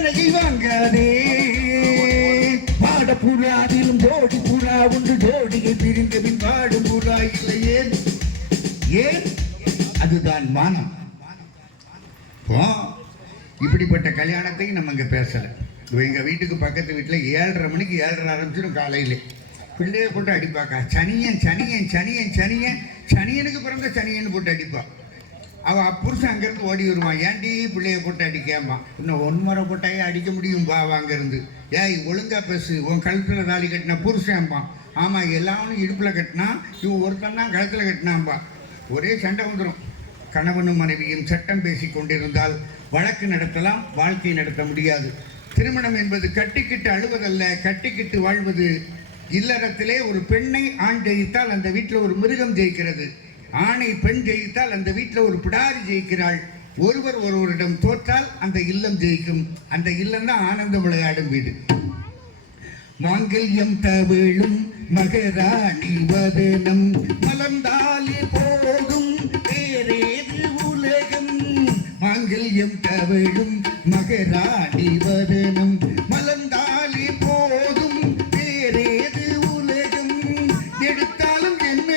வாடகை வாங்காதே. பாட புறாதிலும் ஜோடி புறா உண்டு, ஜோடியை பிரிந்த பின் பாடும் புறா இல்லை. ஏன் ஏன்? அதுதான் மானம். இப்படிப்பட்ட கல்யாணத்தையும் நம்ம இங்க பேசல. எங்க வீட்டுக்கு பக்கத்து வீட்டில் 7:30 மணிக்கு 7:30 ஆரம்பிச்சிடும் காலையிலே. பிள்ளைய போட்டு அடிப்பாக்கா. சனியன் சனியன் சனியன் சனியன் சனியனுக்கு பிறந்த சனியன்னு போட்டு அடிப்பா. அவள் புருஷன் அங்கேருந்து ஓடி வருவான். ஏன்டி பிள்ளைய போட்டு அடிக்காமா? இன்னும் 1 முறை போட்டாயே அடிக்க முடியும் பா அங்கேருந்து. ஏய் ஒழுங்கா பேசு, உன் கழுத்தில் தாலி கட்டின புருஷன்பான். ஆமாம் எல்லாரும் இடுப்பில் கட்டினா, இவன் ஒருத்தன் தான் கழுத்தில் கட்டினான்பா. ஒரே சண்டை வந்துடும். கணவனும் மனைவியும் சட்டம் பேசி கொண்டிருந்தால் வழக்கு நடத்தலாம், வாழ்க்கை நடத்த முடியாது. திருமணம் என்பது கட்டிக்கிட்டு அழுவதல்ல, கட்டிக்கிட்டு வாழ்வது. இல்லறத்திலே ஒரு பெண்ணை ஆண் ஜெயித்தால் அந்த வீட்டில் ஒரு மிருகம் ஜெயிக்கிறது. ஆணை பெண் ஜெயித்தால் அந்த வீட்டில் ஒரு பிடாரி ஜெயிக்கிறாள். ஒருவர் ஒருவரிடம் தோற்றால் அந்த இல்லம் ஜெயிக்கும். அந்த இல்லம் தான் ஆனந்தம் விளையாடும் வீடு. மாங்கல்யம் தவிழும் மகராணி வதனம் மலர்ந்தாலே போதும் வேறேது உலகம். மாங்கல்யம் தவிழும் மகராணி வதனம் மலர்ந்தாலே போதும் வேறேது உலகம். எடுத்தாலும் என்ன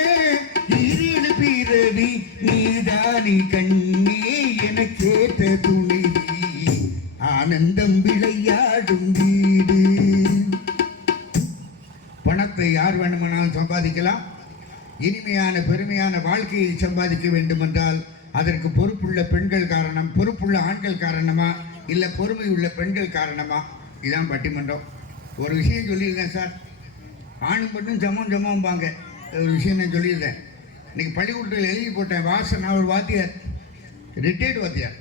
ஈரேழு பிறவி நீதானி கண்ணே எனக்கேற்ற துணைவி. ஆனந்தம் விளையாடும் வீடு. பணத்தை யார் வேண்டுமானாலும் சம்பாதிக்கலாம். இனிமையான பெருமையான வாழ்க்கையை சம்பாதிக்க வேண்டும் என்றால் அதற்கு பொறுப்புள்ள பெண்கள் காரணம், பொறுப்புள்ள ஆண்கள் காரணமா இல்லை பொறுமை உள்ள பெண்கள் காரணமா? இதுதான் பட்டிமன்றம். ஒரு விஷயம் சொல்லியிருந்தேன் சார், ஆணும் பெண்ணும் சமம்பாங்க. ஒரு விஷயம் நான் சொல்லியிருந்தேன். இன்னைக்கு பள்ளிக்கூடத்தில் எழுதி போட்டேன். நான் ஒரு வாத்தியார், ரிட்டையர்டு வாத்தியார்.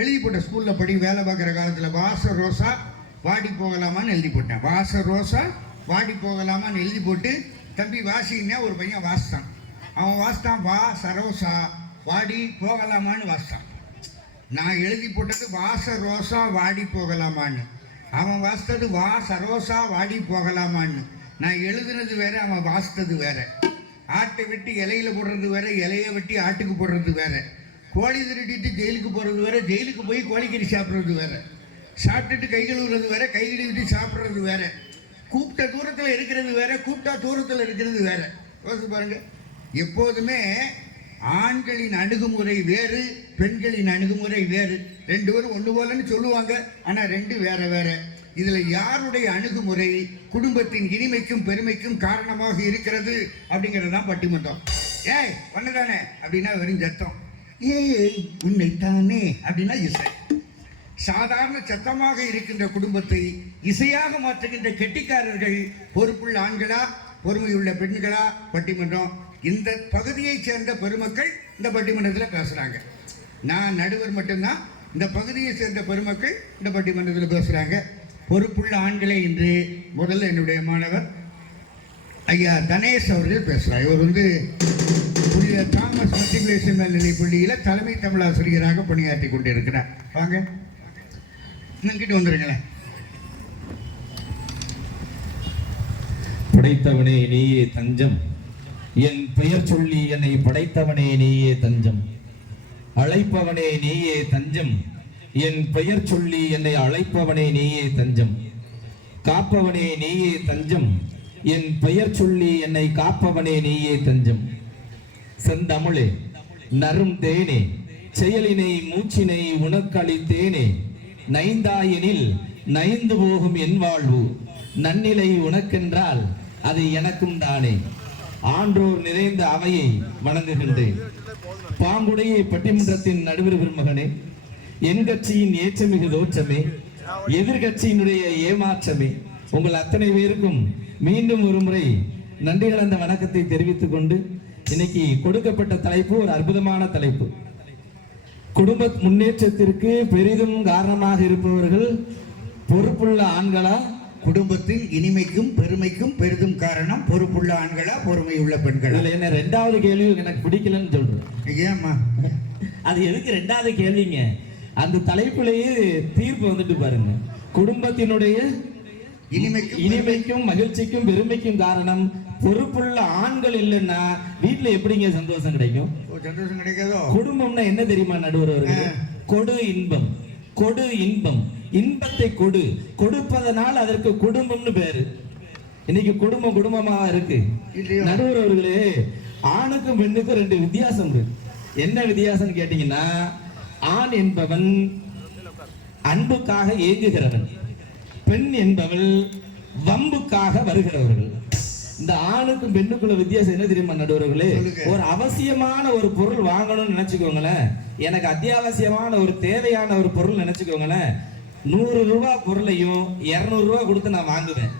எழுதி போட்ட ஸ்கூலில் வேலை பார்க்குற காலத்தில் வாச ரோசா வாடி போகலாமான்னு எழுதி போட்டேன். வாச ரோசா வாடி போகலாமான்னு எழுதி போட்டு தம்பி வாசின்னா ஒரு பையன் வாசித்தான். அவன் வாசித்தான் வா சரோசா வாடி போகலாமான்னு வாசித்தான். நான் எழுதி போட்டது வாச ரோசா வாடி போகலாமான்னு. அவன் வாசித்தது வா சரோசா வாடி போகலாமான்னு. நான் எழுதுனது வேற, அவன் வாசித்தது வேற. ஆட்டை வெட்டி இலையில போடுறது வேற, இலையை வெட்டி ஆட்டுக்கு போடுறது வேற. கோழி திருட்டிட்டு ஜெயிலுக்கு போகிறது வேற, ஜெயிலுக்கு போய் கோழிக்கறி சாப்பிட்றது வேற. சாப்பிட்டுட்டு கை கழுவுறது வேற, கை கழுவிட்டு சாப்பிட்றது வேற. கூப்பிட்ட தூரத்தில் இருக்கிறது வேற, கூப்பிட்டா தூரத்தில் இருக்கிறது வேற. யோசிச்சு பாருங்க. எப்போதுமே ஆண்களின் அணுகுமுறை வேறு, பெண்களின் அணுகுமுறை வேறு. 2 பேரும் ஒன்று போலன்னு சொல்லுவாங்க, ஆனால் 2 வேற வேற. இதில் யாருடைய அணுகுமுறை குடும்பத்தின் இனிமைக்கும் பெருமைக்கும் காரணமாக இருக்கிறது அப்படிங்கிறது தான் பட்டிமன்றம். ஏய் பண்ணதானே அப்படின்னா வெறும் சத்தம். ஏய் உன்னைத்தானே அப்படின்னா இசை. சாதாரண சத்தமாக இருக்கின்ற குடும்பத்தை இசையாக மாற்றுகின்ற கெட்டிக்காரர்கள் பொறுப்புள்ள ஆண்களா பொறுமையுள்ள பெண்களா? பட்டிமன்றம். இந்த பகுதியை சேர்ந்த பெருமக்கள் இந்த பட்டிமன்றத்தில் பேசுறாங்க. நான் நடுவர் மட்டும்தான். இந்த பகுதியை சேர்ந்த பெருமக்கள் இந்த பட்டிமன்றத்தில் பேசுறாங்க. பொறுப்புள்ள ஆண்களை இன்று முதல்ல என்னுடைய மாணவர் ஐயா தனேஷ் அவர்கள் பேசுறார். இவர் புதிய தாமஸ் மெட்ரிகுலேஷன் மேல்நிலை பள்ளியில் தலைமை தமிழாசிரியராக பணியாற்றி கொண்டிருக்கிறார். வாங்க கிட்ட வந்துருங்களேன். படைத்தவனே நீயே தஞ்சம், என் பெயர் சொல்லி என்னை படைத்தவனே நீயே தஞ்சம். அழைப்பவனே நீயே தஞ்சம், என் பெயர் சொல்லி என்னை அழைப்பவனே நீயே தஞ்சம். காப்பவனே நீயே தஞ்சம், என் பெயர் சொல்லி என்னை காப்பவனே நீயே தஞ்சம். செந்தமிழே நரும் தேனே செயலினை மூச்சினை உனக்களித்தேனே. நைந்தாயனில் நைந்து போகும் என் வாழ்வு, நன்னிலை உனக்கென்றால் அது எனக்கும் தானே. ஆன்றோர் நிறைந்த அவையை வணங்குகின்றேன். பாம்புடைய பட்டிமன்றத்தின் நடுவர் பெருமகனே, என் கட்சியின் ஏற்றமிகு தோற்றமே, எதிர்கட்சியினுடைய ஏமாற்றமே, உங்கள் அத்தனை பேருக்கும் மீண்டும் ஒரு முறை நன்றி கலந்த வணக்கத்தை தெரிவித்துக் கொண்டு, இன்னைக்கு கொடுக்கப்பட்ட தலைப்பு ஒரு அற்புதமான தலைப்பு. குடும்ப முன்னேற்றத்திற்கு பெரிதும் காரணமாக இருப்பவர்கள் பொறுப்புள்ள ஆண்களா, குடும்பத்தின் இனிமைக்கும் பெருமைக்கும் பெரிதும் காரணம் பொறுப்புள்ள ஆண்களா, பொறுமையுள்ள பெண்களா? என்ன 2வது கேள்வி எனக்கு பிடிக்கலன்னு சொல்றேன். ஏமா அது எதுக்கு 2வது கேள்விங்க? அந்த தலைப்பிலேயே தீர்ப்பு வந்துட்டு பாருங்க. குடும்பத்தினுடைய இனிமைக்கும் மகிழ்ச்சிக்கும் பெருமைக்கும் காரணம் பொறுப்புள்ள ஆண்கள் இல்லைன்னா வீட்டுல எப்படிங்க சந்தோஷம் கிடைக்கும்? சந்தோஷம் கிடைக்காதோ? குடும்பம்னா என்ன தெரியுமா நடுவர் அவர்கள்? கொடு இன்பம், கொடு இன்பம். இன்பத்தை கொடு, கொடுப்பதனால் அதற்கு குடும்பம்னு பேரு. இன்னைக்கு குடும்பம் குடும்பமா இருக்கு. நடுவர் அவர்களே, ஆணுக்கும் பெண்ணுக்கும் ரெண்டு வித்தியாசம் இருக்கு. என்ன வித்தியாசம் கேட்டீங்கன்னா, ஆண் என்பவன் அன்புக்காக ஏங்குகிறவன், பெண் என்பவள் வம்புக்காக வருகிறவர்கள். இந்த ஆணுக்கும் பெண்ணுக்குள்ள வித்தியாசம் என்ன தெரியுமா நடுவர்களே? ஒரு அவசியமான ஒரு பொருள் வாங்கணும்னு நினைச்சுக்கோங்களேன், எனக்கு அத்தியாவசியமான ஒரு தேவையான ஒரு பொருள் நினைச்சுக்கோங்களேன், 100 ரூபாய் பொருளையும் 200 ரூபாய் கொடுத்து நான் வாங்குவேன்.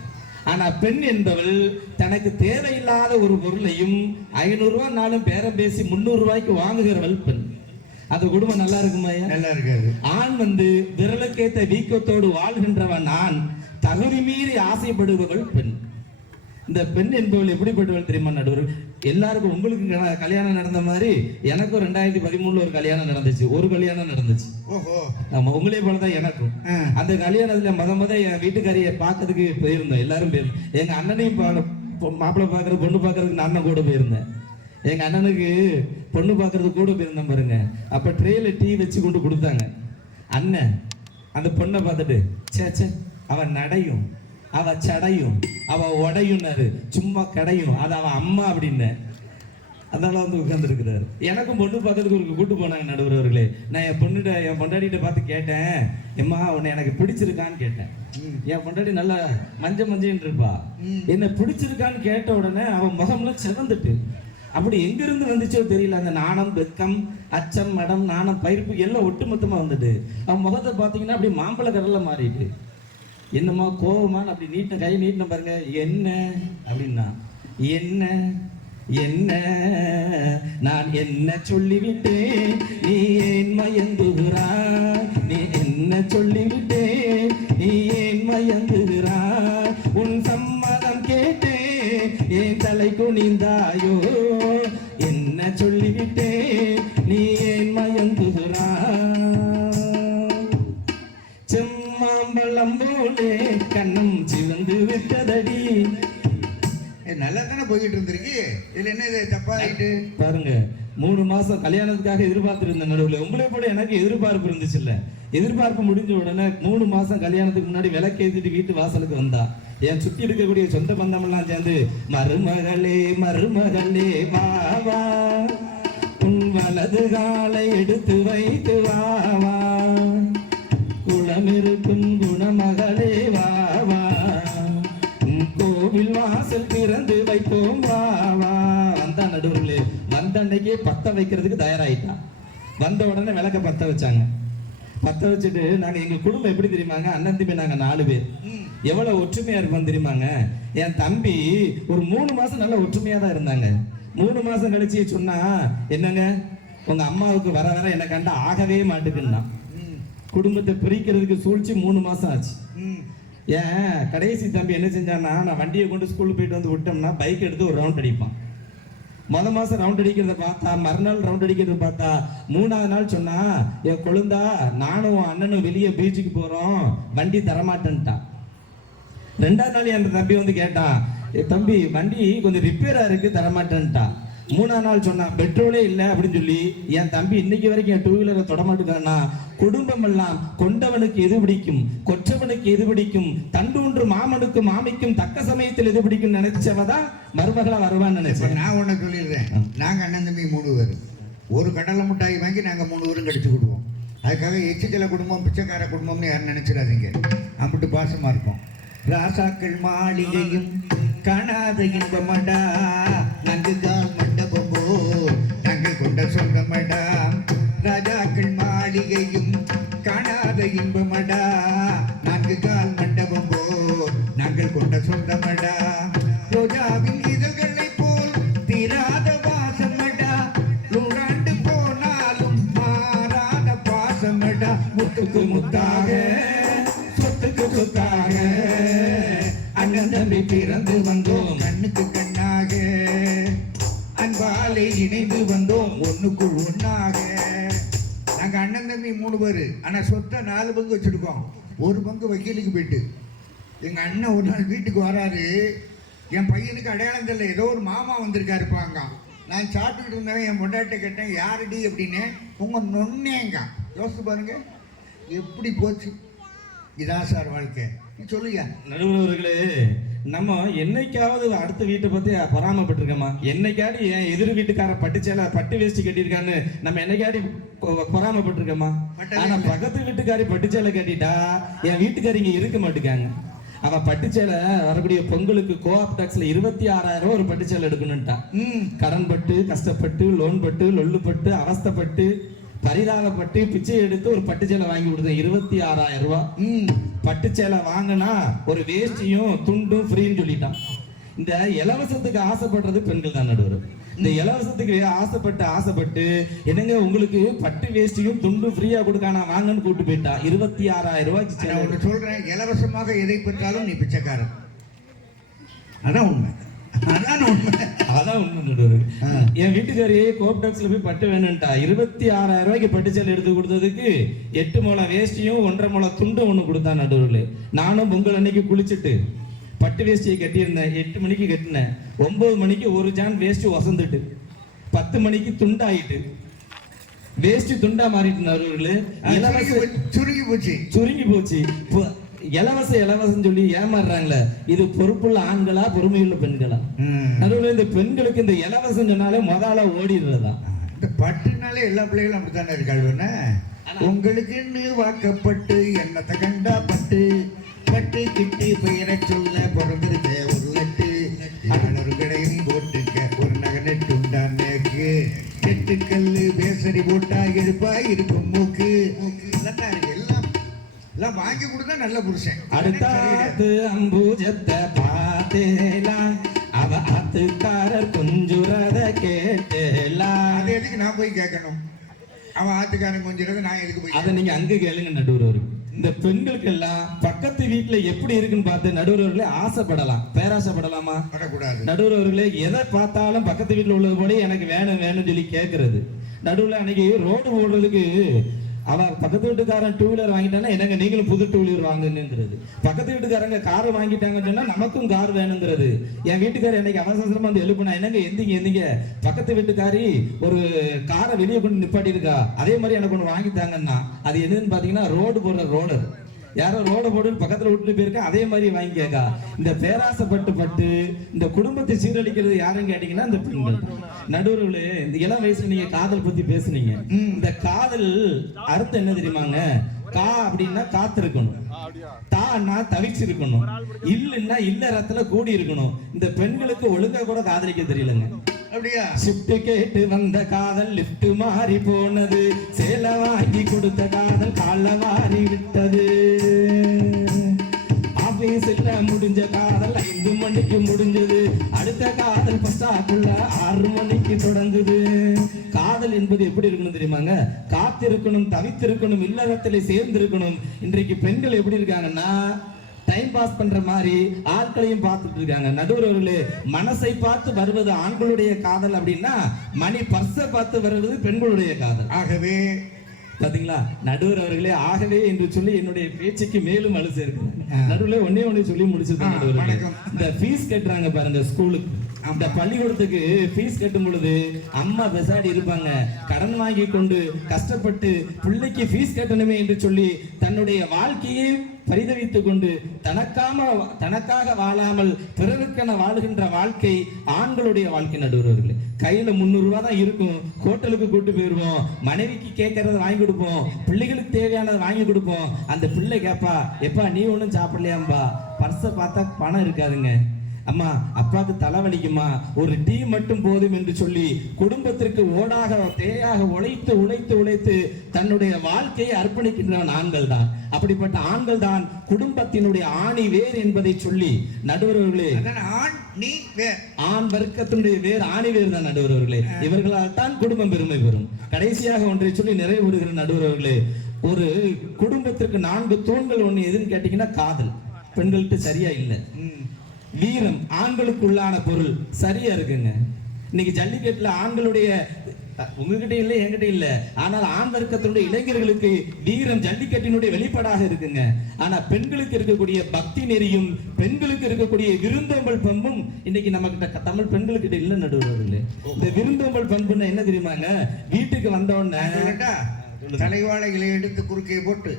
ஆனா பெண் என்பவள் தனக்கு தேவையில்லாத ஒரு பொருளையும் 500 ரூபாய்னாலும் பேரம் பேசி 300 ரூபாய்க்கு வாங்குகிறவள் பெண். அந்த குடும்பம் நல்லா இருக்குமா? நல்லா இருக்காது. ஆண் விரலுக்கேத்த வீக்கத்தோடு வாழ்கின்றவன் ஆண், தகுதி மீறி ஆசைப்படுபவள் பெண். இந்த பெண் என்பவள் எப்படிப்பட்டவள் தெரியுமா நடுவர்? எல்லாருக்கும், உங்களுக்கு கல்யாணம் நடந்த மாதிரி எனக்கும் 2013 ஒரு கல்யாணம் நடந்துச்சு. ஒரு கல்யாணம் நடந்துச்சு. ஆமா, உங்களே போலதான் எனக்கும். அந்த கல்யாணத்துல முத என் வீட்டுக்காரியை பார்க்கறதுக்கு போயிருந்தோம். எல்லாரும் போயிருந்தோம். எங்க அண்ணனையும் மாப்பிள்ளை பாக்குறது, பொண்ணு பாக்குறதுக்கு நான் கூட போயிருந்தேன். எங்க அண்ணனுக்கு பொண்ணு பாக்குறது கூட போயிருந்தேன் பாருங்க. அப்ப ட்ரெயில டீ வச்சு கொண்டு கொடுத்தாங்க. அண்ணன் அந்த பொண்ணை பார்த்துட்டு, சே அவன் நடையும், அவ சடையும், அவ உடையும்னாரு. சும்மா கடையும், அது அவ அம்மா அப்படின்னு. அதனால வந்து உட்கார்ந்து இருக்கிறாரு. எனக்கும் பொண்ணு பார்க்கறதுக்கு ஒரு கூட்டு போனாங்க நடுவர்களே. நான் என் பொண்டாட்டிகிட்ட பார்த்து கேட்டேன், எம்மா உன்னை எனக்கு பிடிச்சிருக்கான்னு கேட்டேன். என் பொண்டாட்டி நல்லா மஞ்சன்னு இருப்பா. என்ன பிடிச்சிருக்கான்னு கேட்ட உடனே அவன் முகம்லாம் சிவந்துட்டு, அப்படி எங்கிருந்து வந்துச்சோ தெரியல, அந்த நாணம், வெக்கம், அச்சம், மடம், நாணம், பயிர்ப்பு எல்லாம் ஒட்டுமொத்தமா வந்துட்டு அவன் முகத்தை பார்த்தீங்கன்னா அப்படி மாம்பழ கடல்ல மாறிட்டு, என்னம்மா கோவமான அப்படி நீட்டின கை நீட்டின பாருங்க. என்ன அப்படின்னா, என்ன என்ன நான் என்ன சொல்லிவிட்டேன், நீ ஏன் மயங்குகிறாய், நீ என்ன சொல்லிவிட்டேன், நீ ஏன் மயங்குகிறாய், உன் சம்மதம் கேட்டேன் ஏன் தலை குனிந்தாயோ, என்ன சொல்லிவிட்டேன் நீ ஏன் மயங்குகிறாய், செம்மாம்பழம் போலே கண்ணும் சிவந்து விட்டதடி. நல்லா தானே போயிட்டு இருந்திருக்கு. இதுல என்ன இது தப்பா ஆயிட்டு பாருங்க. 3 மாசம் கல்யாணத்துக்காக எதிர்பார்த்துட்டு இருந்த நடுவில் உங்களே கூட எனக்கு எதிர்பார்ப்பு இருந்துச்சு இல்ல. எதிர்பார்ப்பு முடிஞ்ச உடனே 3 மாசம் கல்யாணத்துக்கு முன்னாடி விளக்கேத்திட்டு வீட்டு வாசலுக்கு வந்தா என் சுத்தி இருக்கக்கூடிய சொந்த பந்தம் எல்லாம் சேர்ந்து, மருமகளே மருமகளே வா வா, உன் வலது காலை எடுத்து வைத்து வா வா, குளமிருக்கும் குணமகளே வா வா, கோவில் வாசல் திறந்து வைப்போம் வா வா. வந்தா நடுவர்களே, வந்த அன்னைக்கே பத்த வைக்கிறதுக்கு தயாராயிட்டான். வந்த உடனே விளக்க பத்த வச்சாங்க. பத்த வச்சுட்டு நாங்க, எங்க குடும்பம் எப்படி தெரியுமாங்க, அண்ணன் தம்பி நாங்க 4 பேர். எவ்வளவு ஒற்றுமையா இருப்போம் தெரியுமாங்க. என் தம்பி ஒரு 3 மாசம் நல்ல ஒற்றுமையா தான் இருந்தாங்க. 3 மாசம் கழிச்சு சொன்னா, என்னங்க உங்க அம்மாவுக்கு வர வர என்ன கண்டா ஆகவே மாட்டுக்குன்னா, குடும்பத்தை பிரிக்கிறதுக்கு சூழ்ச்சி 3 மாசம் ஆச்சு. ஏன் கடைசி தம்பி என்ன செஞ்சான்னா, நான் வண்டியை கொண்டு ஸ்கூலுக்கு போயிட்டு வந்து விட்டோம்னா பைக் எடுத்து ஒரு ரவுண்ட் அடிப்பான். மாசம் ரவுண்ட் அடிக்கிறத பார்த்தா, மறுநாள் ரவுண்ட் அடிக்கிறத பார்த்தா, 3ஆவது நாள் சொன்னா, என் கொழுந்தா நானும் அண்ணனும் வெளியே பீச்சுக்கு போறோம், வண்டி தரமாட்டேன்ட்டான். 2ஆவது நாள் என் தம்பி வந்து கேட்டான், தம்பி வண்டி கொஞ்சம் ரிப்பேரா இருக்கு தரமாட்டேன்ட்டான். 3ஆவது நாள் சொன்னா, பெட்ரோலே இல்லை அப்படின்னு சொல்லி என் தம்பி இன்னைக்கு வரைக்கும் என் 2 வீலரை தொடமாட்டுக்கானா. குடும்பம் எல்லாம் கொண்டவனுக்கு எது பிடிக்கும், கொற்றவனுக்கு எது பிடிக்கும், தண்டூன்று மாமனுக்கும் மாமிக்கும் தக்க சமயத்தில் எது பிடிக்கும் நினைச்சவதான் மருமகளா வருவான்னு நினைச்சேன். நான் ஒண்ணு சொல்லிடுறேன். நாங்க அண்ணன் தம்பி 3 பேர் ஒரு கடலை மிட்டாய் வாங்கி நாங்க 3 பேரும் கடிச்சு கொடுப்போம். அதுக்காக எச்சிக்கல குடும்பம் பிச்சைக்கார குடும்பம்னு யாரும் நினைச்சிடாதீங்க. அம்பிட்டு பாசமா இருப்போம். ராசாக்கள் மாளிகையும் காணாத இன்பமடா, நங்குகால் மண்டபம் போ நாங்கள் கொண்ட சொந்தமடா, ராஜாக்கள் மாளிகையும் காணாத இன்பமடா, 4 கால் மண்டபம் போ நாங்கள் கொண்ட சொந்தமடா, ரோஜாவின் இதழ்களை போல் தீராத வாசமடா, 100 ஆண்டு போனாலும் மாறாத பாசமடா, முத்துக்கு முத்தாக சொத்துக்கு சொத்தாக அண்ணன் தம்பி பிறந்து வந்தோம், கண்ணுக்கு கண்ணாக அன்பாலே இணைந்து வந்தோம், ஒண்ணுக்குள் ஒண்ணாக. நாங்க அண்ணன் தம்பி 3 பேர். ஆனா சொத்தை 4 பங்கு வச்சிருக்கோம். 1 பங்கு வக்கீலுக்கு போயிட்டு. எங்க அண்ணன் ஒரு நாள் வீட்டுக்கு வராரு. என் பையனுக்கு அடையாளம் தெரியல, ஏதோ ஒரு மாமா வந்திருக்காருப்பாங்க. நான் சாப்பிட்டுக்கிட்டு இருந்தேன். என் பொண்டாட்ட கேட்டேன், யாருடி அப்படின்னு. உங்க நொன்னேங்க. யோசிச்சு பாருங்க எப்படி போச்சு. இதான் சார் வாழ்க்கை. நீ சொல்லுங்க. நடுவர்களே, நம்ம என்னைக்காவது அடுத்த வீட்டை பத்தி பொறாமப்பட்டிருக்கோமா? என்னைக்காடி என் எதிர் வீட்டுக்கார பட்டுச்சேலை பட்டு வேஷ்டி கட்டியிருக்கான்னு நம்ம என்னைக்காடி பொறாமப்பட்டிருக்கோமா? ஆனா பக்கத்து வீட்டுக்காரி பட்டுச்சேலை கட்டிட்டா என் வீட்டுக்காரி இங்க இருக்க மாட்டேங்காங்க. அவ பட்டுச்சேலை வரக்கூடிய பொங்கலுக்கு கோஆப் டாக்ஸ்ல 26,000 ஒரு பட்டுச்சேலை எடுக்கணும்ட்டா. கடன் பட்டு, கஷ்டப்பட்டு, லோன் பட்டு, லொல்லு பட்டு, அவஸ்தைப்பட்டு, பரிதாபப்பட்டு பிச்சை எடுத்து ஒரு பட்டுச்சேலை வாங்கி கொடுத்தேன். 26,000 ரூபாய். பட்டுச்சேலை வாங்கினா ஒரு வேஷ்டியும் துண்டும் ஃப்ரீன்னு சொல்லிட்டான். இந்த இலவசத்துக்கு ஆசைப்படுறது பெண்கள் தான் நடுவர். இந்த இலவசத்துக்கு ஆசைப்பட்டு என்னங்க உங்களுக்கு பட்டு வேஷ்டியும் துண்டும் ஃப்ரீயா கொடுக்கானா வாங்கன்னு கூட்டு போயிட்டா. 26,000 ரூபாய்க்கு. நான் ஒன்று சொல்றேன், இலவசமாக எதை பெற்றாலும் நீ பிச்சைக்காரன். அதான் உண்மை. அதான் உண்மை நடுவர். என் வீட்டுக்காரியே கோப்டாக்ஸ்ல போய் பட்டு வேணும்ட்டா. 26,000 ரூபாய்க்கு பட்டுச்சேலை எடுத்து கொடுத்ததுக்கு 8 முழம் வேஷ்டியும் 1.5 முழம் துண்டும் ஒண்ணு கொடுத்தான் நடுவர்களே. நானும் பொங்கல் அன்னைக்கு குளிச்சுட்டு பட்டு வேஷ்டியை கட்டியிருந்தேன். 8 மணிக்கு கட்டினேன். 9 மணிக்கு ஒரு ஜான் வேஷ்டி வசந்துட்டு 10 மணிக்கு துண்டாயிட்டு வேஷ்டி துண்டா மாறிட்டு நடுவர்களே. சுருங்கி போச்சு. இலவசம் சொல்லி ஏமாறுறாங்களே, இது பொறுப்புள்ள ஆண்களா பொறுமையுள்ள பெண்களா? நடுவில் இந்த பெண்களுக்கு இந்த இலவசம் சொன்னாலே முதல்ல ஓடிடுறதா? இந்த பட்டுனாலே எல்லா பிள்ளைகளும் அப்படித்தானே இருக்காளுன்னா, உங்களுக்குன்னு வாக்கப்பட்டு என்னத்தை கண்டா பட்டு பட்டு கிட்டு பெயரை சொல்ல பிறந்திருக்க ஒரு லட்டு ஒரு கடையும் போட்டுக்க ஒரு நகனட்டு உண்டானக்கு எட்டுக்கல்லு பேசரி போட்டா எடுப்பா இருக்கும் மூக்கு எல்லாம் வாங்கி கொடுத்தா நல்ல புருஷன். அடுத்தாத்து அம்பூஜத்தை பார்த்தேலா, அவ ஆத்துக்காரர் கொஞ்சுறத கேட்டேலா. அது எதுக்கு நான் போய் கேட்கணும்? அவன் ஆத்துக்காரன் கொஞ்சுறத நான் எதுக்கு போய்? அதை நீங்க அங்க கேளுங்க நடுவர். இந்த பெண்களுக்கு எல்லாம் பக்கத்து வீட்டுல எப்படி இருக்குன்னு பார்த்து நடுவர்களே ஆசைப்படலாம், பேராசைப்படலாமா? படக்கூடாது. நடுவர்களே எதை பார்த்தாலும் பக்கத்து வீட்டுல உள்ளது போல எனக்கு வேணும் சொல்லி கேட்கறது. நடுவுல அன்னைக்கு ரோடு போடுறதுக்கு அவ பக்கத்து வீட்டுக்காரன் 2 வீலர் வாங்கிட்டானா என்னங்க நீங்களும் புது 2 வீலர் வாங்குங்கிறது. பக்கத்து வீட்டுக்காரங்க கார் வாங்கிட்டாங்கன்னு சொன்னா நமக்கும் கார் வேணுங்கிறது. என் வீட்டுக்காரர் என்னைக்கு அவசரமா வந்து எழுப்புனா, என்னங்க எந்திங்க பக்கத்து வீட்டுக்காரி ஒரு காரை வெளியே கொண்டு நிப்பாட்டி இருக்கா, அதே மாதிரி எனக்கு ஒண்ணு வாங்கிட்டாங்கன்னா அது என்னன்னு பாத்தீங்கன்னா ரோடு போடுற ரோலர். யாரோ ரோட போட்டு பக்கத்துல விட்டுட்டு போயிருக்கா, அதே மாதிரி வாங்கி கேட்கா. இந்த பேராசைப்பட்டு இந்த குடும்பத்தை சீரழிக்கிறது யாருன்னு கேட்டீங்கன்னா இந்த பெண்கள். நடுவர்களே, இந்த இளம் வயசுல நீங்க காதல் பத்தி பேசுனீங்க. இந்த காதல் அர்த்தம் என்ன தெரியுமாங்க? கா அப்படின்னா காத்திருக்கணும், தான்னா தவிச்சிருக்கணும், இல்லைன்னா இல்லறத்துல கூடி இருக்கணும். இந்த பெண்களுக்கு ஒழுங்கா கூட காதலிக்க தெரியலங்க. அப்படியா? ஷிஃப்ட் கேட்டு வந்த காதல் லிஃப்ட் மாறி போனது, சேலை வாங்கி கொடுத்த காதல் கால மாறி விட்டது. ஆபீஸ்ல முடிஞ்ச காதல் 5 மணிக்கு முடிஞ்சது, அடுத்த காதல் பஸ்டாக்குள்ள 6 மணிக்கு தொடங்குது. காதல் என்பது எப்படி இருக்கணும் தெரியுமாங்க? காத்திருக்கணும், தவித்திருக்கணும், இல்லறத்திலே சேர்ந்திருக்கணும். இன்றைக்கு பெண்கள் எப்படி இருக்காங்கன்னா டைம் பாஸ் பண்ற மாதிரி ஆட்களையும் பார்த்துட்டு இருக்காங்க. நடுவர்களே, மனசை பார்த்து வருவது ஆண்களுடைய காதல் அப்படின்னா மணி பர்ஸை பார்த்து வருவது பெண்களுடைய காதல். ஆகவே பாத்தீங்களா நடுவர் அவர்களே, ஆகவே என்று சொல்லி என்னுடைய பேச்சுக்கு மேலும் அழு சேர்க்கிறேன். நடுவுல ஒன்னே சொல்லி முடிச்சுதான் நடுவர். இந்த ஃபீஸ் கட்டுறாங்க பாருங்க ஸ்கூலுக்கு, அந்த பள்ளிக்கூடத்துக்கு ஃபீஸ் கட்டும் பொழுது அம்மா பெசாடி இருப்பாங்க. கடன் வாங்கி கொண்டு கஷ்டப்பட்டு பிள்ளைக்கு ஃபீஸ் கட்டணுமே என்று சொல்லி தன்னுடைய வாழ்க்கையை பரிதவித்துக் கொண்டு தனக்காக வாழாமல் பிறருக்கென வாழ்கின்ற வாழ்க்கை ஆண்களுடைய வாழ்க்கை. நடுவர்களே, கையில 300 ரூபாய் தான் இருக்கும், ஹோட்டலுக்கு கூட்டு போயிருவோம், மனைவிக்கு கேட்கறத வாங்கி கொடுப்போம், பிள்ளைகளுக்கு தேவையானதை வாங்கி கொடுப்போம். அந்த பிள்ளை கேப்பா, எப்பா நீ ஒன்றும் சாப்பிடலையாம்பா, பர்ஸை பார்த்தா பணம் இருக்காதுங்க, அம்மா அப்பாவுக்கு தலைவலிக்குமா, ஒரு டீ மட்டும் போதும் என்று சொல்லி குடும்பத்திற்கு ஓடாக தேயாக உழைத்து தன்னுடைய வாழ்க்கையை அர்ப்பணிக்கின்றவன் ஆண்கள் தான். அப்படிப்பட்ட ஆண்கள் தான் குடும்பத்தினுடைய ஆணி வேர் என்பதை சொல்லி நடுவர்களே, ஆண் வர்க்கத்தினுடைய வேர் ஆணி வேர் தான் நடுவர்களே. இவர்களால் தான் குடும்பம் பெருமை பெறும். கடைசியாக ஒன்றை சொல்லி நிறைவுறுகிற நடுவர்களே, ஒரு குடும்பத்திற்கு 4 தூண்கள் ஒண்ணு எதுன்னு கேட்டீங்கன்னா காதல் பெண்கள்கிட்ட சரியா இல்லை. வீரம் ஆண்களுக்கு உள்ளான பொருள் சரியா இருக்குங்க. இன்னைக்கு ஜல்லிக்கட்டுல ஆண்களுடைய உங்ககிட்ட இல்ல என்கிட்ட இல்ல, ஆனால் ஆண் வர்க்கத்தினுடைய இளைஞர்களுக்கு வீரம் ஜல்லிக்கட்டினுடைய வெளிப்பாடாக இருக்குங்க. ஆனா பெண்களுக்கு இருக்கக்கூடிய பக்தி நெறியும் பெண்களுக்கு இருக்கக்கூடிய விருந்தோம்பல் பண்பும் இன்னைக்கு நம்ம கிட்ட தமிழ் பெண்களுக்கிட்ட இல்ல நடுவர்களே. இந்த விருந்தோம்பல் பண்புன்னு என்ன தெரியுமாங்க? வீட்டுக்கு வந்த உடனே தலைவாழைகளை எடுத்து குறுக்கே போட்டு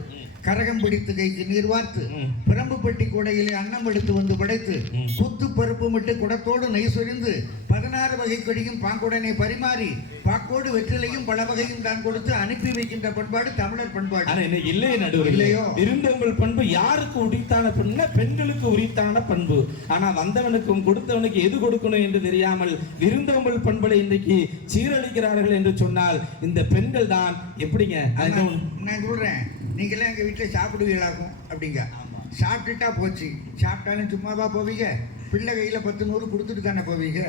கரகம் பிடித்து கைக்கு நீர் வார்த்து ம். பிரம்பு பெட்டி கூடையிலே அன்னம் எடுத்து வந்து படைத்து ம். குத்து பருப்பு மிட்டு குடத்தோடு நெய் சொரிந்து 16 வகை கொடியும் பாங்குடனை பரிமாறி பாக்கோடு வெற்றிலையும் பல வகையும் தான் கொடுத்து அனுப்பி வைக்கின்ற பண்பாடு தமிழர் பண்பாடு. ஆனா என்ன இல்லையே நடுவர் இல்லையோ? விருந்தோம்பல் பண்பு யாருக்கு உரித்தான பண்புனா பெண்களுக்கு உரித்தான பண்பு. ஆனா வந்தவனுக்கும் கொடுத்தவனுக்கு எது கொடுக்கணும் என்று தெரியாமல் விருந்தோம்பல் பண்பலை இன்றைக்கு சீரழிக்கிறார்கள் என்று சொன்னால் இந்த பெண்கள் தான் எப்படிங்க? நான் சொல்றேன், நீங்களே எங்க வீட்டுல சாப்பிடுவீங்களாக்கும் அப்படிங்க. சாப்பிட்டுட்டா போச்சு, சாப்பிட்டாலும் சும்மாவா போவீங்க? பிள்ளை கையில 10 100 கொடுத்துட்டு தானே போவீங்க.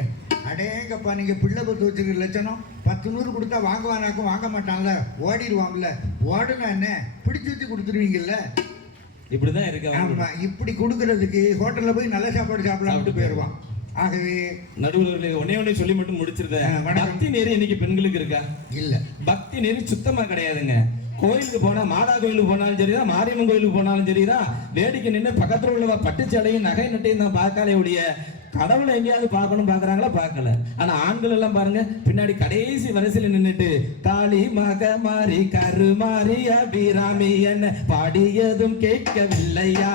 அடேங்கப்பா, நீங்க பிள்ளை பத்து வச்சுக்கிற லட்சணம் 10 100 கொடுத்தா வாங்குவானாக்கும், வாங்க மாட்டான்ல, ஓடிடுவாங்கல்ல. ஓடுனா என்ன, பிடிச்சு வச்சு கொடுத்துருவீங்கல்ல. இப்படிதான் இருக்கு. ஆமா, இப்படி கொடுக்கறதுக்கு ஹோட்டல்ல போய் நல்ல சாப்பாடு சாப்பிடலாம்னு போயிடுவான். ஆகவே நடுவர்களே ஒன்னே சொல்லி மட்டும் முடிச்சிருந்தேன். பக்தி நெறி இன்னைக்கு பெண்களுக்கு இருக்கா? இல்ல. பக்தி நெறி சுத்தமா கிடையாதுங்க. கோயிலுக்கு போனா, மாதா கோயிலுக்கு போனாலும் சரிதான், மாரியம்மன் கோயிலுக்கு போனாலும் சரிதான், வேடிக்கை நின்று பக்கத்துல உள்ள பட்டுச்சடையும் நகை நட்டையும் தான் பார்க்காலே ஒழிய கடவுளை எங்கேயாவது பார்க்கணும் பார்க்கறாங்களா? பார்க்கல. ஆனா ஆண்கள் எல்லாம் பாருங்க, பின்னாடி கடைசி வரிசையில நின்னுட்டு காளி மக மாறி கரு மாறி அபிராமி என்ன பாடியதும் கேட்கவில்லையா,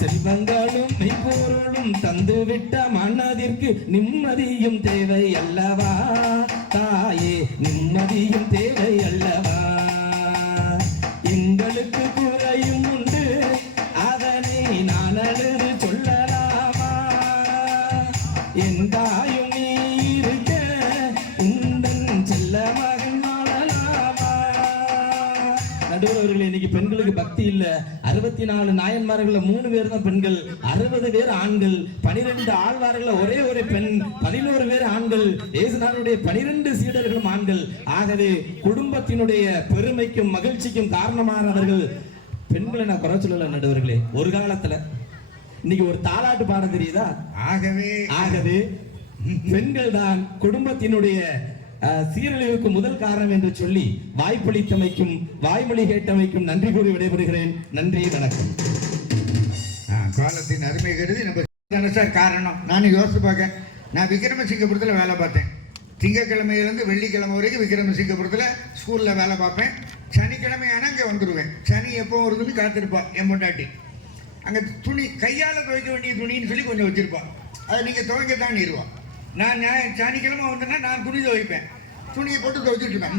செல்வங்களும் மெய்பொருளும் தந்துவிட்ட மனதிற்கு நிம்மதியும் தேவை அல்லவா, தாயே நிம்மதியும் தேவை அல்லவா, எங்களுக்கு குறையும் உண்டு அதனை நான் அழுது சொல்லலாமா, என் தாயும் நீ இருக்க உந்தன் செல்ல மகன் வாழலாமா. நடுவர்களே, இன்னைக்கு பெண்களுக்கு பக்தி இல்ல. 64 நாயன்மார்கள் 3 பேர் தான் பெண்கள், 60 பேர் ஆண்கள், 12 ஆழ்வார்கள் ஒரே ஒரு பெண், 11 பேர் ஆண்கள், இயேசுநாதருடைய 12 சீடர்களும் ஆண்கள். ஆகவே குடும்பத்தினுடைய பெருமைக்கும் மகிழ்ச்சிக்கும் காரணமானவர்கள் பெண்களை. நான் குறை சொல்லல நடுவர்களே, ஒரு காலத்துல. இன்னைக்கு ஒரு தாலாட்டு பாட தெரியுதா? ஆகவே பெண்கள் தான் குடும்பத்தினுடைய சீரழிவுக்கு முதல் காரணம் என்று சொல்லி வாய்ப்பளித்தமைக்கும் வாய்மொழி கேட்டமைக்கும் நன்றி கூறி விடைபெறுகிறேன். நன்றி, வணக்கம். காலத்தின் அருமை கருதி நம்ம சார் காரணம். நான் யோசிச்சு பார்க்க, நான் விக்ரமசிங்கபுரத்தில் வேலை பார்த்தேன். திங்கக்கிழமையிலேருந்து வெள்ளிக்கிழமை வரைக்கும் விக்ரமசிங்கபுரத்தில் ஸ்கூலில் வேலை பார்ப்பேன். சனிக்கிழமையான அங்கே வந்துடுவேன். சனி எப்போ வருதுன்னு காத்திருப்பான் என் பொண்டாட்டி. அங்கே துணி கையால் துவைக்க வேண்டிய துணின்னு சொல்லி கொஞ்சம் வச்சுருப்பான். அதை நீங்கள் துவைக்க தான் இருவான். நான் சனிக்கிழமை வந்தேன்னா நான் துணி துவைப்பேன். துணியை போட்டு துவைச்சிட்டு இருப்பேன்.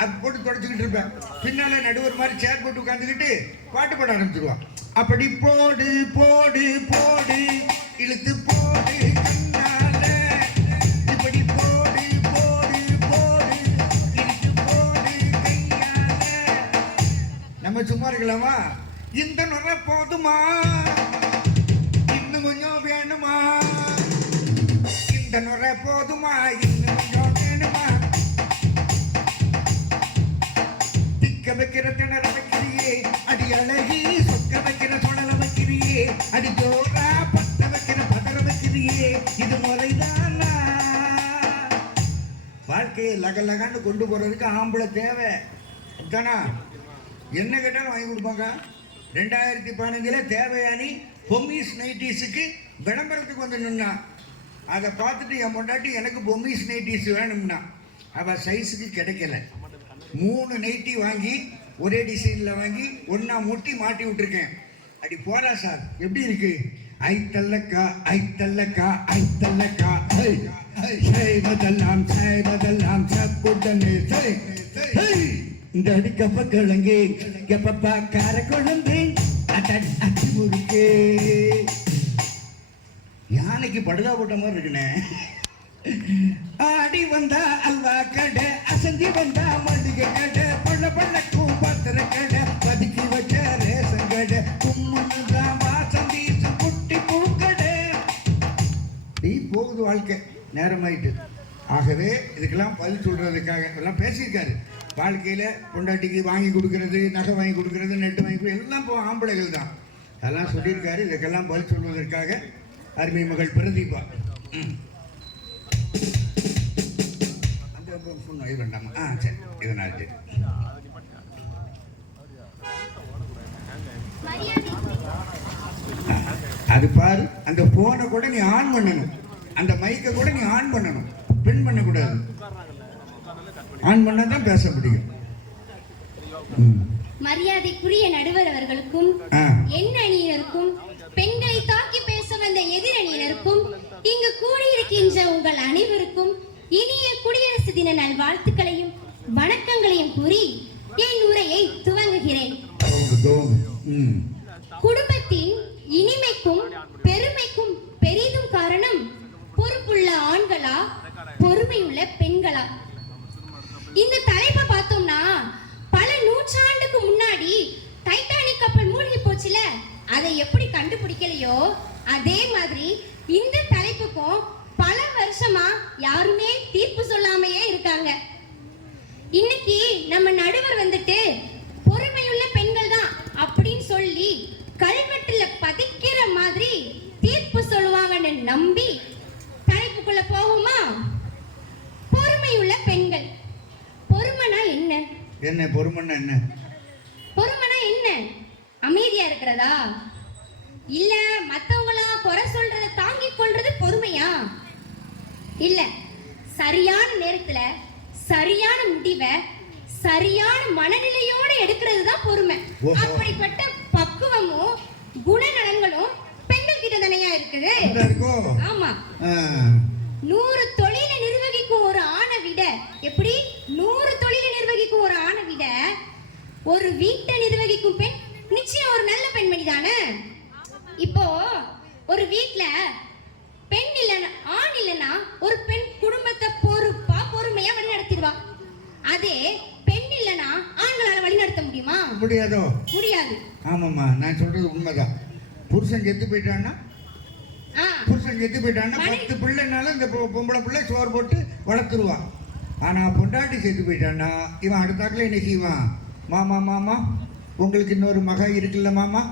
அது போட்டு துடைச்சிக்கிட்டு இருப்பேன். பின்னால நடுவர் மாதிரி சேர் போட்டு உட்காந்துக்கிட்டு பாட்டு பாட ஆரம்பிச்சிருவான். அப்படி போடு போடு போடு இழுத்து போடு கண்ணால, இப்படி போடு போடு போடு இழுத்து போடு கையால. நம்ம சும்மா இருக்கலாமா? இந்த நுரை போதுமா, இன்னும் கொஞ்சம் வேணுமா, இந்த நுரை போதுமா, இன்னும் கொஞ்சம் வேணுமா, திக்க வைக்கிற திணற வைக்கிறியே அடி அழகி, சொக்க வைக்கிற சுழல வைக்கிறியே அடி ஜோரா, பத்த வைக்கிற பதற வைக்கிறியே இது முறைதானா? வாழ்க்கையை லகலகான்னு கொண்டு போறதுக்கு ஆம்பளை தேவை தானா? என்ன கேட்டாலும் வாங்கி கொடுப்பாங்க. 2015 தேவையானி பொம்மிஸ் நைட்டிஸுக்கு விளம்பரத்துக்கு வந்து நின்னா. அதை பார்த்துட்டு என் பொண்டாட்டி எனக்கு பொம்மிஸ் நைட்டிஸ் வேணும்னா அவள் சைஸுக்கு கிடைக்கல. 3 நைட்டி வாங்கி ஒரே டிசைனில் வாங்கி ஒன்றா முட்டி மாட்டி விட்டுருக்கேன். அடி போடா சார், எப்படி இருக்கு? ஐத்தல்லக்கா ஐத்தல்லக்கா ஐத்தல்லக்கா செய்வதெல்லாம் செய்வதெல்லாம் சப்புடனே இந்த அடிக்கப்ப கிழங்கு எப்பப்பா கார குழந்தை அட்டி முறுக்கே. யானைக்கு படுதா போட்ட மாதிரி இருக்குண்ணே. ஆடி வந்தா அல்வா கடை, அசஞ்சி வந்தா மளிகை கடை, பள்ள பள்ளக்கும் பாத்திர கடை, பதுக்கி வச்ச ரேசன் கடை, கும்முன்னு வாசம் வீசு குட்டி பூக்கடை. போகுது வாழ்க்கை, நேரமாயிட்டு. ஆகவே இதுக்கெல்லாம் பதில் சொல்றதுக்காக எல்லாம் பேசியிருக்காரு. வாழ்க்கையில பொண்டாட்டிக்கு வாங்கி கொடுக்கறது, நகை வாங்கி கொடுக்கறது, நெட்டு வாங்கி கொடுக்கறது எல்லாம் இப்போ ஆம்பளைகள் தான். அதெல்லாம் சொல்லியிருக்காரு. இதுக்கெல்லாம் பதில் சொல்வதற்காக அருமை மகள் பிரதீபா. அந்த இது வேண்டாமா? சரி, இதனால் சரி. அது பாரு, அந்த போனை கூட நீ ஆன் பண்ணணும், அந்த மைக்கை கூட நீ ஆன் பண்ணணும், பின் பண்ணக்கூடாது. ஆன் பண்ணாதான் பேச முடியும். மரியாதைக்குரிய நடுவர் அவர்களுக்கும் ஆ. என் அணியினருக்கும் பெண்களை தாக்கி பேச வந்த எதிரணியினருக்கும் இங்கு கூடியிருக்கின்ற உங்கள் அனைவருக்கும் இனிய குடியரசு தின நல்வாழ்த்துக்களையும் வணக்கங்களையும் கூறி என் உரையை துவங்குகிறேன். குடும்பத்தின் இனிமைக்கும் பெருமைக்கும் பெரிதும் காரணம் பொறுப்புள்ள ஆண்களா பொறுமையுள்ள பெண்களா? இந்த தலைப்பை பார்த்தோம்னா பல நூற்றாண்டுக்கு முன்னாடி டைட்டானிக் கப்பல் மூழ்கி போச்சுல, அதை எப்படி கண்டுபிடிக்கலையோ அதே மாதிரி இந்த தலைப்புக்கும் பல வருஷமா யாருமே தீர்ப்பு சொல்லாமையே இருக்காங்க. இன்னைக்கு நம்ம நடுவர் வந்துட்டு பொறுமையுள்ள பெண்கள் தான் அப்படின்னு சொல்லி கல்வெட்டுல பதிக்கிற மாதிரி தீர்ப்பு சொல்லுவாங்கன்னு நம்பி தலைப்புக்குள்ள போகுமா? பொறுமையுள்ள பெண்கள். பொறுமைனா என்ன? என்ன பொறுமைன்னா என்ன? பொறுமைனா என்ன? அமைதியா இருக்கிறதா? இல்ல மத்தவங்களா குறை சொல்றத தாங்கிக் கொள்றது பொறுமையா? இல்ல சரியான நேரத்துல சரியான முடிவை சரியான மனநிலையோட எடுக்கிறது தான் பொறுமை. அப்படிப்பட்ட பக்குவமும் குணநலன்களும் பெண்கள் கிட்ட தானையா இருக்குது. ஆமா. 100 தொழிலை நிர்வகிக்கும் ஒரு ஆணை விட, எப்படி 100 தொழிலை நிர்வகிக்கும் ஒரு ஆணை விட ஒரு வீட்டை நிர்வகிக்கும் பெண் நிச்சயம் ஒரு நல்ல பெண்மணி தானே. இப்போ ஒரு வீட்ல பெண் இல்லைன்னா, ஆண் இல்லைன்னா ஒரு பெண் குடும்பத்தை பொறுப்பா பொறுமையா வழி நடத்திடுவா. அதே பெண் இல்லைன்னா ஆண்களால வழி நடத்த முடியுமா? முடியாதோ? முடியாது. ஆமாம்மா, நான் சொல்றது உண்மைதான். புருஷன் செத்து போயிட்டான்னா, புருஷன் செத்து போயிட்டான்னா 10 பிள்ளைனாலும் இந்த பொம்பளை பிள்ளை சோறு போட்டு வளர்த்துருவான். ஆனா பொண்டாட்டி செத்து போயிட்டான்னா இவன் அடுத்தாக்குல என்ன செய்வான்? மாமா மாமா உங்களுக்கு இன்னொரு மக இருக்குல்ல மாமா,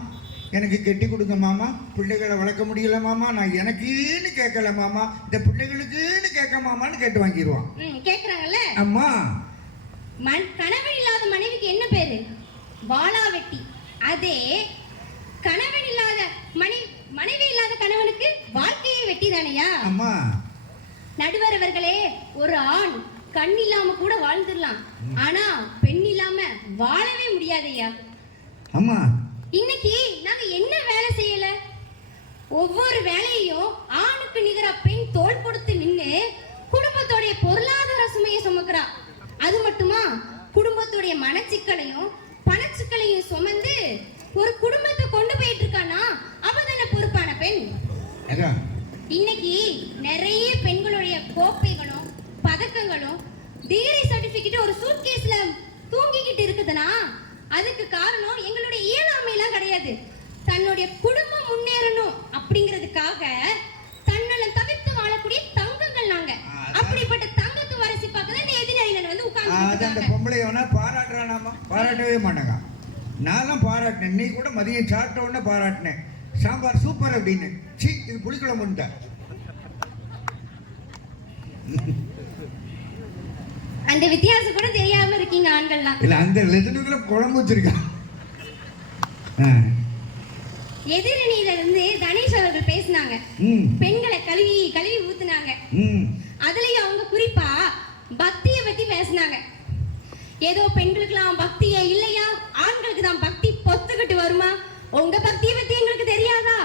எனக்கு கெட்டி கொடுங்க மாமா, பிள்ளைகளை வளர்க்க முடியல மாமா, நான் எனக்குன்னு கேட்கல மாமா, இந்த பிள்ளைகளுக்குன்னு கேட்க மாமான்னு கேட்டு வாங்கிடுவான். கேட்கறாங்கல்ல அம்மா. கணவன் இல்லாத மனைவிக்கு என்ன பேரு? வாளாவெட்டி. அதே கணவன் இல்லாத மனைவி இல்லாத கணவனுக்கு வாழ்க்கையை வெட்டி தானையா? அம்மா. நடுவர் அவர்களே, ஒரு ஆண் கண் இல்லாம கூட வாழ்ந்துடலாம், ஆனா பெண் இல்லாம வாழவே முடியாதையா. அம்மா, இன்னைக்கு நாங்க என்ன வேலை செய்யல? ஒவ்வொரு வேலையையும் ஆணுக்கு நிகரா பெண் தோள் கொடுத்து நின்னு குடும்பத்தோடைய பொருளாதார சுமையை சுமக்கிறா. அது மட்டுமா, குடும்பத்துடைய மனச்சிக்கலையும் பணச்சிக்கலையும் சுமந்து ஒரு குடும்பத்தை கொண்டு போயிட்டு இருக்கானா அவதான பொறுப்பான பெண். இன்னைக்கு நிறைய பெண்களுடைய கோப்பைகளும் பதக்கங்களும் டிகிரி சர்டிபிகேட் ஒரு சூட்கேஸ்ல தூங்கிக்கிட்டு இருக்குதுன்னா அதுக்கு காரணம் எங்களுடைய இயலாமையெல்லாம் கிடையாது. தன்னுடைய குடும்பம் முன்னேறணும் அப்படிங்கிறதுக்காக தன்னலம் தவிர்த்து வாழக்கூடிய தங்கங்கள் நாங்க. அப்படிப்பட்ட தங்கத்து வரிசை பார்க்க தான் இந்த எதிரினர் வந்து உட்கார்ந்து அந்த பொம்பளைய வேணா பாராட்டுறானாமா? பாராட்டவே மாட்டாங்க. நான் பாராட்டினேன், நீ கூட மதியம் சாப்பிட்ட உடனே பாராட்டினேன், சாம்பார் சூப்பர் அப்படின்னு. சீ, இது புளிக்குழம்புன்ட்ட. அந்த வித்தியாசம் கூட தெரியாம இருக்கீங்க ஆண்கள்லாம். இல்ல, அந்த லெஜனுக்குள்ள குழம்பு வச்சிருக்கா. எதிரணியில இருந்து தனேஷ் அவர்கள் பேசினாங்க, பெண்களை கழுவி கழுவி ஊத்துனாங்க. அதுலயும் அவங்க குறிப்பா பக்திய பத்தி பேசினாங்க. ஏதோ பெண்களுக்குலாம் பக்தியே இல்லையா, ஆண்களுக்கு தான் பக்தி பொத்துக்கிட்டு வருமா? உங்க பக்தியை பத்தி எங்களுக்கு தெரியாதா?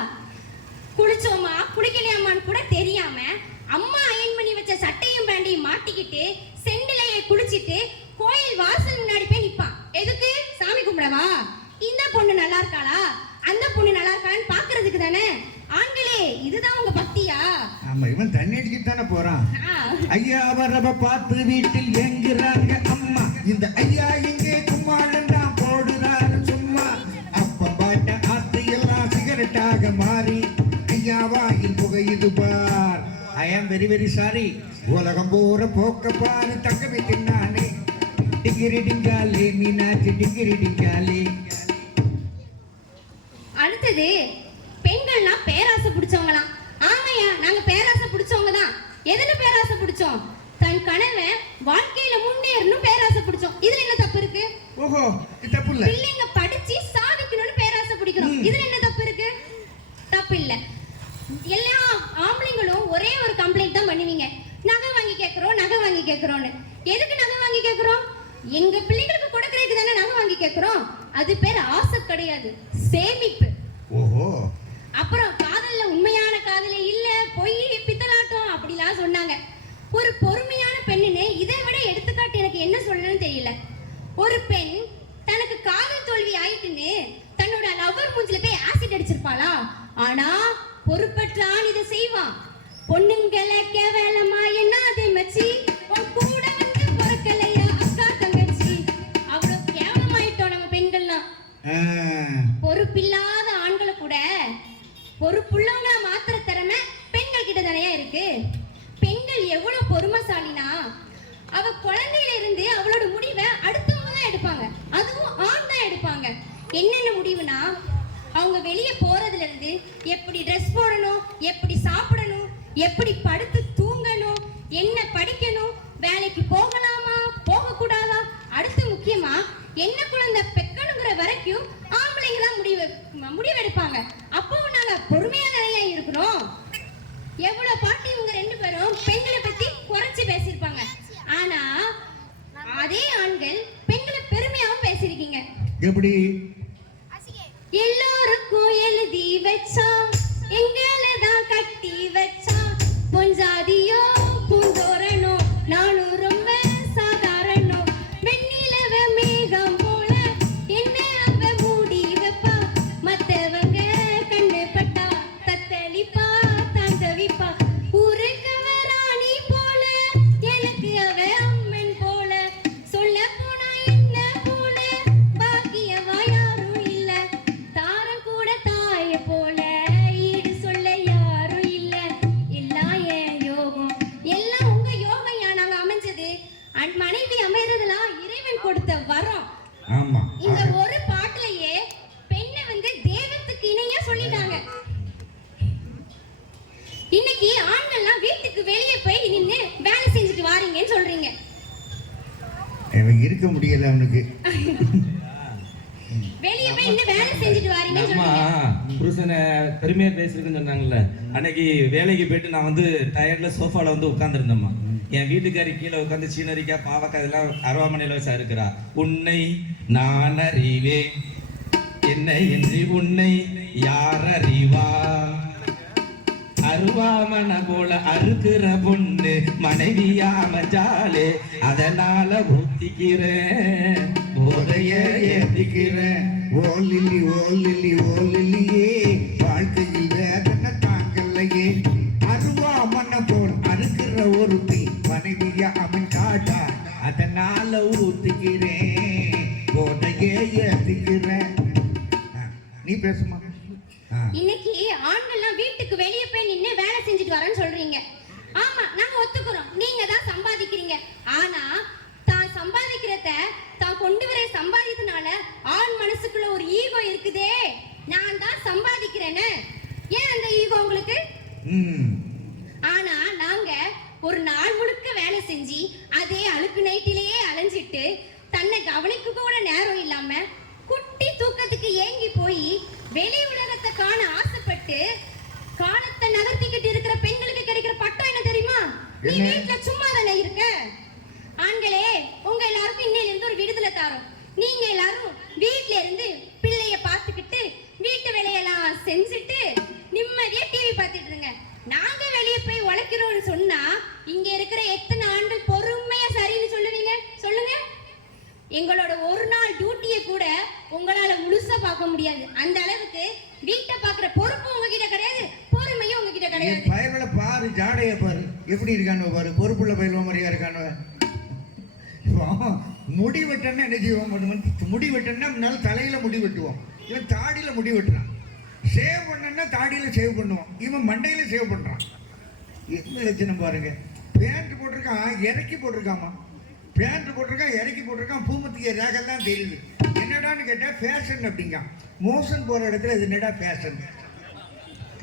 குளிச்சோமா குளிக்கலையாமான்னு கூட தெரியாம அம்மா அயன் பண்ணி வச்ச சட்டையும் பேண்டையும் மாட்டிக்கிட்டு செண்டிலையை குளிச்சிட்டு கோயில் வாசல் முன்னாடி போய் நிப்பான். எதுக்கு? சாமி கும்பிடவா? இந்த பொண்ணு நல்லா இருக்காளா, அந்த பொண்ணு நல்லா இருக்கான்னு பாக்குறதுக்கு தானே. ஆண்களே, இதுதான் உங்க பக்தியா? ஆமா, இவன் தண்ணி அடிக்கிட்டு தானே போறான். ஐயா அவரவ பார்த்து வீட்டில் எங்கிறாங்க அம்மா, இந்த ஐயா இங்கே கும்மாளம் தான் போடுறாரு சும்மா. அப்ப பாட்ட ஆத்து எல்லாம் சிகரெட்டாக மாறி ஐயாவாயில் புகையுது பார். ஐ ஆம் வெரி வெரி சாரி. உலகம் போற போக்க பாரு தக்கமே தின்னானே. டிங்கிரி டிங்காலே மீனாட்சி டிங்கிரி டிங்காலே. அடுத்தது, பெண்கள்னா பேராசை பிடிச்சவங்களாம். ஆமையா, நாங்க பேராசை பிடிச்சவங்க தான். எதுல பேராசை பிடிச்சோம்? தன் கணவன் வாழ்க்கையில முன்னேறணும் பேராசை பிடிச்சோம். இதுல என்ன தப்பு இருக்கு? ஓஹோ, தப்பு இல்ல. பிள்ளைங்க படிச்சு சாதிக்கணும்னு பேராசை பிடிக்கிறோம். இதுல என்ன தப்பு இருக்கு? தப்பு இல்ல. எல்லா ஆம்பளைங்களும் ஒரே ஒரு கம்ப்ளைண்ட் தான் பண்ணுவீங்க, நகை வாங்கி கேக்குறோம் நகை வாங்கி கேக்குறோம்னு. எதுக்கு நகை வாங்கி கேக்குறோம்? எங்க பிள்ளைங்களுக்கு கொடுக்கறதுக்கு தானே நகை வாங்கி கேக்குறோம். அது சேமிப்பு. ஓஹோ. அப்புறம் காதல்ல உண்மையான காதலே இல்ல, பொய் பித்தலாட்டம் அப்படிலாம் சொன்னாங்க. ஒரு பொறுமையான பெண்ணுன்னு இதை விட எடுத்துக்காட்டு எனக்கு என்ன சொல்லணும்னு தெரியல. ஒரு பெண் தனக்கு காதல் தோல்வி ஆயிட்டுன்னு தன்னோட லவர் மூஞ்சில போய் ஆசிட் அடிச்சிருப்பாளா? ஆனா பொறுப்பற்ற ஆண் இதை செய்வான். பொண்ணுங்களை கேவலமா என்னாதே மச்சி, உன் கூட வந்து பொறுக்கலையா அக்கா தங்கச்சி. அவ்வளவு கேவலமாயிட்டோம் நம்ம பெண்கள்லாம். பொறுப்பில்லாத ஆண்களை கூட பொறுப்புள்ளவங்கள மாத்திர திறமை பெண்கள் கிட்ட தானே இருக்கு. பெண்கள் எவ்வளவு பொறுமைசாலினா, அவ குழந்தையில இருந்து அவளோட முடிவை அடுத்தவங்க தான் எடுப்பாங்க, அதுவும் ஆண் தான் எடுப்பாங்க. என்னென்ன முடிவுனா, அவங்க வெளியே போறதுல இருந்து எப்படி ட்ரெஸ் போடணும், எப்படி சாப்பிடணும், எப்படி படுத்து தூங்கணும், என்ன படிக்கணும், வேலைக்கு போகலாமா போக கூடாதா, அடுத்து முக்கியமா என்ன குழந்தை பெக்கணுங்கிற வரைக்கும் ஆம்பளைங்க தான் முடிவெடுப்பாங்க. அப்பவும் நாங்க பொறுமையா நிறைய இருக்கிறோம். எவ்வளவு பாட்டி இவங்க ரெண்டு பேரும் பெண்களை பத்தி குறைச்சு பேசியிருப்பாங்க. ஆனா அதே ஆண்கள் பெண்களை பெருமையாவும் பேசியிருக்கீங்க. எப்படி? எல்லோருக்கும் எழுதி வச்சா, எங்களை தான் கட்டி வச்சா, பொஞ்சாதியோ பூந்தோரணோ, நானும் ரொம்ப சாதாரணோ, வெண்ணிலவ மேகம் போல என்ன அவ மூடி வைப்பா, மத்தவங்க கண்ணு பட்டா தத்தளிப்பா தாண்டவிப்பா, ஊருக்கு ராணி போல எனக்கு அவ அம்மன் போல, சொல்ல போனா என்ன போல பாக்கியவா யாரும் இல்ல, தாரம் கூட தாய போல ஈடு சொல்ல யாரும் இல்ல, எல்லாம் என் யோகம், எல்லாம் உங்க யோகையா நாங்க அமைஞ்சது. மனைவி அமைறதெல்லாம் இறைவன் கொடுத்த வரம். ஆமா. இந்த ஒரு பாட்டுலயே பெண்ணை வந்து தெய்வத்துக்கு இணையா சொல்லிட்டாங்க. இன்னைக்கு ஆண்கள்லாம் வீட்டுக்கு வெளியே போய் நின்னு வேலை செஞ்சுட்டு வாரீங்கன்னு சொல்றீங்க. இருக்க முடியல அவனுக்கு. வெளியே போய் இன்னும் வேலை செஞ்சுட்டு வாரீங்கன்னு அம்மா சொல்றீங்க. புருஷனை பெருமையா பேசிருக்குன்னு சொன்னாங்கல்ல, அன்னைக்கு வேலைக்கு போயிட்டு நான் வந்து டயர்ட்ல சோஃபால வந்து உட்கார்ந்துருந்தேம்மா. என் வீட்டுக்காரி கீழே உட்காந்து சீனரிக்காய் பாவக்காய் இதெல்லாம் அருவாமனையில வச்சா இருக்கிறா. உன்னை நான் அறிவேன், என்னை இன்றி உன்னை யார் அறிவா, அருவாமன போல அறுக்கிற பொண்ணு மனைவியா அமைஞ்சாலே அதனால ஊத்திக்கிறேன், போதைய ஏத்திக்கிறேன். ஓ லில்லி ஓ லில்லி ஓ லில்லியே, வாழ்க்கையில் வேதனை தாங்கலையே, அருவா மண்ண போல் அறுக்கிற ஒருத்தி மனைவியா அவன் காட்டா அதனால ஊத்திக்கிறேன், போதையே ஏத்திக்கிறேன். நீ பேசுமா? இன்னைக்கு ஆண்கள்லாம் வீட்டுக்கு வெளியே போய் நின்னு வேலை செஞ்சுட்டு வரேன்னு சொல்றீங்க. ஆமா, நாங்க ஒத்துக்கிறோம், நீங்க தான் சம்பாதிக்கிறீங்க. ஆனா தான் சம்பாதிக்கிறத தான் கொண்டு வர சம்பாதித்தனால ஆண் மனசுக்குள்ள ஒரு ஈகோ இருக்குதே, நான் தான் சம்பாதிக்கிறேன்னு. ஏன் அந்த ஈகோ உங்களுக்கு? ஆனா நாங்க ஒரு நாள் முழுக்க வேலை செஞ்சு அதே அழுக்கு நைட்டிலேயே அலைஞ்சிட்டு தன்னை கவனிக்க கூட நேரம் இல்லாம குட்டி தூக்கத்துக்கு ஏங்கி போய் வெளி உலகத்தை காண ஆசைப்பட்டு காலத்தை நகர்த்திக்கிட்டு இருக்கிற பெண்களுக்கு கிடைக்கிற பட்டம் என்ன தெரியுமா? நீ வீட்டுல சும்மா தானே இருக்க. ஆண்களே, உங்க எல்லாருக்கும் இன்னையில இருந்து ஒரு விடுதலை தாரோம். நீங்க எல்லாரும் வீட்ல இருந்து பிள்ளைய பார்த்துக்கிட்டு வீட்டு வேலையெல்லாம் செஞ்சுட்டு நிம்மதியா டிவி பார்த்துட்டு இருங்க. நாங்க வெளியே போய் உழைக்கிறோம்னு சொன்னா இங்க இருக்கிற எத்தனை ஆண்கள் பொறுமையா சரின்னு சொல்லுவீங்க? சொல்லுங்க. எங்களோட ஒரு நாள் டியூட்டியை கூட உங்களால முழுசா பார்க்க முடியாது. அந்த அளவுக்கு வீட்டை பார்க்குற பொறுப்பு உங்ககிட்ட கிடையாது, பொறுமையும் உங்ககிட்ட கிடையாது. பயங்களை பாரு, ஜாடைய பாரு, எப்படி இருக்கானோ பாரு, பொறுப்புள்ள பயில்வ மாதிரியா இருக்கானோ. முடி வெட்டன்னா என்ன செய்வோம் பண்ணுவோம்? முடி வெட்டன்னா முன்னால தலையில முடி வெட்டுவோம், இவன் தாடியில முடி வெட்டுறான். சேவ் பண்ணா தாடியில சேவ் பண்ணுவோம், இவன் மண்டையில சேவ் பண்றான். என்ன லட்சணம் பாருங்க. பேண்ட் போட்டிருக்கான், இறக்கி போட்டிருக்காமா. பேண்ட் போட்டிருக்கான், இறக்கி போட்டிருக்கான், பூமத்திய ரேகெல்லாம் தெரியுது. என்னடான்னு கேட்டா ஃபேஷன் அப்படிங்க. மோஷன் போற இடத்துல இது என்னடா ஃபேஷன்?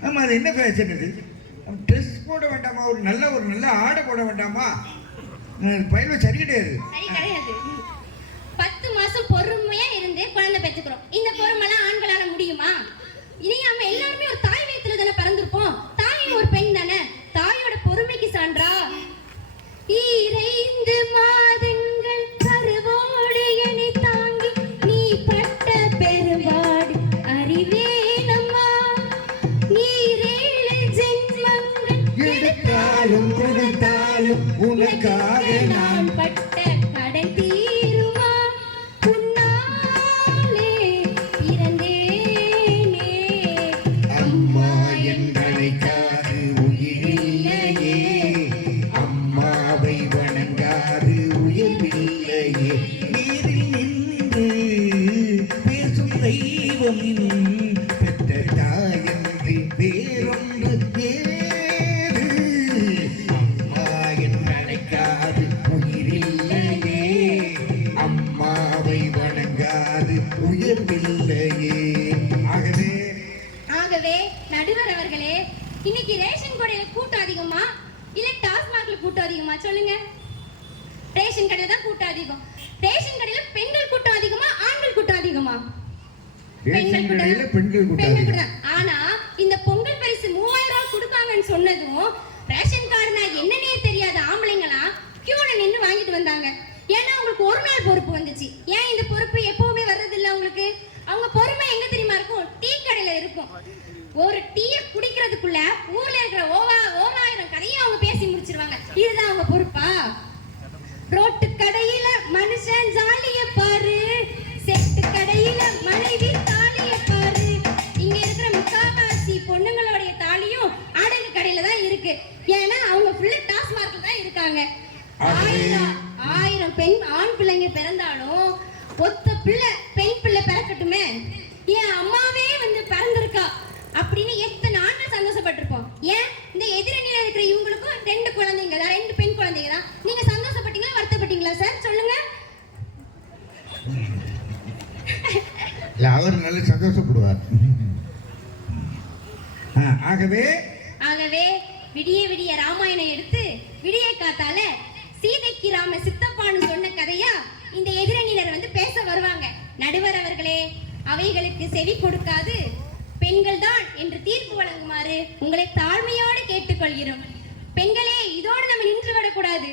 ஆமா, அது என்ன ஃபேஷன்? இது ட்ரெஸ் போட வேண்டாமா? ஒரு நல்ல ஆடை போட வேண்டாமா? பயில சரி கிடையாது. சரி கிடையாது. 10 மாசம் பொறுமையா இருந்து குழந்தை பெற்றுக்கிறோம். இந்த பொறுமைலாம் ஆண்களால முடியுமா? இனி நம்ம எல்லாருமே ஒரு தாய் வயித்துல தானே பிறந்திருப்போம். தாயும் ஒரு பெண் தானே. தாயோட பொறுமைக்கு சான்றா 2 மாதங்கள் கருவோடு என்னை தாங்கி நீ பட்ட பெருவாடு தெய்வம் பெற்ற தாயன்றி வேறொன்று ஏது அம்மா என்று அழைக்காது உயிரில்லையே அம்மாவை வணங்காது உயர்வில்லையே. ஆகவே நடுவர் அவர்களே, இன்னைக்கு ரேஷன் கடையில கூட்டம் அதிகமா இல்ல டாஸ்மாக்ல கூட்டம் அதிகமா சொல்லுங்க? ரேஷன் கடையில தான் கூட்டம் அதிகம். ரேஷன் கடையில பெண்கள் கூட்டம் அதிகமா ஆண்கள் கூட்டம் அதிகமா? ரேஷன் கடையில பெண்கள் கூட்டம். ஆனா இந்த பொங்கல் பரிசு 3000 ரூபாய் கொடுப்பாங்கன்னு சொன்னதும் ரேஷன் கார்டுனா என்னன்னே தெரியாத ஆம்பளைங்களா கியூல நின்னு வாங்கிட்டு வந்தாங்க. ஏன்னா உங்களுக்கு ஒரு நாள் பொறுப்பு வந்துச்சு. ஏன் இந்த பொறுப்பு எப்பவுமே வர்றது இல்ல உங்களுக்கு? அவங்க பொறுமை எங்க தெரியுமா இருக்கும்? டீ கடையில இருக்கும். ஒரு டீயை குடிக்கிறதுக்குள்ள ஊர்ல இருக்கிற ஓராயிரம் கதையும் அவங்க பேசி முடிச்சிருவாங்க. இதுதான் அவங்க பொறுப்பா? ரோட்டு கடையில மனுஷன் ஜாலிய பாரு, செட்டு கடையில மனைவி தாலிய பாரு. இங்க இருக்கிற முக்காவாசி பொண்ணுங்களுடைய தாலியும் ஆடகு கடையில தான் இருக்கு. ஏன்னா அவங்க ஃபுல்லா டாஸ்மார்க்ல தான் இருக்காங்க. ஆயிரம் பெண் ஆண் பிள்ளைங்க பிறந்தாலும் ஒத்த பிள்ளை பெண் பிள்ளை பிறக்கட்டுமே, என் அம்மாவே வந்து பிறந்திருக்கா அப்படின்னு எத்தனை ஆண்கள் சந்தோஷப்பட்டிருப்போம். ஏன் இந்த எதிரணியில இருக்கிற இவங்களுக்கும் 2 குழந்தைங்க தான், 2 பெண் குழந்தைங்க தான். நீங்க சந்தோஷப்பட்டீங்களா வருத்தப்பட்டீங்களா சார் சொல்லுங்க? அவர் நல்ல சந்தோஷப்படுவார். ஆகவே விடிய விடிய ராமாயணம் எடுத்து விடிய காத்தால சீதைக்கு ராம சித்தப்பான்னு சொன்ன கதையா இந்த எதிரணியினர் வந்து பேச வருவாங்க. நடுவர் அவர்களே, அவைகளுக்கு செவி கொடுக்காது பெண்கள் தான் என்று தீர்ப்பு வழங்குமாறு உங்களை தாழ்மையோடு கேட்டுக்கொள்கிறோம். பெண்களே, இதோடு நம்ம நின்று விடக்கூடாது.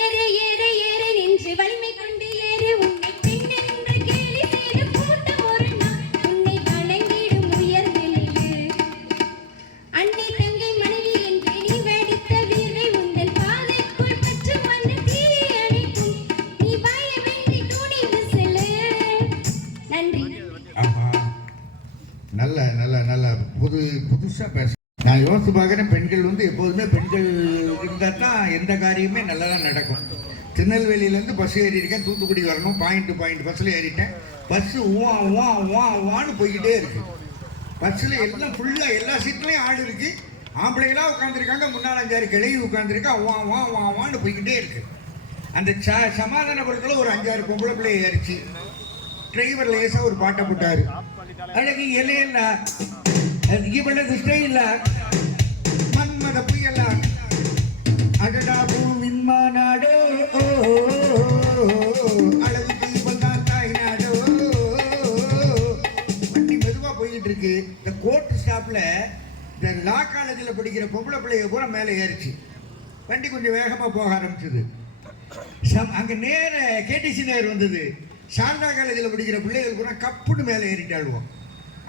ஏறு ஏறு ஏறு நின்று வலிமை கொண்டு ஏறு, உன்னை பெண் என்று கேலி செய்து கூட்டம் ஒரு நாள் உன்னை வணங்கிடும் உயர்ந்து நில்லு. அன்னை தங்கை மனைவி என்று நீ வெடித்த வீரை உந்தன் பாதைக்குள் பற்று வந்து தீயை அணைக்கும். நீ பயமின்றி துணிந்து செல்லு. நன்றி. நல்ல நல்ல நல்ல புதுசா பேச நான் யோசிச்சு பார்க்குறேன். பெண்கள் வந்து எப்போதுமே பெண்கள் இருந்தால் தான் எந்த காரியமே நல்லதா நடக்கும். திருநெல்வேலியிலேருந்து பஸ் ஏறி இருக்கேன், தூத்துக்குடி வரணும், பாயிண்ட் பஸ்ஸில் ஏறிட்டேன். பஸ்ஸு வான்னு போய்கிட்டே இருக்கு. பஸ்ஸில் எல்லாம் ஃபுல்லாக எல்லா சீட்லையும் ஆள் இருக்கு, ஆம்பளைகளாக உட்காந்துருக்காங்க, முன்னால் 5-6 கிளவி உட்காந்துருக்கா, வான்னு போய்கிட்டே இருக்கு. அந்த சமாதானப்படுத்தல ஒரு 5-6 பொம்பளை பிள்ளை ஏறிச்சு. டிரைவர் லேசாக ஒரு பாட்டை போட்டாரு. அழகு இலையில்ல இவளது ஸ்டைல மன்மத புயல அடடா பூமின் மாநாடோ அழகு தீபம் தான் தாய் நாடோ. வண்டி மெதுவா போயிட்டு இருக்கு. இந்த கோர்ட் ஸ்டாப்ல இந்த லா காலேஜில் படிக்கிற பொம்பளை பிள்ளைய பூரா மேலே ஏறிச்சு. வண்டி கொஞ்சம் வேகமா போக ஆரம்பிச்சது. அங்க நேர கேடிசி நேர் வந்தது. சாரதா காலேஜில் படிக்கிற பிள்ளைகள் கூட கப்புன்னு மேலே ஏறிட்டாளுவோம்.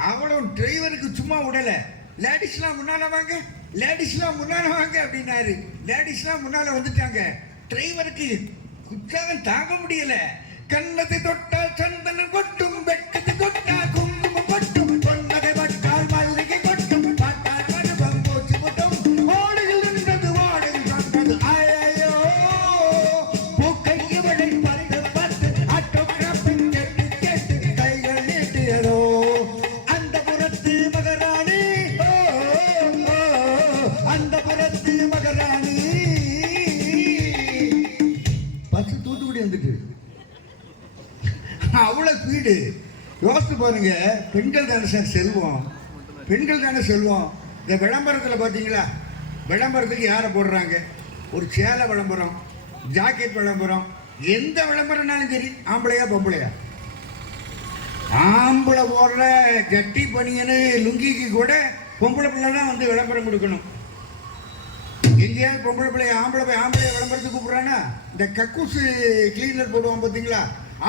அவளும் டிரைவருக்கு சும்மா விடலை. லேடிஸ்லாம் முன்னால வாங்க, லேடிஸ்லாம் முன்னால வாங்க அப்படின்னாரு. லேடிஸ்லாம் முன்னால வந்துட்டாங்க. டிரைவருக்கு உற்சாகம் தாங்க முடியல. கண்ணத்தை தொட்டால் சந்தனம் கொட்டும், வெட்டத்தை தொட்டால் குங்குமம் கொட்டும், பொன்னதை பட்டால் மல்லிகை கொட்டும், பார்த்தால் மனுபம் போச்சு முட்டும், ஓடுகள் நின்றது வாடகை சொன்னது ஐயோ பூக்கை இவளை பார்த்து பார்த்து ஆட்டோகிராஃபிங் கேட்டு கேட்டு கைகள் நீட்டியதோ அந்த புறத்து மகராணி, அந்த புறத்து மகராணி. பஸ் தூத்துக்குடி வந்துட்டு அவ்வளோ ஸ்பீடு. யோசித்து பாருங்க. பெண்கள் தானே சார் செல்வம், பெண்கள் தானே செல்வம். இந்த விளம்பரத்தில் பார்த்தீங்களா, விளம்பரத்துக்கு யாரை போடுறாங்க? ஒரு சேலை விளம்பரம், ஜாக்கெட் விளம்பரம், எந்த விளம்பரம்னாலும் சரி ஆம்பளையா பொம்பளையா? ஆம்பளை போடுற ஜட்டி பனியனு லுங்கிக்கு கூட பொம்பளை பிள்ளை தான் வந்து விளம்பரம் கொடுக்கணும். எங்கேயாவது பொம்பளை பிள்ளைய ஆம்பளைய விளம்பரத்துக்கு கூப்பிட்றானா? இந்த கக்கூசு கிளீனர் போடுவான் பார்த்தீங்களா,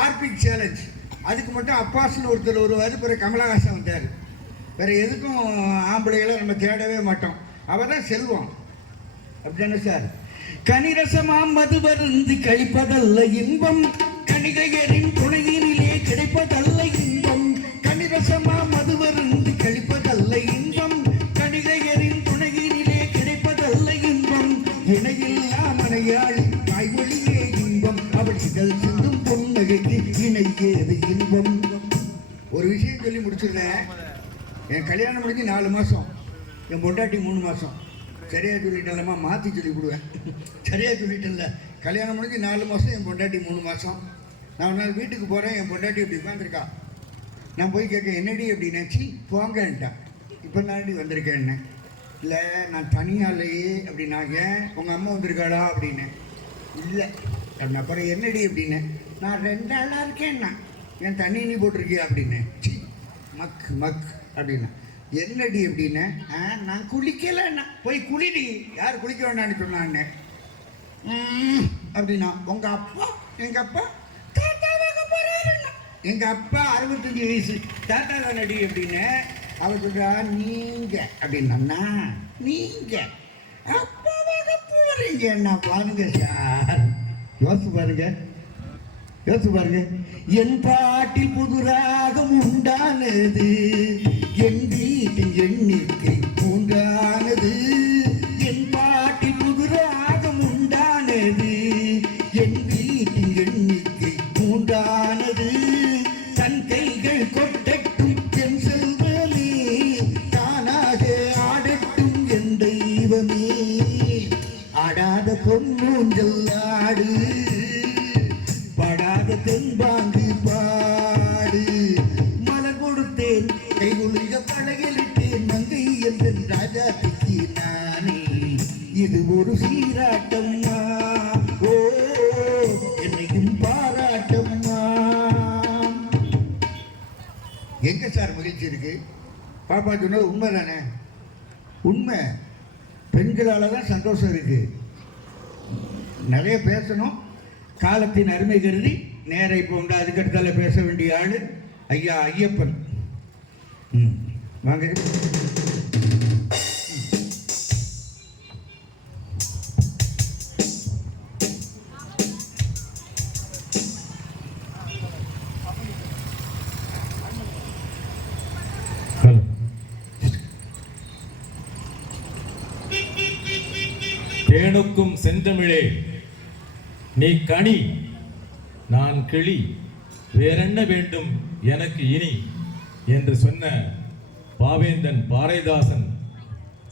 ஆர்பிக் சேலஞ்ச், அதுக்கு மட்டும் அப்பாஸ்ன்னு ஒருத்தர் வருவார். பிறகு கமலஹாசன் வந்தார். வேறு எதுக்கும் ஆம்பளைகளை நம்ம தேடவே மாட்டோம். அவ தான் செல்வம். அப்படிதானே சார்? கனிரசமாம் மது வருந்து கழிப்பதல்ல இன்பம், கணிகையரின் துணையினிலே கிடைப்பதல்ல இன்பம். கனிரசமாம் மது வருந்து கழிப்பதல்ல இன்பம், கணிகையரின் துணையினிலே கிடைப்பதல்ல இன்பம். இணையில்லா மனையாளி தாய்மொழியே இன்பம், அவள் இதழ் சிந்தும் பொன்னகைக்கு இணையேது இன்பம். ஒரு விஷயம் சொல்லி முடிச்சிடுறேன். என் கல்யாணம் முடிஞ்சு 4 மாதம், என் பொண்டாட்டி 3 மாதம். சரியாக சொல்லிட்டேன்லம்மா, மாற்றி சொல்லி கொடுவேன். சரியாக சொல்லிட்டேன்ல, கல்யாணம் முடிஞ்சு 4 மாதம், என் பொண்டாட்டி 3 மாதம். நான் ஒரு நாள் வீட்டுக்கு போகிறேன், என் பொண்டாட்டி இப்படி உட்காந்துருக்கா. நான் போய் கேட்க, என்னடி அப்படின்னாச்சு, போங்கன்ட்டான். இப்போ தாண்டி வந்திருக்கேன். என்ன இல்லை, நான் தனியாக இல்லையே அப்படின்னா. ஏன் உங்கள் அம்மா வந்திருக்காளா அப்படின்னு. இல்லை அப்படின்னா. அப்புறம் என்னடி அப்படின்னு. நான் 2 நாளாக இருக்கேன்னா. என் தண்ணி நீ போட்டிருக்கியா அப்படின்னு. சி மக் மக் அப்படின்னா. என்னடி அப்படின்னு. நான் குளிக்கலைன்னா. போய் குளிடி. யார் குளிக்க வேண்டான்னு சொன்னான்னு அப்படின்னா. உங்கள் அப்பா, எங்கள் அப்பா தாத்தாவாக போகிறாருன்னா. எங்கள் அப்பா 65 வயசு, தாத்தா தானடி அப்படின்னு. அவர் சொல்கிறா, நீங்கள் அப்படின்னா. நீங்கள் அப்பாவாக போகிறீங்க என்ன. பாருங்க சார், யோசிச்சு பாருங்க, யோசிச்சு பாருங்க. என் பாட்டில் புதுராகம் உண்டானது, என் வீட்டின் எண்ணிக்கை பூண்டானது. என் பாட்டில் புதுராகம் உண்டானது, என் வீட்டின் எண்ணிக்கை பூண்டானது. தன் கைகள் கொட்டட்டும் என் செல்வமே, தானாக ஆடட்டும் என் தெய்வமே. ஆடாத பொன்னூஞ்சல் ஆடு, படாத தென்பாங்கு பாடு. மலர் கொடுத்தேன், கைகுலிக பழகிலிட்டேன், மங்கை என்றன் ராஜாத்திக்கு நானே. இது ஒரு சீராட்டம்மா, ஓ என்னையும் பாராட்டம்மா. எங்க சார் மகிழ்ச்சி இருக்கு? பாப்பா சொன்னது உண்மை தானே? உண்மை. பெண்களால தான் சந்தோஷம் இருக்கு. நிறைய பேசணும், காலத்தின் அருமை கருதி நேர இப்போ உண்டு. அதுக்கடுத்தால பேச வேண்டிய ஆள் ஐயா ஐயப்பன். வாங்க. தேனுக்கும் செந்தமிழே நீ கனி, நான் கிளி, வேறென்ன வேண்டும் எனக்கு இனி என்று சொன்ன பாவேந்தன் பாரதிதாசன்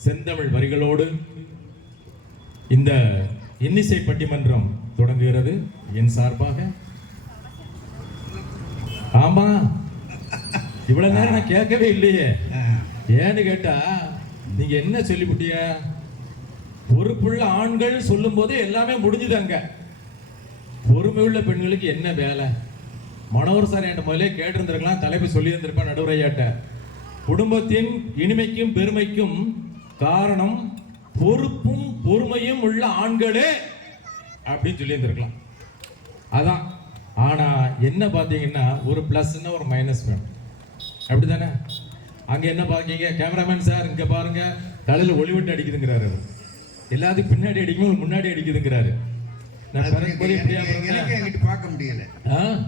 செந்தமிழ் வரிகளோடு இந்த இன்னிசை பட்டிமன்றம் தொடங்குகிறது. என் சார்பாக ஆமா, இவ்வளவு நேரம் நான் கேட்கவே இல்லையே. ஏன்னு கேட்டா நீங்க என்ன சொல்லிவிட்டிய? பொறுப்புள்ள ஆண்கள் சொல்லும் போது எல்லாமே முடிஞ்சுதாங்க. பொறுமையுள்ள பெண்களுக்கு என்ன வேலை? மனோகர் சார் என்ற முதலே கேட்டிருந்திருக்கலாம், தலைப்பு சொல்லி இருந்திருப்பேன் நடுவரையாட்ட. குடும்பத்தின் இனிமைக்கும் பெருமைக்கும் காரணம் பொறுப்பும் பொறுமையும் உள்ள ஆண்களே அப்படின்னு சொல்லி இருந்திருக்கலாம். அதான். ஆனா என்ன பாத்தீங்கன்னா, ஒரு பிளஸ்னா ஒரு மைனஸ் வேணும், அப்படித்தானே? அங்க என்ன பாக்கீங்க, கேமராமேன் சார் இங்க பாருங்க, தலையில ஒளிவிட்டு அடிக்குதுங்கிறாரு. எல்லாத்துக்கும் பின்னாடி அடிக்கும், முன்னாடி அடிக்குதுங்கிறாரு. எனக்கு பார்க்க முடியல,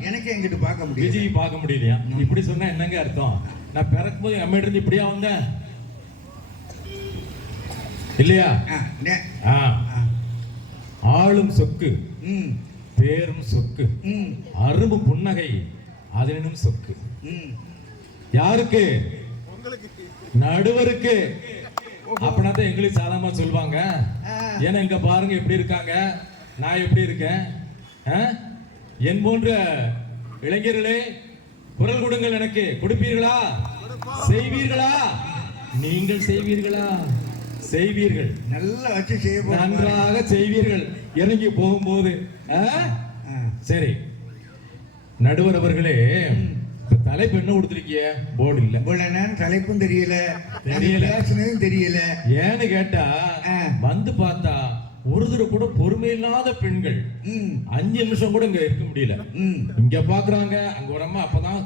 எனக்கு எங்கிட்ட பார்க்க முடியல, விஜய் பார்க்க முடியலையா? இப்படி சொன்னா என்னங்க அர்த்தம்? நான் பிறக்கும் போது அம்மா இருந்து இப்படியா வந்தேன் இல்லையா? ஆளும் சொக்கு, பேரும் சொக்கு, அரும்பு புன்னகை அதனும் சொக்கு. யாருக்கு? நடுவருக்கு. அப்படின்னா எங்களுக்கு சாதாரணமா சொல்லுவாங்க. ஏன்னா இங்க பாருங்க எப்படி இருக்காங்க, நான் எப்படி இருக்கேன். என் போன்ற இளைஞர்களே குரல் கொடுங்கள், எனக்கு கொடுப்பீர்களா? செய்வீர்களா? நீங்கள் செய்வீர்களா? செய்வீர்கள், நல்லா வச்சு செய்ய, நன்றாக செய்வீர்கள் இறங்கி போகும்போது. சரி நடுவர் அவர்களே, தலைப்பு என்ன கொடுத்திருக்கிய? போர்டு இல்ல, தலைப்பும் தெரியல, தெரியல. ஏன்னு கேட்டா வந்து பார்த்தா ஒருத்தர் கூட பொறுமை இல்லாத பெண்கள் 5 நிமிஷம் கூட இங்க இருக்க முடியல. இங்க பாக்குறாங்க, அங்க ஒரு அம்மா அப்பதான்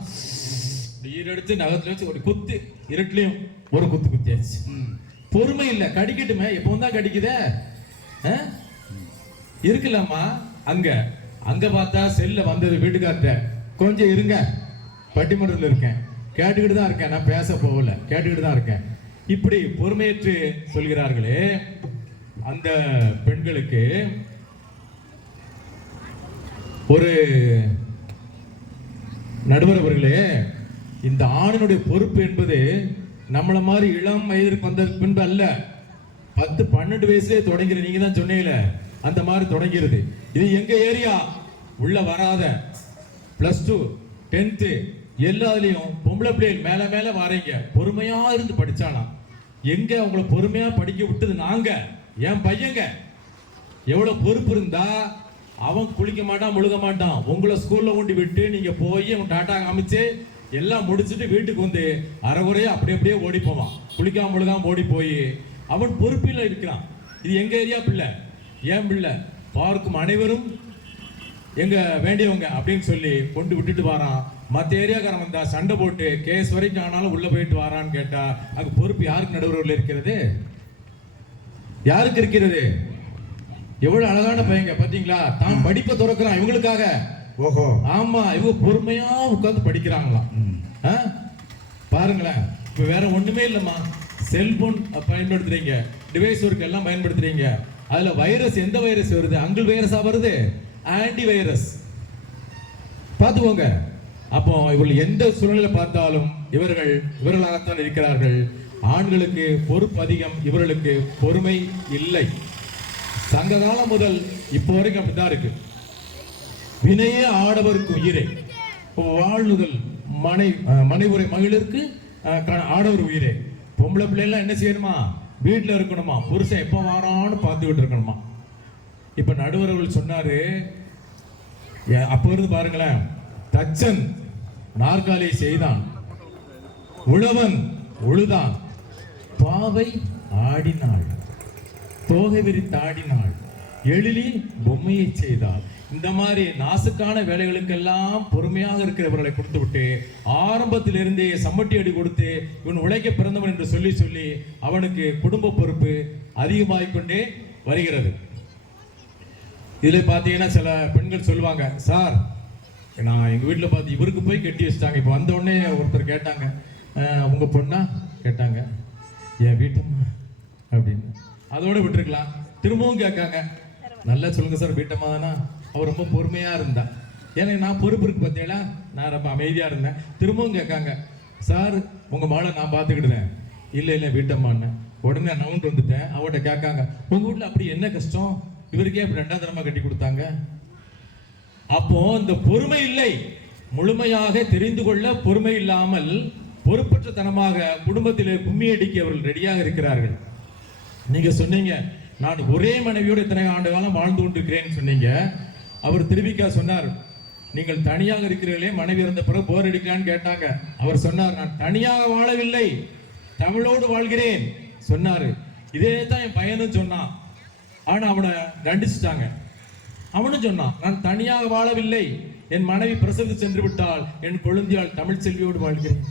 எடுத்து நகத்துல வச்சு ஒரு குத்து, இருட்டுலயும் ஒரு குத்து குத்தியாச்சு. பொறுமை இல்ல, கடிக்கட்டுமே, எப்போ தான் கடிக்குத இருக்குல்லம்மா. அங்க அங்க பார்த்தா செல்ல வந்தது வீட்டுக்கார்ட்ட, கொஞ்சம் இருங்க பட்டிமன்றத்தில் இருக்கேன், கேட்டுக்கிட்டு தான் இருக்கேன், நான் பேச போகல, கேட்டுக்கிட்டு தான் இருக்கேன். இப்படி பொறுமையற்று சொல்கிறார்களே அந்த பெண்களுக்கு ஒரு நடுவர் அவர்களே, இந்த ஆணினுடைய பொறுப்பு என்பது நம்மள மாதிரி இளம் வயதிற்கு வந்த பின்பு அல்ல, 10-12 வயசுலயே தொடங்கிற. நீங்க தான் சொன்னீங்கள, அந்த மாதிரி தொடங்கிறது. இது எங்க ஏரியா உள்ள வராத +2 10th எல்லாத்துலயும் பொம்பளை பிள்ளைகள் மேல மேல வாரீங்க, பொறுமையா இருந்து படிச்சாலாம். எங்க உங்களை பொறுமையா படிக்க விட்டது நாங்க, என் பையங்க. எவ்வளவு பொறுப்பு இருந்தா அவன் குளிக்க மாட்டான் முழுக மாட்டான், உங்களை ஸ்கூல்ல கொண்டு விட்டு நீங்க போய் அவன் டாட்டா காமிச்சு எல்லாம் முடிச்சுட்டு வீட்டுக்கு வந்து அரைகுறையா அப்படியே ஓடி போவான், குளிக்காம முழுகாம ஓடி போய் அவன் பொறுப்பில் இருக்கிறான். இது எங்க ஏரியா பிள்ளை, ஏன் பிள்ளை. பார்க்கும் அனைவரும் எங்க வேண்டியவங்க அப்படின்னு சொல்லி கொண்டு விட்டுட்டு வாரான். மற்ற ஏரியாக்காரன் வந்தா சண்டை போட்டு கேஸ் வரைக்கும் ஆனாலும் உள்ள போயிட்டு வாரான்னு கேட்டா அங்க பொறுப்பு யாருக்கு நடுவர்கள் இருக்கிறது, யாருக்கு இருக்கிறது? எவ்வளவு அழகான பையங்க பாத்தீங்களா, தான் படிப்பை துறக்கிறான் இவங்களுக்காக. ஓஹோ, ஆமா, இவங்க பொறுமையா உட்கார்ந்து படிக்கிறாங்களாம். பாருங்களேன், இப்ப வேற ஒண்ணுமே இல்லம்மா, செல்போன் பயன்படுத்துறீங்க, டிவைஸ் ஒர்க் எல்லாம் பயன்படுத்துறீங்க. அதுல வைரஸ் எந்த வைரஸ் வருது? அங்கிள் வைரஸா வருது, ஆன்டி வைரஸ். பாத்துக்கோங்க. அப்போ இவர்கள் எந்த சூழ்நிலை பார்த்தாலும் இவர்களாகத்தான் இருக்கிறார்கள். ஆண்களுக்கு பொறுப்பு அதிகம், இவர்களுக்கு பொறுமை இல்லை. சங்க காலம் முதல் இப்போ வரைக்கும் அப்படித்தான் இருக்கு. வினையே ஆடவருக்கு உயிரை, வாழ்வுதல் மனைவுரை மகளிருக்கு ஆடவர் உயிரே. பொம்பளை பிள்ளைலாம் என்ன செய்யணுமா? வீட்டுல இருக்கணுமா, புருஷன் எப்ப வாரான்னு பார்த்துக்கிட்டு இருக்கணுமா. இப்ப நடுவர்கள் சொன்னாரு, அப்ப இருந்து பாருங்களேன், தச்சன் நாற்காலி செய்தான், உழவன் உழுதான், பாவை ஆடினாள், தோகை விரித்தாடினாள், எழிலி பொம்மையை செய்தாள். இந்த மாதிரி நாசுக்கான வேலைகளுக்கெல்லாம் பொறுமையாக இருக்கிறவர்களை கொடுத்து விட்டு ஆரம்பத்திலிருந்தே சம்மட்டி அடி கொடுத்து இவன் உழைக்க பிறந்தவன் என்று சொல்லி சொல்லி அவனுக்கு குடும்ப பொறுப்பு அதிகமாகிக்கொண்டே வருகிறது. இதுல பாத்தீங்கன்னா சில பெண்கள் சொல்லுவாங்க, சார் நான் எங்க வீட்டுல பார்த்து இவருக்கு போய் கட்டி வச்சிட்டாங்க. இப்ப வந்த உடனே ஒருத்தர் கேட்டாங்க, உங்க பொண்ணா கேட்டாங்க, என் வீட்டம்மா அப்படின்னு. அதோட விட்டுருக்கலாம். திரும்பவும் கேட்காங்க, நல்லா சொல்லுங்க சார் வீட்டம்மா தானா. அவர் ரொம்ப பொறுமையா இருந்தா, ஏன்னா நான் பொறுப்பு இருக்கு பார்த்தீங்களா, நான் ரொம்ப அமைதியா இருந்தேன். திரும்பவும் கேட்காங்க, சார் உங்க மகளை நான் பார்த்துக்கிடுவேன். இல்ல வீட்டம்மான்னு. உடனே நவுண்டு வந்துட்டேன். அவட்ட கேட்காங்க, உங்க வீட்டுல அப்படி என்ன கஷ்டம், இவருக்கே அப்படி 2ஆம் தரமா கட்டி கொடுத்தாங்க. அப்போ இந்த பொறுமை இல்லை, முழுமையாக தெரிந்து கொள்ள பொறுமை இல்லாமல் பொறுப்பற்ற தனமாக குடும்பத்திலே கும்மி அடிக்க அவர்கள் ரெடியாக இருக்கிறார்கள். நீங்க சொன்னீங்க, நான் ஒரே மனைவியோடு இத்தனை ஆண்டு காலம் வாழ்ந்து கொண்டிருக்கிறேன்னு சொன்னீங்க. அவர் திருவிக்கா சொன்னார், நீங்கள் தனியாக இருக்கிறீர்களே, மனைவி இருந்த பிறகு போர் அடிக்கலான்னு கேட்டாங்க. அவர் சொன்னார், நான் தனியாக வாழவில்லை, தமிழோடு வாழ்கிறேன் சொன்னாரு. இதே தான் என் பையனும் சொன்னான். ஆனா அவனை தண்டிச்சுட்டாங்க. அவனும் சொன்னான், நான் தனியாக வாழவில்லை, என் மனைவி பிரசவித்து சென்று விட்டால் என் குழந்தையால் தமிழ் செல்வியோடு வாழ்கிறேன்.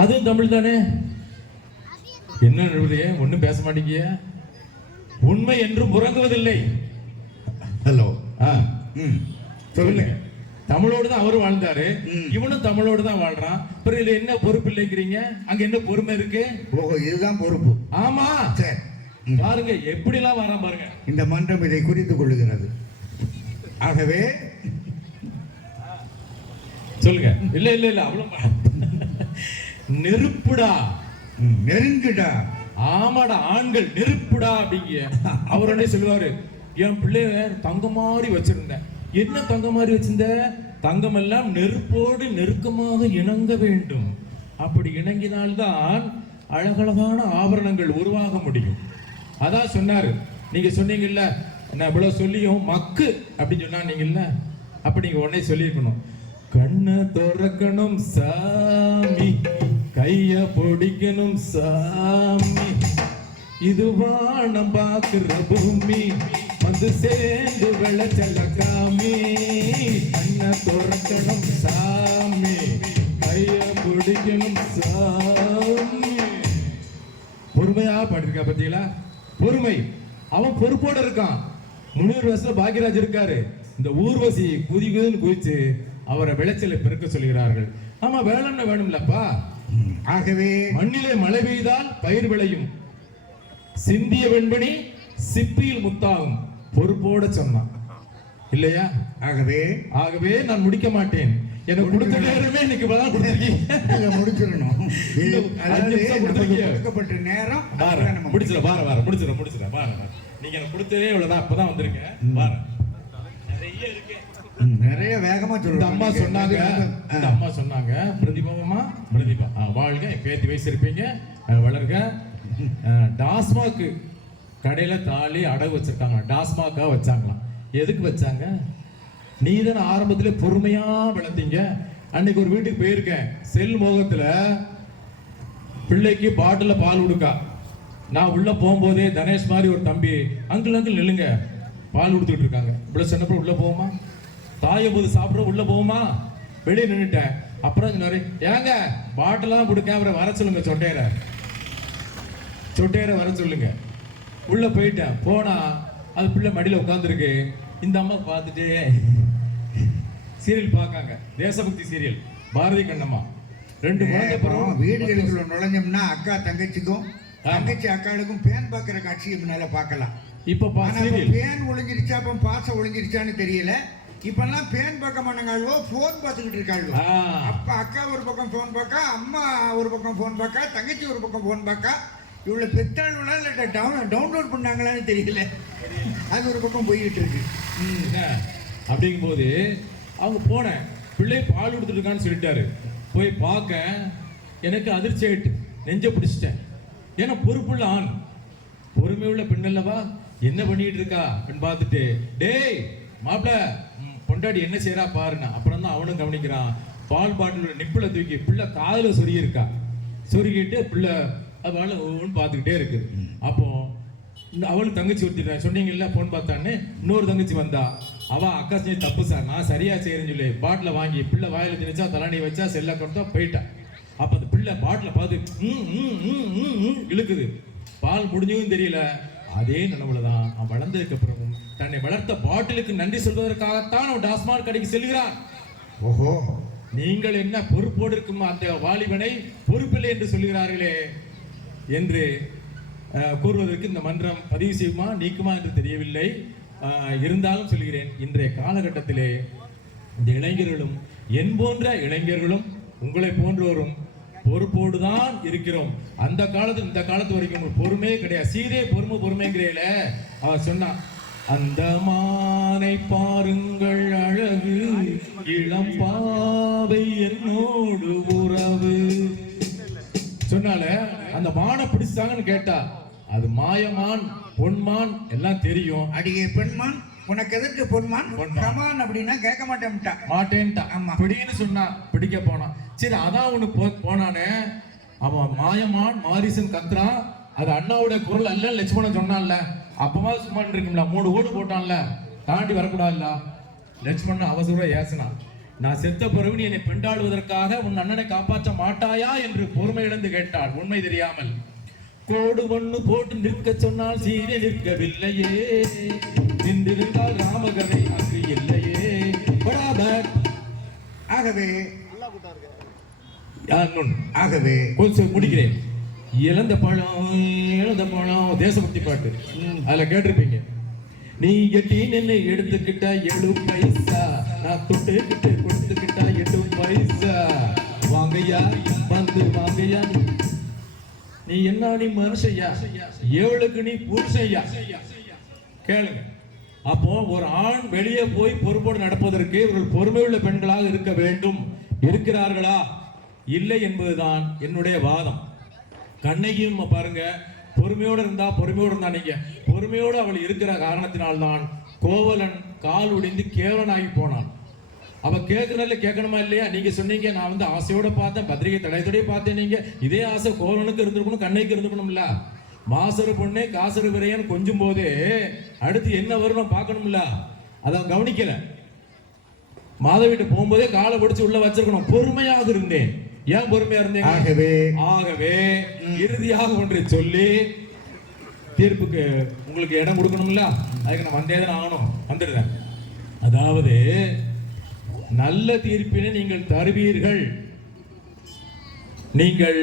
அதுவும் தமிழ் தானே. என்ன ஒன்னும் பேச மாட்டீங்க. உண்மை என்றும் உறங்குவதில்லை. ஹலோ, சொல்லுங்க. தமிழோடு தான் அவரும் வாழ்ந்தாரு, இவனும் தமிழோடு தான் வாழ்றான். பிறகு என்ன பொறுப்பு இல்லைங்கிறீங்க? அங்க என்ன பொறுமை இருக்கு? ஓஹோ, இதுதான் பொறுப்பு. ஆமா, சரி பாருங்க எப்படி எல்லாம் வர பாருங்க. இந்த மன்றம் இதை குறித்துக் கொள்ளுகிறது. ஆகவே சொல்லுங்க. இல்ல அவ்வளவு நெருப்புடா, நெருங்குடா. ஆமாடா, ஆண்கள் நெருப்புடா அப்படிங்க. அவரோட சொல்லுவாரு, என் பிள்ளைய தங்க மாதிரி வச்சிருந்தேன். என்ன தங்க மாதிரி வச்சிருந்த? தங்கம் எல்லாம் நெருப்போடு நெருக்கமாக இணங்க வேண்டும். அப்படி இணங்கினால்தான் அழகழகான ஆபரணங்கள் உருவாக முடியும். அதான் சொன்னாரு. நீங்க சொன்னீங்கல்ல, நான் இவ்வளவு சொல்லியும் மக்கு அப்படின்னு சொன்னாங்கல்ல, அப்ப நீங்க உடனே சொல்லியிருக்கணும், கண்ணை திறக்கணும் சாமி, கைய பிடிக்கணும் சாமி, இதுவா நம் பாக்குற பூமி, வந்து சேர்ந்து விளைச்சல காமி, கண்ணை திறக்கணும் சாமி, கைய பிடிக்கணும் சாமி. பொறுமையா பாடிருக்கா பத்திங்களா? பொறுமை. அவன் பொறுப்போட இருக்கான். 300 வயசுல பாக்யராஜ் இருக்காரு. இந்த ஊர்வசி குதிக்குதுன்னு குதிச்சு அவரை விளைச்சலை பெருக்க சொல்கிறார்கள். ஆமா, வேளாண்மை வேணும்லப்பா. ஆகவே மண்ணிலே மழை பெய்தால் பயிர் விளையும், சிந்திய வெண்பணி சிப்பியில் முத்தாகும். பொறுப்போட சொன்னான் இல்லையா? ஆகவே நான் முடிக்க மாட்டேன். எனக்கு கொடுத்த நேரமே இன்னைக்கு இப்பதான் கொடுத்துருக்கீங்க. இதை முடிச்சிடணும். அதாவது நிமிஷம் நமக்கு கொடுத்துருக்கீங்க. கொடுக்கப்பட்ட நேரம் பாரு, நம்ம முடிச்சிடறேன். பாரு. நீங்க எனக்கு கொடுத்ததே இவ்வளவுதான், அப்பதான் வந்திருங்க. பாரு. நிறைய இருக்கு. நிறைய வேகமா இந்த சொல்லுங்க. அம்மா சொன்னாங்க பிரதிபா வாழ்க, பேத்தி வயசிருப்பீங்க, வளர்க. டாஸ்மாக் கடையில தாலி அடகு வச்சிருக்காங்க. டாஸ்மாக்கா வச்சாங்களாம். எதுக்கு வச்சாங்க? நீ தானே ஆரம்பத்துல பொறுமையா வளர்த்தீங்க. அன்னைக்கு ஒரு வீட்டுக்கு போயிருக்கேன். செல் மோகத்துல பிள்ளைக்கு பாட்டில பால் கொடுக்கா. நான் உள்ள போகும்போதே தனேஷ் மாதிரி ஒரு தம்பி, அங்கிள் நில்லுங்க, பால் கொடுத்துட்டு இருக்காங்க. இவ்வளவு சொன்னப்ப உள்ள போகுமா? தாய போது சாப்பிட உள்ள போகுமா? வெளியே நின்னுட்டேன். அப்புறம் சொன்னாரு, ஏங்க பாட்டிலாம் கொடுக்க அவரை வர சொல்லுங்க, சொட்டையரை வர சொல்லுங்க. உள்ள போயிட்டேன். போனா அது பிள்ளை மடியில உட்காந்துருக்கு. இந்த அம்மா பார்த்துட்டு சீரியல் பார்க்காங்க, தேசபக்தி சீரியல், பாரதி கண்ணம்மா. 2 குழந்தை பருவம். வீடுகளுக்குள்ள நுழைஞ்சோம்னா அக்கா தங்கச்சிக்கும் தங்கச்சி அக்காளுக்கும் பேன் பார்க்கிற காட்சியை முன்னால பார்க்கலாம். இப்ப பேன் ஒளிஞ்சிருச்சா அப்ப பாசம் ஒளிஞ்சிருச்சான்னு தெரியல. இப்பெல்லாம் பேன் பார்க்க மாட்டாங்க, போன் பார்த்துக்கிட்டு இருக்காங்க. அப்ப அக்கா ஒரு பக்கம் போன் பார்க்க, அம்மா ஒரு பக்கம் போன் பார்க்க, தங்கச்சி ஒரு பக்கம் போன் பார்க்க. இவ்வளவு பெத்தாளுங்களா இல்ல டவுன்லோட் பண்ணாங்களான்னு தெரியல. அது ஒரு பக்கம் போய்கிட்டு இருக்கு. அப்படிங்கும் போது அவங்க போனேன், பிள்ளை பால் கொடுத்துட்டு இருக்கான்னு சொல்லிட்டாரு. போய் பார்க்க எனக்கு அதிர்ச்சி ஆயிட்டு, நெஞ்ச பிடிச்சிட்டேன். ஏன்னா பொறுப்புள்ள ஆண், பொறுமை உள்ள பெண் அல்லவா, என்ன பண்ணிட்டு இருக்கா அப்படின்னு பார்த்துட்டு, டேய் மாப்பிள்ள பொண்டாடி என்ன செய்யறா பாருன்னா. அப்புறம் தான் அவனும் கவனிக்கிறான். பால் பாட்டிலோட நிப்பிள தூக்கி பிள்ளை காதுல சொருகி இருக்கா. சொருகிட்டு பிள்ளை அவளை ஒவ்வொன்று பார்த்துக்கிட்டே இருக்குது. அப்போ அவளும் தங்கச்சி ஒருத்திட்டேன் சொன்னீங்கல்ல, போன் பார்த்தான்னு இன்னொரு தங்கச்சி வந்தா. அவ அக்கா செஞ்சு தப்பு சார், நான் சரியா செய்யறேன்னு சொல்லி பாட்டில வாங்கி பிள்ளை வாயில திணிச்சா, தலாணி வச்சா, செல்ல கொடுத்தா, போயிட்டா. அப்ப அந்த பிள்ளை பாட்டில பார்த்து இழுக்குது. பால் முடிஞ்சதும் தெரியல. அதே நினைவுலதான் அவன் வளர்ந்ததுக்கு அப்புறமும் தன்னை வளர்த்த பாட்டிலுக்கு நன்றி சொல்வதற்காகத்தான் அவன் டாஸ்மாக் கடைக்கு செல்கிறான். ஓஹோ, நீங்கள் என்ன பொறுப்போடு இருக்கும் அந்த வாலிபனை பொறுப்பில்லை என்று சொல்கிறார்களே என்று கூறுவதற்கு இந்த மன்றம் பதிவு செய்யுமா நீக்குமா என்று தெரியவில்லை. இருந்தாலும் சொல்கிறேன், இன்றைய காலகட்டத்திலே இந்த இளைஞர்களும் என் போன்ற இளைஞர்களும் உங்களை போன்றோரும் பொறுப்போடுதான் இருக்கிறோம். அந்த காலத்து இந்த காலத்து வரைக்கும் பொறுமையே கிடையாது. சீரே பொறுமைங்கிறேல அவர் சொன்னான், அந்த மானை பாருங்கள் அழகு, இளம் பாவை என்னோடு உறவு சொன்னால. அந்த மானை பிடிச்சாங்கன்னு கேட்டா, அது மாயமான் பொன்மான் எல்லாம் தெரியும். அடியே பெண்மான், உனக்கு எதற்கு பொன்மான்? கமான் அப்படின்னா கேட்க மாட்டேன்ட்டா. ஆமா, பிடின்னு சொன்னா பிடிக்க போனான். சரி, அதான் ஒண்ணு போனானே அவன் மாயமான் மாரிசன் கத்துறான். அது அண்ணாவுடைய குரல் அல்ல, லட்சுமணன் சொன்னான்ல. அப்பமா சும்மா இருக்கும்ல, 3 ஓடு போட்டான்ல, தாண்டி வரக்கூடாதுல்ல. லட்சுமணன் அவசர ஏசனான், நான் செத்த பிறகு நீ என்னை பெண்டாடுவதற்காக உன் அண்ணனை காப்பாற்ற மாட்டாயா என்று பொறுமை இழந்து கேட்டாள், உண்மை தெரியாமல். கோடு ஒண்ணு போட்டு நிற்க சொன்னால் சீரே நிற்கவில்லையே, நின்றிருந்தால் ராமகதை அங்கு இல்லையே. ஆகவே கொஞ்சம் முடிக்கிறேன். இழந்த பழம் தேசபக்தி பாட்டு அதுல கேட்டிருப்பீங்க. நீ எட்டி நின்று எடுத்துக்கிட்ட 7 பைசா, நான் தொட்டுக்கிட்டு கொடுத்துக்கிட்டா 8 பைசா. வாங்கய்யா வந்து வாங்கய்யா, நீ என்ன நீ மனுஷையா, 7க்கு நீ புருஷையா. கேளுங்க. அப்போ ஒரு ஆண் வெளியே போய் பொறுப்போடு நடப்பதற்கு இவர்கள் பொறுமையுள்ள பெண்களாக இருக்க வேண்டும். இருக்கிறார்களா இல்லை என்பதுதான் என்னுடைய வாதம். கண்ணகியும் பாருங்க, பொறுமையோடு இருந்தா நீங்க பொறுமையோடு அவள் இருக்கிற காரணத்தினால்தான் கோவலன் கால் உடைந்து கேவலனாகி போனான். அவ கேட்கறதுல கேட்கணுமா இல்லையா? நீங்க சொன்னீங்க, நான் வந்து ஆசையோட பார்த்தேன், பத்திரிகை தடையத்தோடய பார்த்தேன். நீங்க இதே ஆசை கோவலனுக்கு இருந்திருக்கணும், கண்ணைக்கு இருந்திருக்கணும்ல. மாசரு பொண்ணே காசரு விரையன்னு கொஞ்சம் போதே அடுத்து என்ன வரணும் பார்க்கணும்ல. அதான் கவனிக்கல. மாதவிட்டு போகும்போதே காலை பிடிச்சு உள்ள வச்சிருக்கணும். பொறுமையாக இருந்தேன். ஏன் பொறுமையா இருந்தேன்? ஆகவே இறுதியாக ஒன்றை சொல்லி தீர்ப்புக்கு உங்களுக்கு இடம் கொடுக்கணும்ல. அதுக்கு நான் வந்தேதான் ஆகணும், வந்துடுறேன். அதாவது நல்ல தீர்ப்பினை நீங்கள் தருவீர்கள். நீங்கள்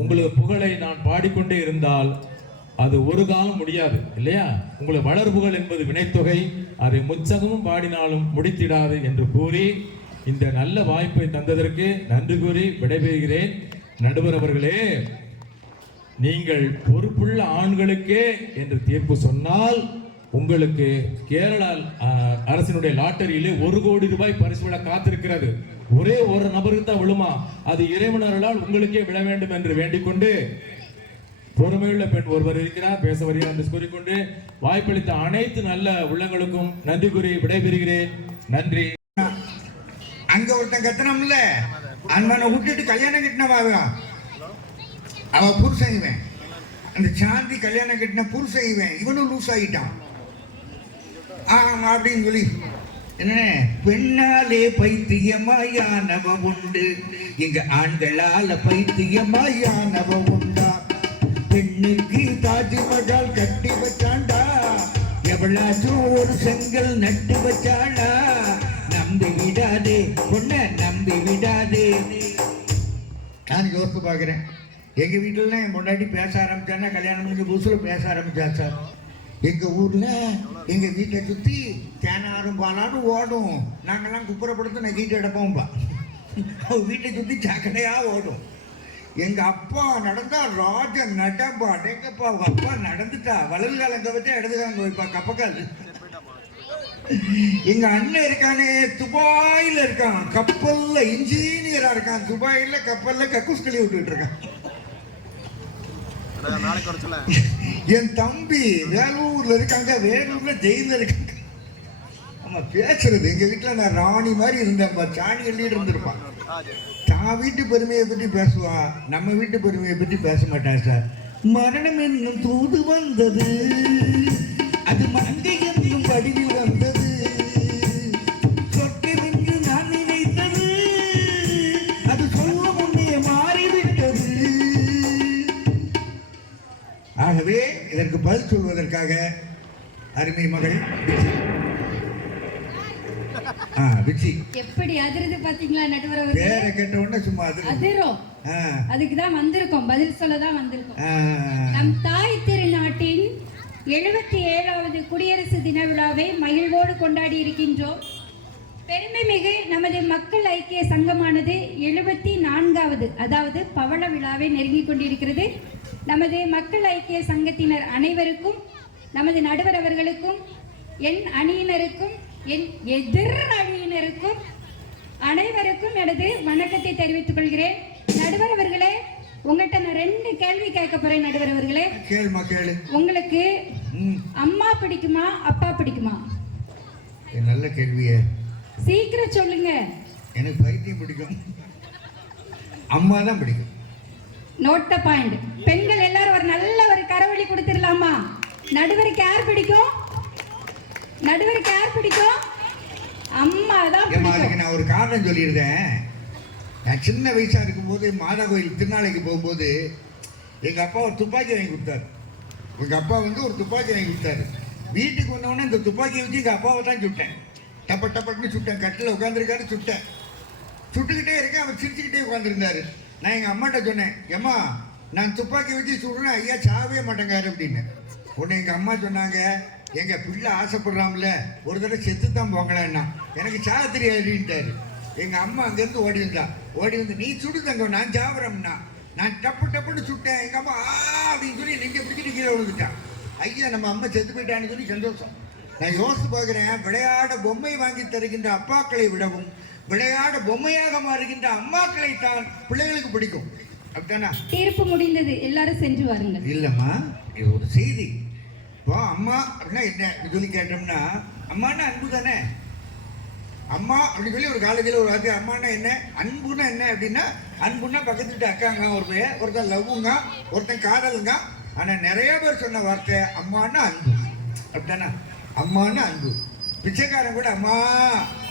உங்களது புகழை நான் பாடிக்கொண்டே இருந்தால் அது ஒரு காலம் முடியாது இல்லையா? உங்களை வளர்புகள் என்பது வினைத்தொகை, அதை முச்சகமும் பாடினாலும் முடித்திடாது என்று கூறி இந்த நல்ல வாய்ப்பை தந்ததற்கு நன்றி கூறி விடைபெறுகிறேன். நடுவர் அவர்களே, நீங்கள் பொறுப்புள்ள ஆண்களுக்கே என்று தீர்ப்பு சொன்னால் உங்களுக்கு கேரளா அரசினுடைய லாட்டரியிலே 1 கோடி ரூபாய் பரிசு விழ காத்திருக்கிறது. ஒரே ஒரு நபருக்கு தான் விழுமா, அது இறைவனர்களால் உங்களுக்கே விழ வேண்டும் என்று வேண்டிக் கொண்டு, பொறுமையுள்ள பெண் ஒருவர் இருக்கிறார், பேச வருகிறார் என்று கூறிக்கொண்டு வாய்ப்பளித்த அனைத்து நல்ல உள்ளங்களுக்கும் நன்றி கூறி விடைபெறுகிறேன். நன்றி. அங்க ஒருத்தன் கத்தனம்ல அண்ணனை விட்டுட்டு கல்யாணம் கட்டினவா அவ புருஷன் இவன். அந்த சாந்தி கல்யாணம் கட்டின புருஷன் இவன். இவனும் லூஸ் ஆகிட்டான் அப்படின்னு சொல்லி என்ன பெண்ணாலே பைத்தியமாயானவ உண்டு, எங்க ஆண்களால பைத்தியமாயானவ உண்டா. பெண்ணுக்கு தாஜ்மஹால் கட்டி வச்சாண்டா, எவளாச்சும் ஒரு செங்கல் நட்டு வச்சாளா. நம்பி விடாதே பொண்ண நம்பி விடாதே. நான் யோசித்து பார்க்குறேன், எங்கள் வீட்டிலலாம் என் முன்னாடி பேச ஆரம்பிச்சான்னா கல்யாணம் முடிஞ்ச புதுசுல பேச ஆரம்பிச்சா சார். எங்கள் ஊரில் எங்கள் வீட்டை சுற்றி தேனாரும் பாலாடும் ஓடும். நாங்கள்லாம் குப்புறப்படுத்த நான் வீட்டை எடுப்போம்பா. அவங்க வீட்டை சுற்றி சாக்கடையாக ஓடும். எங்கள் அப்பா நடந்தா ராஜ நடப்பா. எங்கப்பா அவங்க அப்பா நடந்துட்டா வலது காலங்க வச்சா இடது காலங்க வைப்பா கப்பக்காது. எங்க அண்ணன் இருக்கானே துபாயில இருக்கான், கப்பல்ல இன்ஜினியரா இருக்கான். துபாயில கப்பல்ல கக்கூஸ் கழுவி விட்டுட்டு இருக்கான். என் தம்பி வேலூர்ல இருக்காங்க, வேலூர்ல ஜெயில இருக்காங்க. ஆமா பேசுறது எங்க வீட்டுல நான் ராணி மாதிரி இருந்தேன், சாணி எழுதிட்டு இருந்திருப்பான். தான் வீட்டு பெருமையை பற்றி பேசுவா, நம்ம வீட்டு பெருமையை பற்றி பேச மாட்டான் சார். மரணம் என்னும் தூது வந்தது, அது மங்கை என்னும் வடிவில் வந்தது, சொட்டு என்று நான் நினைத்தது, அது சொல்ல முன்னே மாறிவிட்டது. ஆகவே இதற்கு பதில் சொல்வதற்காக அருமை மகள் விச்சி எப்படி அதிருது பாத்தீங்களா நடுவர் அவர்களே? பேரை கேட்ட உடனே சும்மா அதிரும். அதுக்கு தான் வந்திருக்கோம், பதில் சொல்ல தான் வந்திருக்கோம். நம் தாய் திருநாட்டின் 77வது குடியரசு தின விழாவை மகிழ்வோடு கொண்டாடி இருக்கின்றோம். பெருமை மிகு நமது மக்கள் ஐக்கிய சங்கமானது 74வது அதாவது பவள விழாவை நெருங்கிக் கொண்டிருக்கிறது. நமது மக்கள் ஐக்கிய சங்கத்தினர் அனைவருக்கும், நமது நடுவர் அவர்களுக்கும், என் அணியினருக்கும், என் எதிர் அணியினருக்கும் அனைவருக்கும் எனது வணக்கத்தை தெரிவித்துக் கொள்கிறேன். நடுவர் அவர்களே, உங்கள்கிட்ட நான் 2 கேள்வி கேட்க போறேன். நடுவர் அவர்களே, கேளு. உங்களுக்கு அம்மா பிடிக்குமா அப்பா பிடிக்குமா? நல்ல கேள்வியே, சீக்கிரம் சொல்லுங்க. எனக்கு பைத்தியம் பிடிக்கும், அம்மா தான் பிடிக்கும். Note the point. பெண்கள் எல்லாரும் ஒரு நல்ல ஒரு கரவழி கொடுத்துடலாமா? நடுவருக்கு யார் பிடிக்கும்? நடுவருக்கு யார் பிடிக்கும்? அம்மா தான் பிடிக்கும். அதுக்கு நான் ஒரு காரணம் சொல்லியிருந்தேன். நான் சின்ன வயசா இருக்கும்போது மாதா கோயில் திருநாளைக்கு போகும்போது எங்க அப்பா ஒரு துப்பாக்கி வாங்கி கொடுத்தாரு. எங்க அப்பா ஒரு துப்பாக்கி வாங்கி கொடுத்தாரு. வீட்டுக்கு வந்தவொடனே இந்த துப்பாக்கியை வச்சு எங்க அப்பாவை தான் சுட்டேன். டப்பட்டுன்னு சுட்டேன். கட்டில் உட்காந்துருக்காரு, சுட்டேன். சுட்டுக்கிட்டே இருக்கேன், அவர் சிரிச்சுக்கிட்டே உட்காந்துருந்தாரு. நான் எங்க அம்மாட்ட சொன்னேன், ஏம்மா நான் துப்பாக்கி வச்சு சுடுறேன், ஐயா சாவே மாட்டேங்காரு அப்படின்னு. உடனே எங்க அம்மா சொன்னாங்க, எங்க பிள்ளை ஆசைப்படுறாம்ல, ஒரு தடவை செத்து தான் போங்களான்னா. எனக்கு சாக தெரியாதுன்ட்டாரு. எங்க அம்மா அங்கேருந்து ஓடி வந்து நீ சுடு தங்க, நான் சாவுறேம்னா. நான் டப்புன்னு சுட்டேன். எங்க அம்மா அப்படின்னு சொல்லி நீங்க பிடிச்சிட்டு கீழே விழுந்துட்டான். ஐயா நம்ம அம்மா செத்து போயிட்டான்னு சொல்லி சந்தோஷம். நான் யோசித்து பார்க்குறேன், விளையாட பொம்மை வாங்கி தருகின்ற அப்பாக்களை விடவும் விளையாட பொம்மையாக மாறுகின்ற அம்மாக்களை தான் பிள்ளைகளுக்கு பிடிக்கும். அப்படின்னா தீர்ப்பு முடிந்தது, எல்லாரும் சென்று வாருங்கள். இல்லம்மா, இது ஒரு செய்தி. இப்போ அம்மா அப்படின்னா என்ன சொல்லி கேட்டோம்னா, அம்மானா அன்பு தானே. அம்மா அப்படின்னு சொல்லி ஒரு காலேஜில் ஒரு வார்த்தை, அம்மானா என்ன, அன்புனா என்ன அப்படின்னா, அன்புன்னா பக்கத்து வீட்டு அக்காங்க ஒரு பையன், ஒருத்தன் லவ்வுங்க, ஒருத்தன் காதலுங்க. ஆனால் நிறைய பேர் சொன்ன வார்த்தை அம்மானா அன்பு. அப்படின்னா அம்மானா அன்பு. பிச்சைக்காரன் கூட அம்மா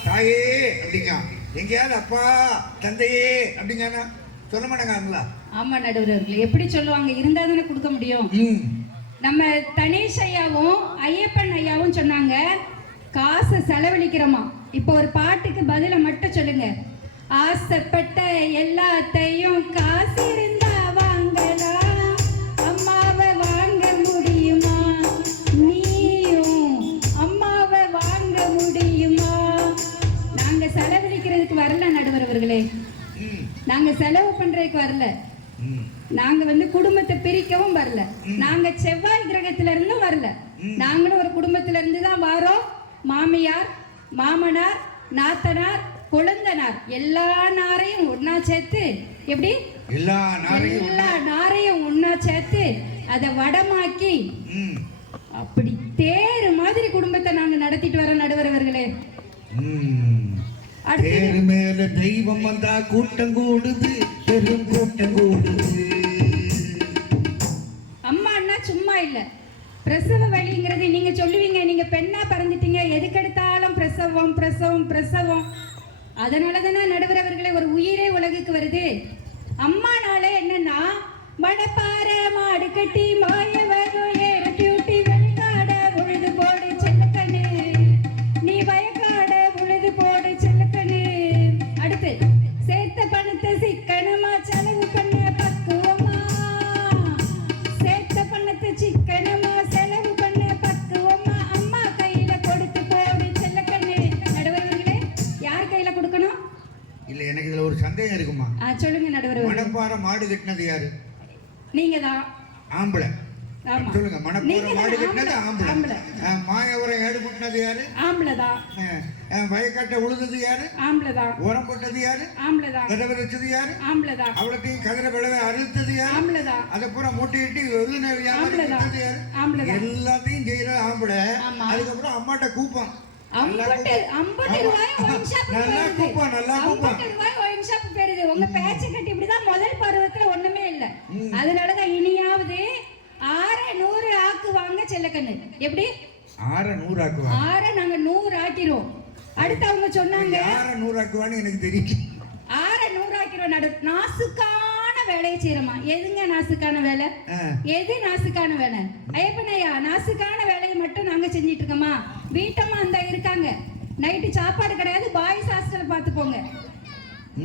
தாயே அப்படிங்க. எங்கேயாவது அப்பா தந்தையே அப்படிங்கன்னா சொல்ல மாட்டாங்களா? ஆமா நடுவர் அவர்கள் எப்படி சொல்லுவாங்க? இருந்தா தானே கொடுக்க முடியும். நம்ம தனேஷ் ஐயாவும் ஐயப்பன் ஐயாவும் சொன்னாங்க, காசை செலவழிக்கிறோமா. இப்போ ஒரு பாட்டுக்கு பதில மட்டும் சொல்லுங்க. ஆசைப்பட்ட எல்லாத்தையும் காசு இருந்தா வாங்கலாம், அம்மாவை வாங்க முடியுமா? நீயும் அம்மாவை வாங்க முடியுமா? நாங்க செலவழிக்கிறதுக்கு வர வரல. ம். நாங்க வந்து குடும்பத்தை பிரிக்கவும் வரல. நாங்க செவ்வாய் கிரகத்துல இருந்தும் வரல. நாங்களும் ஒரு குடும்பத்துல இருந்து தான் வாரோம். மாமியார், மாமனார், நாத்தனார், குழந்தனார் எல்லா நாரையும் ஒன்னா சேர்த்து எப்படி எல்லா எல்லா நாரையும் ஒன்னா சேர்த்து அதை வடமாக்கி ம். அப்படி தேர் மாதிரி குடும்பத்தை நாங்க நடத்திட்டு வர நடுவர் அவர்களே. ம். அடுத்து தேரு மேல தெய்வம் வந்தா கூட்டம் கூடுது, பெரும் கூட்டம் கூடுது. அம்மா அண்ணா சும்மா இல்ல. பிரசவ வலிங்கிறது நீங்க சொல்லுவீங்க, நீங்க பெண்ணா பிறந்துட்டீங்க, எதுக்கெடுத்தாலும் பிரசவம் பிரசவம் பிரசவம். அதனால தானே நடுவர் அவர்களே ஒரு உயிரே உலகுக்கு வருது. அம்மானாலே என்னன்னா மடப்பார மாடு கட்டி மாயவரும் ஏற டியூட்டி வெள்ளாட உழுது போடு செல்லக்கண்ணு, நீ வயக்காட உழுது போடு செல்லக்கண்ணு. அடுத்து சேர்த்த பணத்தை சிக்கனமா செலவு பண்ண பக்குவமா, சேர்த்த பணத்தை சிக்கனமா செலவு பண்ண பக்குவமா, அம்மா கையில கொடுத்து போடு செல்லக்கண்ணு. நடுவர்களே யார் கையில கொடுக்கணும்? இல்ல, எனக்கு இதுல ஒரு சந்தேகம் இருக்குமா? சொல்லுங்க நடுவர். மணப்பாறை மாடு கட்டினது யாரு? நீங்க தான். ஆம்பளை. ஆமா. சொல்லுங்க. மணப்பாறை மாடு கட்டினது ஆம்பளை. ஆம்பளை. மாயவரம் ஏடு குட்டினது யாரு? ஆம்பளை தான். வயக்காட்டை உழுதது யாரு? ஆம்பளை தான். உரம் போட்டது யாரு? ஆம்பளை தான். கதவை வச்சது யாரு? ஆம்பளை தான். அவ்வளோத்தையும் கதிரை விளவை அறுத்தது யாரு? ஆம்பளை தான். அதை பூரா மூட்டையிட்டு வியாபாரம் ஆம்பளை தான். பண்ணது யாரு? ஆம்பளை தான். எல்லாத்தையும் செய்யற ஆம்பளை. ஆமா. அதுக்கப்புறம் அம்மாட்ட கூப்பம். 50 ரூபாய் ஒயின் ஷாப் நல்லா கூப்பம், நல்லா கூப்பம். 50 ரூபாய் ஒயின் ஷாப் பேருது. உங்க பேச்ச கட்டி இப்படிதான் முதல் பருவத்துல ஒண்ணுமே இல்ல. அதனாலதான் இனியாவது 600 ஆக்குவாங்க செல்லக்கண்ணு. எப்படி 600 ஆக்குவாங்க? 6 நாங்க 100 ஆக்கிரோம். அடுத்து அவங்க சொன்னாங்க 600 ஆக்குவான்னு எனக்கு தெரியல. 600 ஆக்கிரோம். நாசுக்கான வேலையை செய்யறோமா? எதுங்க நாசுக்கான வேலை? எது நாசுக்கான வேலை? ஐயப்பனையா நாசுக்கான வேலையை மட்டும் நாங்க செஞ்சிட்டு இருக்கோமா? வீட்டம்மா அந்த இருக்காங்க, நைட்டு சாப்பாடு கிடையாது, பாய்ஸ் ஹாஸ்டல் பார்த்துப்போங்க.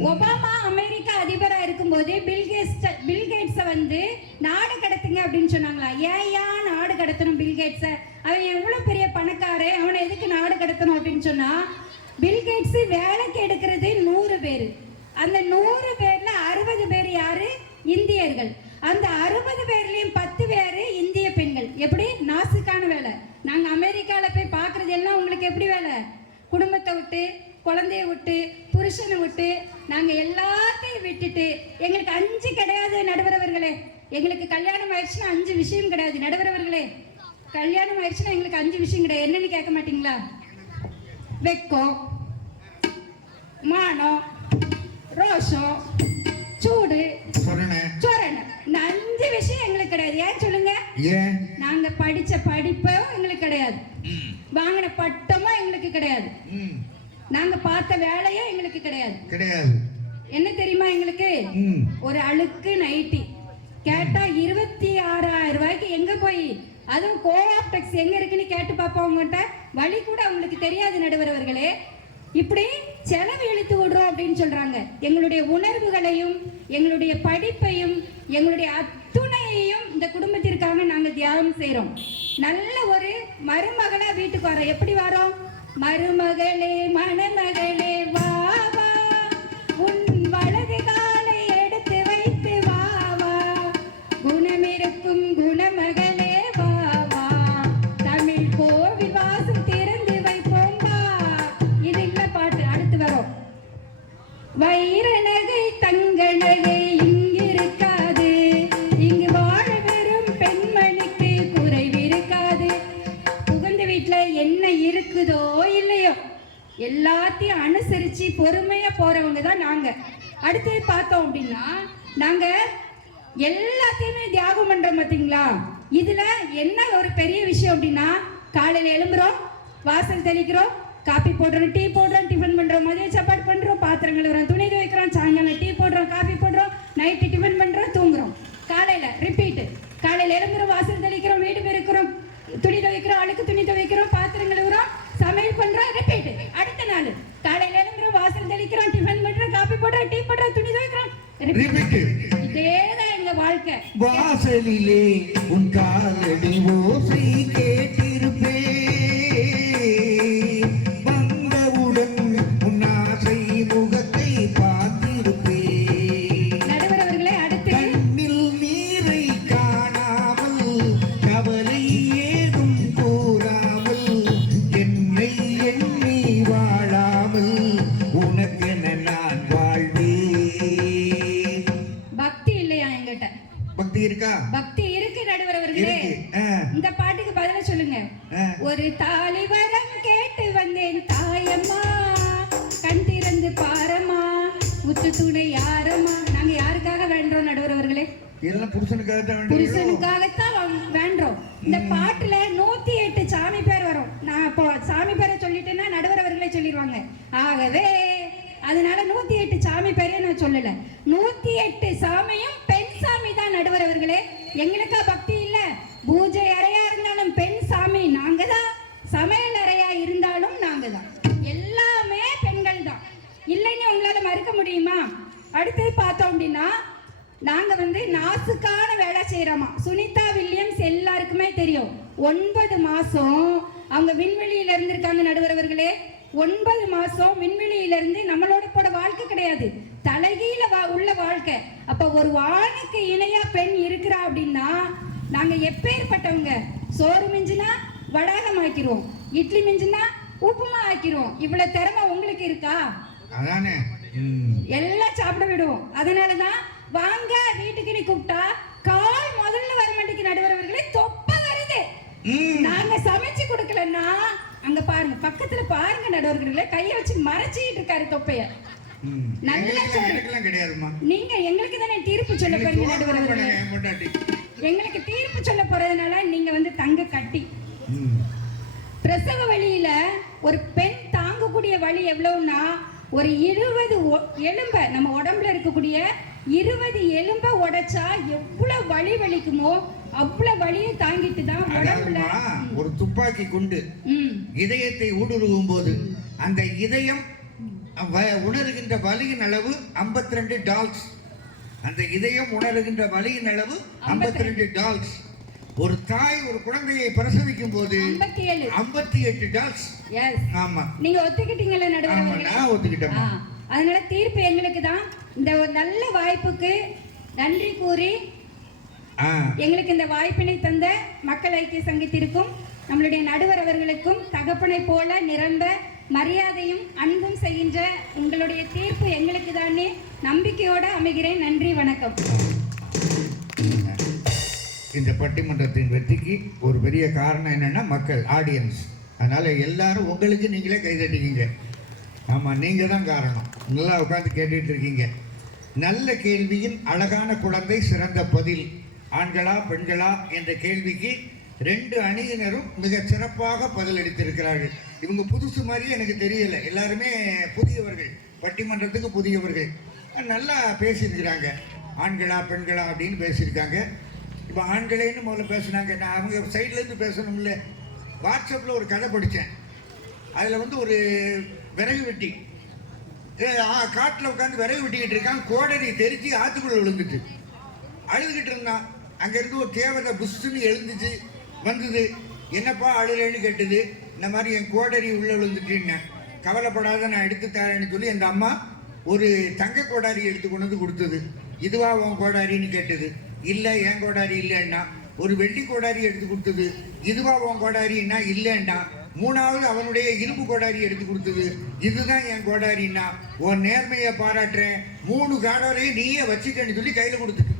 ஒபாமா அமெரிக்கா அதிபரா இருக்கும்போது பில்கேட்ஸை வந்து நாடு கடத்துங்க அப்படின்னு சொன்னாங்களா? ஏன் நாடு கடத்தணும் பில்கேட்ஸை? அவன் எவ்வளவு பெரிய பணக்காரன், அவனை எதுக்கு நாடு கடத்தணும் அப்படின்னு சொன்னா, பில்கேட்ஸ் வேலைக்கு எடுக்கிறது 100 பேர். அந்த 100 பேர்ல 60 பேர் யாரு? இந்தியர்கள். அந்த 60 பேர்லயும் 10 பேரு இந்திய பெண்கள். எப்படி நாசுக்கான வேலை? நாங்க அமெரிக்கால போய் பாக்குறது எல்லாம் உங்களுக்கு எப்படி வேலை? குடும்பத்தை விட்டு, குழந்தைய விட்டு, புருஷனை விட்டு, நாங்க எல்லாத்தையும் விட்டுட்டு, எங்களுக்கு 5 கிடையாது நடுவர் அவர்களே. எங்களுக்கு கல்யாணம் ஆயிடுச்சுன்னா 5 விஷயம் கிடையாது நடுவர் அவர்களே. கல்யாணம் ஆயிடுச்சுன்னா எங்களுக்கு 5 விஷயம் கிடையாது. என்னன்னு கேட்க மாட்டீங்களா? வெக்கம், மானம், ரோஷம், சூடு, சொரணை. இந்த 5 விஷயம் எங்களுக்கு கிடையாது. ஏன் சொல்லுங்க? ஏன்? நாங்க படிச்ச படிப்பும் எங்களுக்கு கிடையாது, வாங்கின பட்டமும் எங்களுக்கு கிடையாது, நாங்க பார்த்த வேலையும் எங்களுக்கு கிடையாது. கிடையாது. என்ன தெரியுமா எங்களுக்கு? ஒரு அழுக்கு நைட்டி கேட்டா 26,000 ரூபாய்க்கு எங்க போய், அதுவும் கோஆப்டெக்ஸ் எங்க இருக்குன்னு கேட்டு பார்ப்போம். அவங்ககிட்ட வழி கூட அவங்களுக்கு தெரியாது நடுவர் அவர்களே. இப்படி செலவு இழுத்து விடுறோம் அப்படின்னு சொல்றாங்க. எங்களுடைய உணர்வுகளையும் எங்களுடைய படிப்பையும் எங்களுடைய அத்துணையையும் இந்த குடும்பத்திற்காக நாங்க தியாகம் செய்யறோம். நல்ல ஒரு மருமகளா வீட்டுக்கு வரோம். எப்படி வரோம்? மருமகளே மணமகளே வா வா, உன் வலது காலை எடுத்து வைத்து வா வா, குணமிருக்கும் குணமகளே வா வா, தமிழ் கோவில் வாசல் திறந்து வைப்போம் வா. இது இல்ல பாட்டு. அடுத்து வரோம். வைர நகை தங்க நகை இங்கிருக்காது, இங்கு வாழ வெறும் பெண்மணிக்கு குறைவிருக்காது. புகுந்த வீட்டுல என்ன இருக்குதோ இல்லையோ எல்லாத்தையும் அனுசரிச்சு பொறுமையா போறவங்க தான் நாங்க. அடுத்து பார்த்தோம் அப்படின்னா, நாங்க எல்லாத்தையுமே தியாகம் பண்றோம் பாத்தீங்களா? இதுல என்ன ஒரு பெரிய விஷயம் அப்படின்னா, காலையில எழும்புறோம், வாசல் தெளிக்கிறோம், காப்பி போடுறோம், டீ போடுறோம், டிஃபன் பண்றோம், மதிய சாப்பாடு பண்றோம், பாத்திரம் கழுவுறோம், துணி துவைக்கிறோம், சாயங்காலம் டீ போடுறோம், காப்பி போடுறோம், நைட்டு டிஃபன் பண்றோம், தூங்குறோம். காலையில ரிப்பீட். காலையில எழும்புறோம், வாசல் தெளிக்கிறோம், வீடு பெருக்கிறோம், துணி துவைக்கிறோம், அழுக்கு துணி துவைக்கிறோம், பாத்திரம் கழுவுறோம், சமையல் பண்றோம், ரிப்பீட். அடுத்த நாள் காலையில எழும்புறோம், வாசல் தெளிக்கிறோம், டிஃபன் பண்றோம், காப்பி போடுறோம், டீ போடுறோம், துணி துவைக்கிறோம், ரிப்பீட். இதேதான் எங்க வாழ்க்கை. வாசலிலே உன் காலடி ஓசை கேட்டிருப்பே, வந்தவுடன் உன் ஆசை முகத்தை பார்த்திருப்பே. நடுவர் அவர்களே, எங்கள்கிட்ட. பக்தி இருக்கா? பக்தி இருக்கு நடுவர் அவர்களே. இருக்கு. இந்த பாட்டுக்கு பதில சொல்லுங்க. ஒரு தாலி வரம் கேட்டு வந்தேன் தாயம்மா, கண் திறந்து பாரம்மா, முத்து துணை யாரம்மா. நாங்க யாருக்காக வேண்டோம் நடுவர் அவர்களே? எல்லாம் புருஷனுக்காகத்தான் வேண்டுறீங்களோ? புருஷனுக்காகத்தான் வேண்டோம். இந்த பாட்டுல 108 சாமி பேர் வரும். நான் இப்போ சாமி பேரை சொல்லிட்டேன்னா நடுவர் அவர்களே சொல்லிடுவாங்க. ஆகவே அதனால 108 சாமி பேரே நான் சொல்லல. 108 சாமியும் பெண் சாமி தான் நடுவர் அவர்களே. எங்களுக்கா பக்தி இல்ல? பூஜை அறையா இருந்தாலும் பெண் சாமி நாங்க தான், சமையல் அறையா இருந்தாலும் நாங்க தான், எல்லாமே பெண்கள் தான். இல்லைன்னு உங்களால மறுக்க முடியுமா? அடுத்தது பார்த்தோம் அப்படின்னா, நாங்க நாசுக்கான வேலை செய்யறோமா. சுனிதா வில்லியம்ஸ் எல்லாருக்குமே தெரியும். 9 மாசம் அவங்க விண்வெளியில இருந்திருக்காங்க நடுவர் அவர்களே. 9 மாசம் விண்வெளியில இருந்து நம்மளோட போட வாழ்க்கை கிடையாது, தலைகீழ உள்ள வாழ்க்கை. அப்ப ஒரு ஆணுக்கு இணையா பெண் இருக்கிறா அப்படின்னா நாங்க எப்பேற்பட்டவங்க? சோறு மிஞ்சினா வடாகம் ஆக்கிடுவோம், இட்லி மிஞ்சினா உப்புமா ஆக்கிடுவோம். இவ்வளவு திறமை உங்களுக்கு இருக்கா? அதானே எல்லாம் சாப்பிட விடுவோம். அதனாலதான் வாங்க வீட்டுக்கு நீ கூப்பிட்டா கால் முதல்ல வர மாட்டேங்குது நடுவர் அவர்களே. தொப்ப வருது. நாங்க சமைச்சு கொடுக்கலன்னா அங்க பாருங்க, பக்கத்துல பாருங்க நடுவர்களே, கைய வச்சு மறைச்சிட்டு இருக்காரு தொப்பைய. நல்லா கிடையாதுமா. நீங்க எங்களுக்கு தானே தீர்ப்பு சொல்ல போறீங்க நடுவர் அவர்களே. எங்களுக்கு தீர்ப்பு சொல்ல போறதுனால நீங்க தங்க கட்டி. பிரசவ வலியில ஒரு பெண் தாங்கக்கூடிய வலி எவ்வளவுன்னா, ஒரு 20 எலும்ப நம்ம உடம்புல இருக்கக்கூடிய 20 எலும்ப உடைச்சா எவ்வளவு வலி வலிக்குமோ அவ்வளவு வலியை தாங்கிட்டு தான் உடம்புல. ஒரு துப்பாக்கி கொண்டு இதயத்தை ஊடுருவும் போது அந்த இதயம் உணர்கின்ற வலியின் அளவு 52 டால்ஸ். அந்த இதயம் உணர்கின்ற வலியின் அளவு 52 டால்ஸ். ஒரு தாய் ஒரு குழந்தையை பிரசவிக்கும் போது 58 டால்ஸ். ஆமா, நீங்க ஒத்துக்கிட்டீங்கல்ல நடுவர் அவர்களே? நான் ஒத்துக்கிட்டேன். அதனால தீர்ப்பு எங்களுக்கு தான். இந்த ஒரு நல்ல வாய்ப்புக்கு நன்றி கூறி எங்களுக்கு இந்த வாய்ப்பினை தந்த மக்கள் ஐக்கிய சங்கத்திற்கும் நம்மளுடைய நடுவர் அவர்களுக்கும் தகப்பனை போல நிரம்ப மரியாதையும் அன்பும் செய்கின்ற உங்களுடைய தீர்ப்பு எங்களுக்கு தானே நம்பிக்கையோட அமைகிறேன். நன்றி, வணக்கம். இந்த பட்டிமன்றத்தின் வெற்றிக்கு ஒரு பெரிய காரணம் என்னன்னா மக்கள், ஆடியன்ஸ். அதனால எல்லாரும் உங்களுக்கு நீங்களே கைதட்டிக்கிங்க. ஆமாம், நீங்கள் தான் காரணம். நல்லா உட்காந்து கேட்டுட்டு இருக்கீங்க. நல்ல கேள்வியின் அழகான குழந்தை சிறந்த பதில். ஆண்களா பெண்களா என்ற கேள்விக்கு 2 அணியினரும் மிக சிறப்பாக பதிலளித்திருக்கிறார்கள். இவங்க புதுசு மாதிரி எனக்கு தெரியலை, எல்லாருமே புதியவர்கள், பட்டிமன்றத்துக்கு புதியவர்கள். நல்லா பேசியிருக்கிறாங்க. ஆண்களா பெண்களா அப்படின்னு பேசியிருக்காங்க. இப்போ ஆண்களேன்னு முதல்ல பேசுனாங்க. நான் அவங்க சைட்லேருந்து பேசணும்ல. வாட்ஸ்அப்பில் ஒரு கதை படித்தேன். அதில் ஒரு விறகு வெட்டி காட்டில் உட்காந்து விறகு வெட்டிக்கிட்டு இருக்கான். கோடரி தெரிச்சு ஆற்றுக்குள்ளே விழுந்துட்டு அழுதுகிட்டு இருந்தான். அங்கேருந்து ஒரு தேவதை புஷ்ஷுன்னு எழுந்துச்சு வந்தது. என்னப்பா அழுலேன்னு கேட்டது. இந்த மாதிரி என் கோடரி உள்ளே விழுந்துட்டுன்னு. கவலைப்படாத, நான் எடுத்து தரேன்னு சொல்லி அந்த அம்மா ஒரு தங்க கோடாரி எடுத்து கொண்டு வந்து கொடுத்தது. இதுவா உன் கோடாரின்னு கேட்டது. இல்லை, என் கோடாரி இல்லைன்னா. ஒரு வெள்ளி கோடாரி எடுத்து கொடுத்தது. இதுவா உன் கோடாரின்னா இல்லைன்னா. 3வது அவனுடைய இரும்பு கோடாரி எடுத்து கொடுத்தது. இதுதான் என் கோடாரின்னா. உன் நேர்மையை பாராட்டுறேன், 3 கோடாரியை நீயே வச்சுக்கன்னு சொல்லி கையில் கொடுத்துட்டு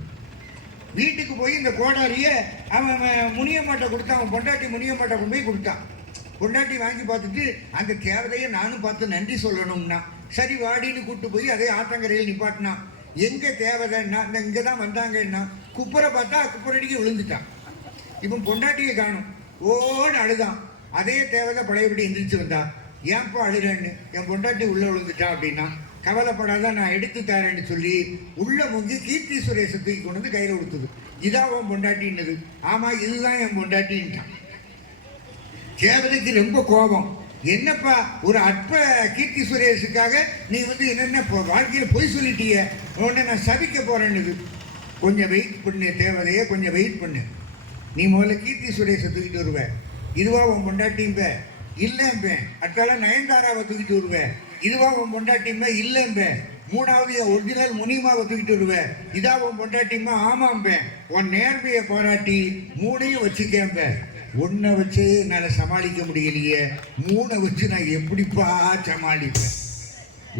வீட்டுக்கு போய் இந்த கோடாரியை அவன் முனியம்மாட்டை கொடுத்தான். அவன் பொண்டாட்டி முனியம்மாட்டை கொண்டு போய் கொடுத்தான். பொண்டாட்டி வாங்கி பார்த்துட்டு அந்த தேவதையை நானும் பார்த்து நன்றி சொல்லணும்னா சரி வாடின்னு கூப்பிட்டு போய் அதே ஆத்தங்கரையில் நிப்பாட்டினான். எங்கே தேவதைன்னா இந்த இங்கே தான் வந்தாங்கன்னா குப்பரை பார்த்தா குப்பரடிக்கு விழுந்துட்டான். இப்போ பொண்டாட்டியை காணும். ஓன்னு அழுதான். அதே தேவதை பழையபடி எந்திரிச்சு வந்தா. ஏன்ப்பா அழுறேன்னு. என் பொண்டாட்டி உள்ளே விழுந்துட்டா அப்படின்னா. கவலைப்படாத, நான் எடுத்து தரேன்னு சொல்லி உள்ள முங்கி கீர்த்தி சுரேஷை தூக்கி கொண்டு வந்து கையில் கொடுத்தது. இதான் உன் பொண்டாட்டின்னது. ஆமாம், இதுதான் என் பொண்டாட்டின்ட்டான். தேவதைக்கு ரொம்ப கோபம். என்னப்பா ஒரு அற்ப கீர்த்தி சுரேஷுக்காக நீ என்னென்ன வாழ்க்கையில் பொய் சொல்லிட்டிய, உடனே நான் சபிக்க போறேன்னு. கொஞ்சம் வெயிட் பண்ணு தேவதையே, கொஞ்சம் வெயிட் பண்ணு. நீ முதல்ல கீர்த்தி சுரேஷை தூக்கிட்டு வருவேன். இதுவா உன் பொண்டாட்டிம்பேன். இல்லைம்பேன். அக்கால நயன்தாராவை தூக்கிட்டு வருவேன். இதுவா உன் பொண்டாட்டிம்பே. இல்லைம்பேன். 3வது ஒரிஜினல் முனிமாவை தூக்கிட்டு வருவேன். இதா உன் பொண்டாட்டிம்பா. ஆமாம்பேன். உன் நேர்மையை பாராட்டி 3ஐயும் வச்சுக்கேன்பேன். 1 வச்சு என்னால் சமாளிக்க முடியலையே, 3 வச்சு நான் எப்படிப்பா சமாளிப்பேன்?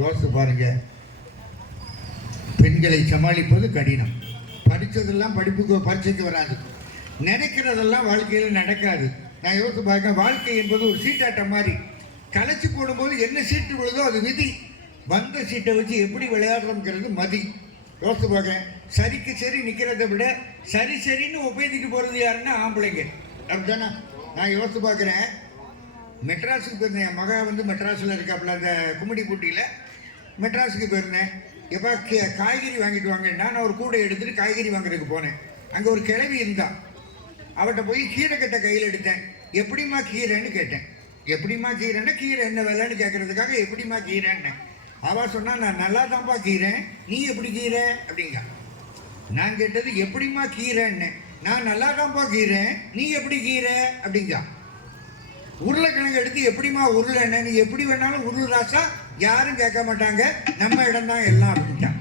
யோசித்து பாருங்க. பெண்களை சமாளிப்பது கடினம், படித்ததெல்லாம் படிப்புக்கு பரீட்சைக்கு வராது, நினைக்கிறதெல்லாம் வாழ்க்கையில் நடக்காது. நான் யோசித்து பார்க்க, வாழ்க்கை என்பது ஒரு சீட்டாட்டம் மாதிரி. கலைச்சி போடும்போது என்ன சீட்டு விழுதோ அது விதி. வந்த சீட்டை வச்சு எப்படி விளையாடுறோங்கிறது மதி. யோசித்து பார்க்க, சரிக்கு சரி நிற்கிறத விட சரி சரின்னு ஒப்பேத்திட்டு போகிறது யாருன்னா ஆம்பளைங்க, அப்படித்தானே? நான் யோசித்து பார்க்குறேன். மெட்ராஸுக்கு போயிருந்தேன். என் மகன் வந்து மெட்ராஸில் இருக்காப்புல, அந்த கும்மிடிப்பூட்டியில். மெட்ராஸுக்கு போயிருந்தேன். எப்போ காய்கறி வாங்கிட்டு வாங்கன்னா நான் ஒரு கூடை எடுத்துகிட்டு காய்கறி வாங்குறதுக்கு போனேன். அங்கே ஒரு கிழவி இருந்தான். அவட்ட போய் கீரை கட்டை கையில் எடுத்தேன். எப்படிம்மா கீரைன்னு கேட்டேன். எப்படிம்மா கீரைன்னா கீரை என்ன விலைன்னு கேட்கறதுக்காக எப்படிம்மா கீரைன்னு. அவள் சொன்னா, நான் நல்லா தான்ப்பா கீரை, நீ எப்படி கீரை அப்படிங்க. நான் கேட்டது எப்படிம்மா கீரைன்னு. நான் நல்லா தான்ப்பா கீரை, நீ எப்படி கீரை அப்படிங்க. உருளைக்கிழங்கு எடுத்து எப்படிம்மா உருளைன்னு, நீ எப்படி வேணாலும் உருள் ராசா, யாரும் கேட்க மாட்டாங்க, நம்ம இடம் தான் எல்லாம் அப்படின்ட்டான்.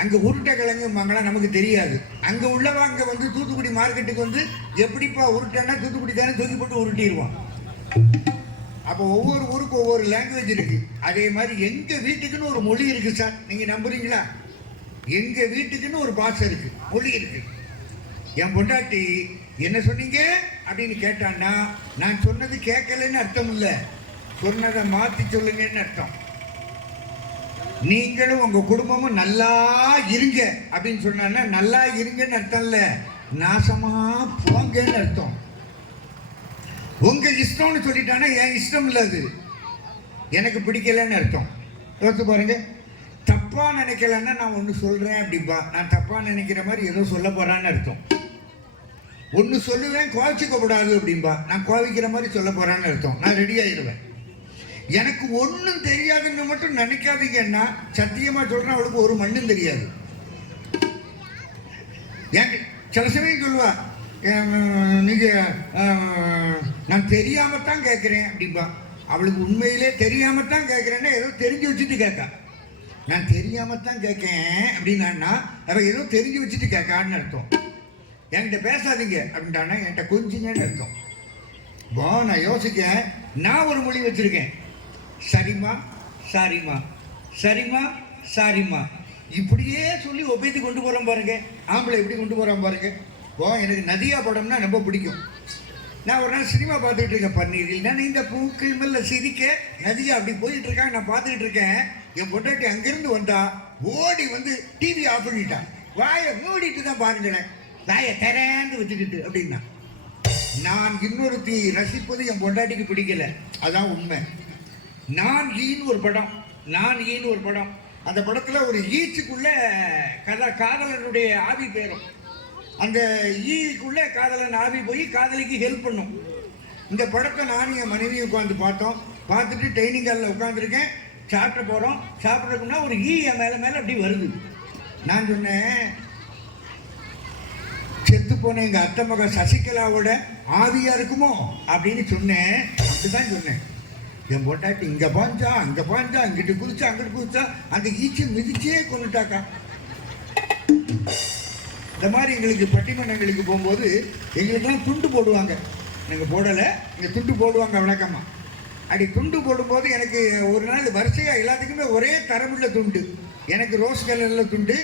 அங்கே உருட்டை கிழங்கு மங்களம் நமக்கு தெரியாது. அங்கே உள்ளவா அங்கே வந்து தூத்துக்குடி மார்க்கெட்டுக்கு வந்து எப்படிப்பா உருட்டேன்னா தூத்துக்குடி தானே தூக்கி போட்டு உருட்டிடுவான். அப்போ ஒவ்வொரு ஊருக்கு ஒவ்வொரு லாங்குவேஜ் இருக்கு. அதே மாதிரி எங்கள் வீட்டுக்குன்னு ஒரு மொழி இருக்கு சார். நீங்கள் நம்புறீங்களா? எங்கள் வீட்டுக்குன்னு ஒரு பாஷை இருக்கு, மொழி இருக்கு. என் பொண்டாட்டி என்ன சொன்னீங்க அப்படின்னு கேட்டான்னா நான் சொன்னது கேட்கலன்னு அர்த்தம் இல்லை, சொன்னதை மாற்றி சொல்லுங்கன்னு அர்த்தம். நீங்களும் உங்க குடும்பமும் நல்லா இருங்க அப்படின்னு சொன்னா நல்லா இருங்கன்னு அர்த்தம் இல்ல, நாசமா போங்கன்னு அர்த்தம். உங்க இஷ்டம்னு சொல்லிட்டானா என் இஷ்டம் இல்ல, அது எனக்கு பிடிக்கலன்னு அர்த்தம். யோசிச்சு பாருங்க. தப்பா நினைக்கலன்னா நான் ஒன்று சொல்றேன் அப்படின்பா, நான் தப்பா நினைக்கிற மாதிரி ஏதோ சொல்ல போறான்னு அர்த்தம். ஒன்று சொல்லுவேன் கோவிச்சுக்க கூடாது அப்படின்பா, நான் கோவிக்கிற மாதிரி சொல்ல போறான்னு அர்த்தம். நான் ரெடி ஆயிடுவேன். எனக்கு ஒன்றும் தெரியாதுன்னு மட்டும் நினைக்காதீங்கன்னா சத்தியமா சொல்றேன், அவளுக்கு ஒரு மண்ணும் தெரியாது. ஏன் சில சமயம் சொல்லுவா, நீங்க நான் தெரியாமத்தான் கேட்கிறேன் அப்படின்பா. அவளுக்கு உண்மையிலே தெரியாமத்தான் கேட்கிறேன்னா ஏதோ தெரிஞ்சு வச்சுட்டு கேட்கா. நான் தெரியாமத்தான் கேட்கேன் அப்படின்னா அவ ஏதோ தெரிஞ்சு வச்சுட்டு கேட்கான்னு அர்த்தம். என்கிட்ட பேசாதீங்க அப்படின்ட்டானா என்கிட்ட கொஞ்சிங்கன்னு அர்த்தம். நான் யோசிக்க, நான் ஒரு மொழி வச்சிருக்கேன். சரிம்மா சாரிம்மா, சரிம்மா சாரிம்மா, இப்படியே சொல்லி ஒப்பேத்தி கொண்டு போகிறோம் பாருங்க. ஆம்பளை எப்படி கொண்டு போகிறான் பாருங்க. எனக்கு நதியா படம்னா ரொம்ப பிடிக்கும். நான் ஒரு நாள் சினிமா பார்த்துக்கிட்டு இருக்கேன் பன்னீரில். நான் இந்த பூக்கள் மேல சிரிக்க நதியா அப்படி போயிட்டு இருக்காங்க. நான் பார்த்துக்கிட்டு இருக்கேன். என் பொண்டாட்டி அங்கிருந்து வந்தா ஓடி வந்து டிவி ஆஃப் பண்ணிட்டான். வாயை மூடிட்டு தான் பாருங்களேன், வாயை திறந்து வச்சுக்கிட்டு அப்படின்னா. நான் இன்னொருத்தி ரசிப்பது என் பொண்டாட்டிக்கு பிடிக்கல, அதான் உண்மை. நான் ஈன்னு ஒரு படம், நான் ஈன்னு ஒரு படம். அந்த படத்தில் ஒரு ஈச்சுக்குள்ள காதலனுடைய ஆவி பேரும். அந்த ஈக்குள்ள காதலன் ஆவி போய் காதலிக்கு ஹெல்ப் பண்ணும். இந்த படத்தை நானும் என் மனைவியும் உட்காந்து பார்த்தோம். பார்த்துட்டு டைனிங் ஹாலில் உட்காந்துருக்கேன். சாப்பிட போகிறோம். சாப்பிட்றதுக்குன்னா ஒரு ஈ என் மேலே அப்படி வருது. நான் சொன்னேன், செத்து போன எங்கள் அத்தை மக சசிகலாவோட ஆவியா இருக்குமோ அப்படின்னு சொன்னேன். அப்படிதான் சொன்னேன். என் பொண்டாட்டி இங்கே பாஞ்சா அங்கே பாஞ்சா, அங்கிட்டு குதிச்சா அங்கிட்டு குதிச்சா, அந்த ஈச்சை மிதிச்சே கொண்டுட்டாக்கா. இந்த மாதிரி எங்களுக்கு பட்டிமன்றங்களுக்கு போகும்போது எங்களுக்கெல்லாம் துண்டு போடுவாங்க. நாங்கள் போடலை, இங்கே துண்டு போடுவாங்க வழக்கமாக. அப்படி துண்டு போடும்போது எனக்கு ஒரு நாள் வரிசையாக எல்லாத்துக்குமே ஒரே தரமுள்ள துண்டு. எனக்கு ரோஸ் கலரில் துண்டு,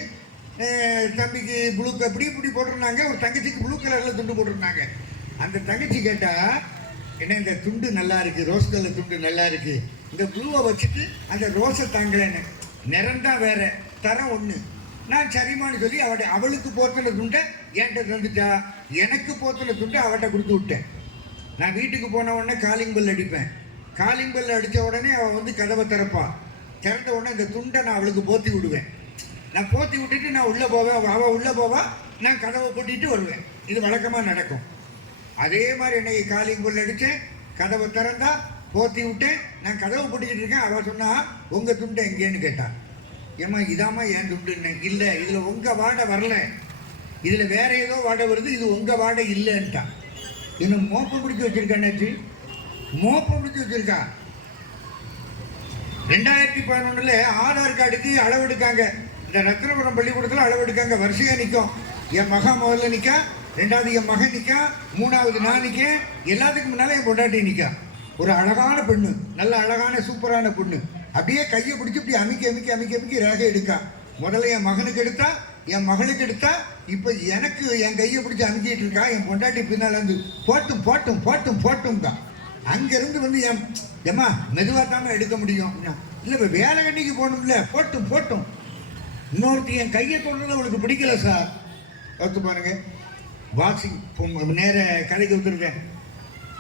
தம்பிக்கு ப்ளூ, இப்படி போட்டிருந்தாங்க. ஒரு தங்கச்சிக்கு ப்ளூ கலரில் துண்டு போட்டிருந்தாங்க. அந்த தங்கச்சி கேட்டால், என்ன இந்த துண்டு நல்லா இருக்கு, ரோஸ் கலர் துண்டு நல்லா இருக்கு, இந்த ப்ளூவை வச்சுட்டு அந்த ரோஸை தாங்கலன்னு. நிறம் தான் வேற, தரம் ஒன்று. நான் சரிமான்னு சொல்லி அவளுக்கு போத்தின துண்டை என்கிட்ட தந்துட்டா. எனக்கு போத்தின துண்டை அவட்ட கொடுத்து விட்டேன். நான் வீட்டுக்கு போன உடனே காலிங் பெல் அடிப்பேன். காலிங் பெல் அடித்த உடனே அவள் வந்து கதவை திறப்பா. திறந்த உடனே இந்த துண்டை நான் அவளுக்கு போத்தி விடுவேன். நான் போத்தி விட்டுட்டு நான் உள்ளே போவேன், அவள் உள்ளே போவா, நான் கதவை போட்டிட்டு வருவேன். இது வழக்கமாக நடக்கும். அதே மாதிரி என்னைக்கு காலிங் பெல் அடித்தேன், கதவை திறந்தா, போத்தி விட்டேன், நான் கதவை போட்டிக்கிட்டு இருக்கேன். அவள் சொன்னா, உங்கள் துண்டை எங்கேன்னு கேட்டான். ஏம்மா இதாம்மா என் துண்டுன்னு. இல்லை, இதில் உங்கள் வாடை வரல, இதில் வேற ஏதோ வாடை வருது, இது உங்கள் வாடை இல்லைன்ட்டான். இன்னும் மோப்பம் பிடிச்சி வச்சிருக்கான்னாச்சு, மோப்பம் பிடிச்சி வச்சிருக்கா. 2011 ஆதார் கார்டுக்கு அளவெடுக்காங்க. இந்த ரத்னபுரம் பள்ளிக்கூடத்தில் அளவெடுக்காங்க. வரிசையாக நிற்கும். என் மகன் முதல்ல நிற்கா, ரெண்டாவது என் மகன் நிற்கா, மூணாவது நான் நிற்க, எல்லாத்துக்கும் முன்னால் என் பொண்டாட்டி நிற்கா. ஒரு அழகான பெண்ணு, நல்ல அழகான சூப்பரான பொண்ணு. அப்படியே கையை பிடிச்சி இப்படி அமைக்க ரேகை எடுக்கா. முதல்ல என் மகனுக்கு எடுத்தா, என் மகளுக்கு எடுத்தா இப்போ எனக்கு என் கையை பிடிச்சி அனுப்பிட்டு இருக்கா. என் பொண்டாட்டி பின்னால் வந்து போட்டும் போட்டும் போட்டும் போட்டும் தான். அங்கேருந்து வந்து ஏம்மா மெதுவாக தானே எடுக்க முடியும். இல்லை இப்போ வேலை கண்ணிக்கு போகணும்ல, போட்டும் போட்டும். இன்னொருத்தி என் கையை தொடர்ந்து அவளுக்கு பிடிக்கல சார். பார்த்து பாருங்க. வாஷிங் நேர கதைக்கு வந்துருக்கேன்.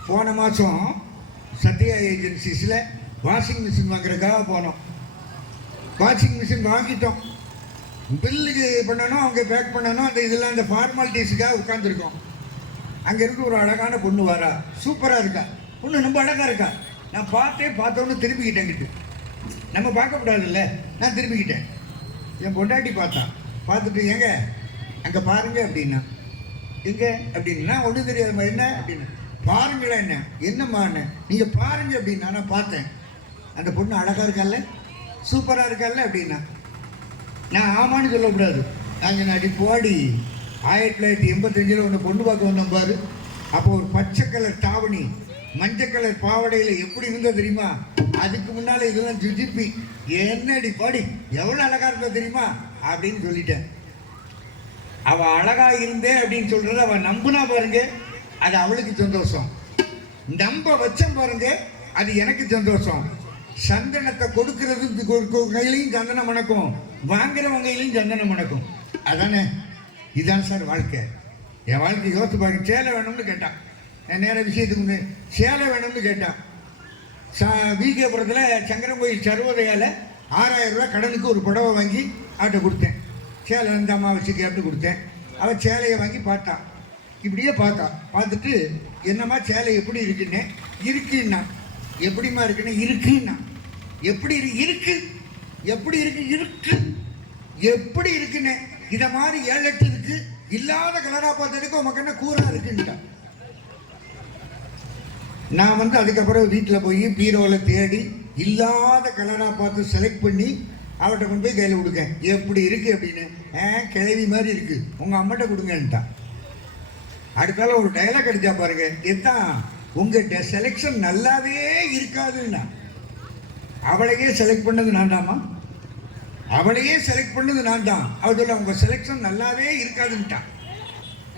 போன மாதம் சத்யா ஏஜென்சிஸில் வாஷிங் மிஷின் வாங்குறதுக்காக போனோம். வாஷிங் மிஷின் வாங்கிட்டோம். பில்லுக்கு பண்ணணும், அவங்க பேக் பண்ணணும், அந்த இதெல்லாம் அந்த ஃபார்மாலிட்டிஸுக்காக உட்காந்துருக்கோம். அங்கேருந்து ஒரு அழகான பொண்ணு வரா. சூப்பராக இருக்கா பொண்ணு, ரொம்ப அழகாக இருக்கா. நான் பார்த்தோன்னு திரும்பிக்கிட்டேன். கிட்ட நம்ம பார்க்கக்கூடாதுல்ல, நான் திரும்பிக்கிட்டேன். என் பொண்டாட்டி பார்த்துட்டு ஏங்க அங்கே பாருங்க அப்படின்னா. எங்கே அப்படின்னா ஒன்றும் தெரியாதுமா. என்ன அப்படின்னு பாருங்களேன். என்னம்மா நீங்கள் பாருங்க அப்படின்னா. நான் பார்த்தேன். அந்த பொண்ணு அழகாக இருக்கால்ல, சூப்பராக இருக்கால்ல அப்படின்னா. நான் ஆமான்னு சொல்லக்கூடாது. நாங்கள் அடி போடி 1985 ஒன்று பொண்ணு பார்க்க வந்தோம் பாரு. அப்போ ஒரு பச்சை கலர் தாவணி, மஞ்சள் கலர் பாவடையில் எப்படி இருந்தது தெரியுமா? அதுக்கு முன்னால் இதெல்லாம் ஜுஜிப்பி. என்னடி பாடி எவ்வளோ அழகாக இருந்தா தெரியுமா அப்படின்னு சொல்லிட்டேன். அவள் அழகாக இருந்தே அப்படின்னு சொல்கிறத அவள் நம்புனா பாருங்க, அது அவளுக்கு சந்தோஷம். நம்ப வச்சம் பாருங்க, அது எனக்கு சந்தோஷம். சந்தனத்தை கொடுக்கறது கையிலையும் சந்தனம் மணக்கும், வாங்குறவங்க கையிலையும் சந்தனம் மணக்கும். அதானே, இதான் சார் வாழ்க்கை. என் வாழ்க்கை யோசித்து பாருங்க. சேலை வேணும்னு கேட்டான். என் நேர விஷயத்துக்கு சேலை வேணும்னு கேட்டான். விகேபுரத்தில் சங்கரங்கோயில் சர்வோதயாவில் 6000 ரூபா கடனுக்கு ஒரு புடவை வாங்கி அவட்ட கொடுத்தேன். சேலை இந்த அம்மாவசிக்கு அப்படி கொடுத்தேன். அவன் சேலையை வாங்கி பார்த்தான். இப்படியே பார்த்துட்டு என்னம்மா சேலை எப்படி இருக்குன்னு. இருக்குன்னா எப்படிம்மா இருக்குன்னு. இருக்குன்னா எப்படி இருக்கு எப்படி இருக்குன்னு. இதை மாதிரி 7-8 இருக்கு. இல்லாத கலராக பார்த்துட்டு உமக்கு என்ன கூறா இருக்குன்ட்டான். நான் வந்து அதுக்கப்புறம் வீட்டில் போய் பீரோவில் தேடி இல்லாத கலராக பார்த்து செலக்ட் பண்ணி அவட்ட கொண்டு போய் கையில் கொடுக்கேன். எப்படி இருக்கு அப்படின்னு. கிழவி மாதிரி இருக்கு, உங்கள் அம்மாட்ட கொடுங்கன்ட்டான். அடுத்தால ஒரு டைலாக் அடிச்சா பாருங்க. எத்தான் உங்கள்கிட்ட செலெக்ஷன் நல்லாவே இருக்காதுன்னா. அவளையே செலக்ட் பண்ணது நான் தாம்மா, அவளையே செலக்ட் பண்ணது நான் தான். அவள் சொல்ல உங்கள் செலெக்ஷன் நல்லாவே இருக்காதுன்ட்டான்.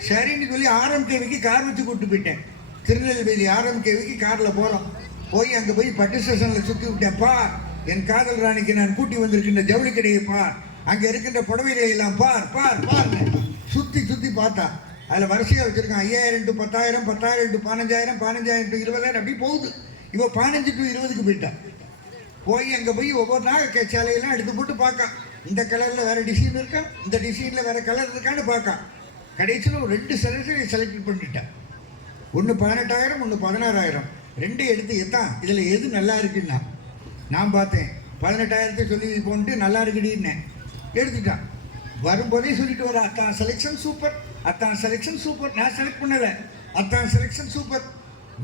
சரின்னு சொல்லி RMKவிக்கு கார் வச்சு கூப்பிட்டு போயிட்டேன். திருநெல்வேலி RMKவிக்கு காரில் போகிறோம். போய் அங்கே போய் பட்டு ஸ்டேஷனில் சுற்றி விட்டேன். பார், என் காதல் ராணிக்கு நான் கூட்டி வந்திருக்கின்ற ஜவுளி கடையை பார், அங்கே இருக்கின்ற புடவைகளை எல்லாம் பார் பார் பார். சுற்றி பார்த்தா அதில் வரிசையாக வச்சுருக்கான். 5000 to 10,000, 10,000 to 15,000, 15,000 to 20,000 அப்படி போகுது. இப்போ 15 to 20க்கு போயிட்டான். போய் அங்கே போய் ஒவ்வொரு நாள் சேலையெல்லாம் எடுத்து போட்டு பார்க்க. இந்த கலரில் வேறு டிசைன் இருக்கா, இந்த டிசைனில் வேறு கலர் இருக்கான்னு பார்க்க. கடைசியில் ஒரு 2 செலக்ட் பண்ணிட்டேன். ஒன்று 18,000, ஒன்று 16,000. 2 எடுத்து எத்தான் இதில் எது நல்லா இருக்குன்னா. நான் பார்த்தேன் 18,000 சொல்லி போன்ட்டு நல்லா இருக்குடின்னு எடுத்துட்டான். வரும்போதே சொல்லிட்டு வர, அத்தான் செலெக்ஷன் சூப்பர், அத்தான் செலெக்ஷன் சூப்பர். நான் செலக்ட் பண்ணலை, அத்தான் செலெக்ஷன் சூப்பர்.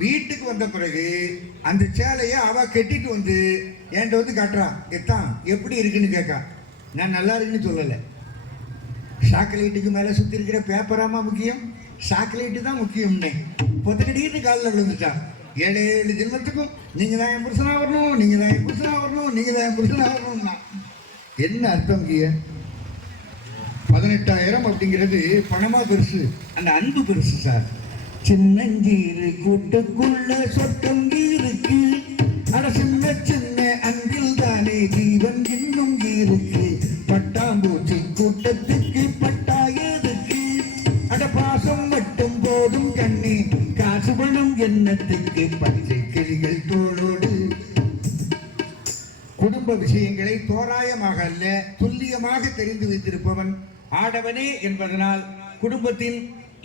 வீட்டுக்கு வந்த பிறகு அந்த சேலையை அவள் கட்டிட்டு வந்து என்கிட்ட வந்து காட்டுறான். எத்தான் எப்படி இருக்குன்னு கேட்கா. நான் நல்லா இருக்குன்னு சொல்லலை. சாக்லேட்டுக்கு மேலே சுற்றி இருக்கிற பேப்பராமா முக்கியம், சாக்லேட்டு தான் முக்கியம்னு பொத்தக்கடிக்கிட்டு காலில் விழுந்துட்டான். 7 ஜென்மத்துக்கும் நீங்கள் தான் என் புருஷனாக வரணும், நீங்கள் தான் என் புருஷனாக வரணும், நீங்கள் தான் என் புருஷனாக வரணும்னா என்ன அர்த்தம்? 18,000 அப்படிங்கிறது பணமாக பெருசு, அந்த அன்பு பெருசு சார். சின்னங்கீரு கூட்டுக்குள்ள சொட்டங்கீருக்கு, அட சின்ன சின்ன அன்பில் தானே ஜீவன் இன்னும் இருக்கு. பட்டாம்பூச்சி கூட்டத்துக்கு பட்டாயதுக்கு, அட பாசம் மட்டும் போதும் கண்ணி, காசு பணம் எண்ணத்துக்கு பச்சை கிளிகள் தோளோடு. குடும்ப விஷயங்களை தோராயமாக அல்ல, துல்லியமாக தெரிந்து வைத்திருப்பவன் ஆடவனே என்பதனால் குடும்பத்தின்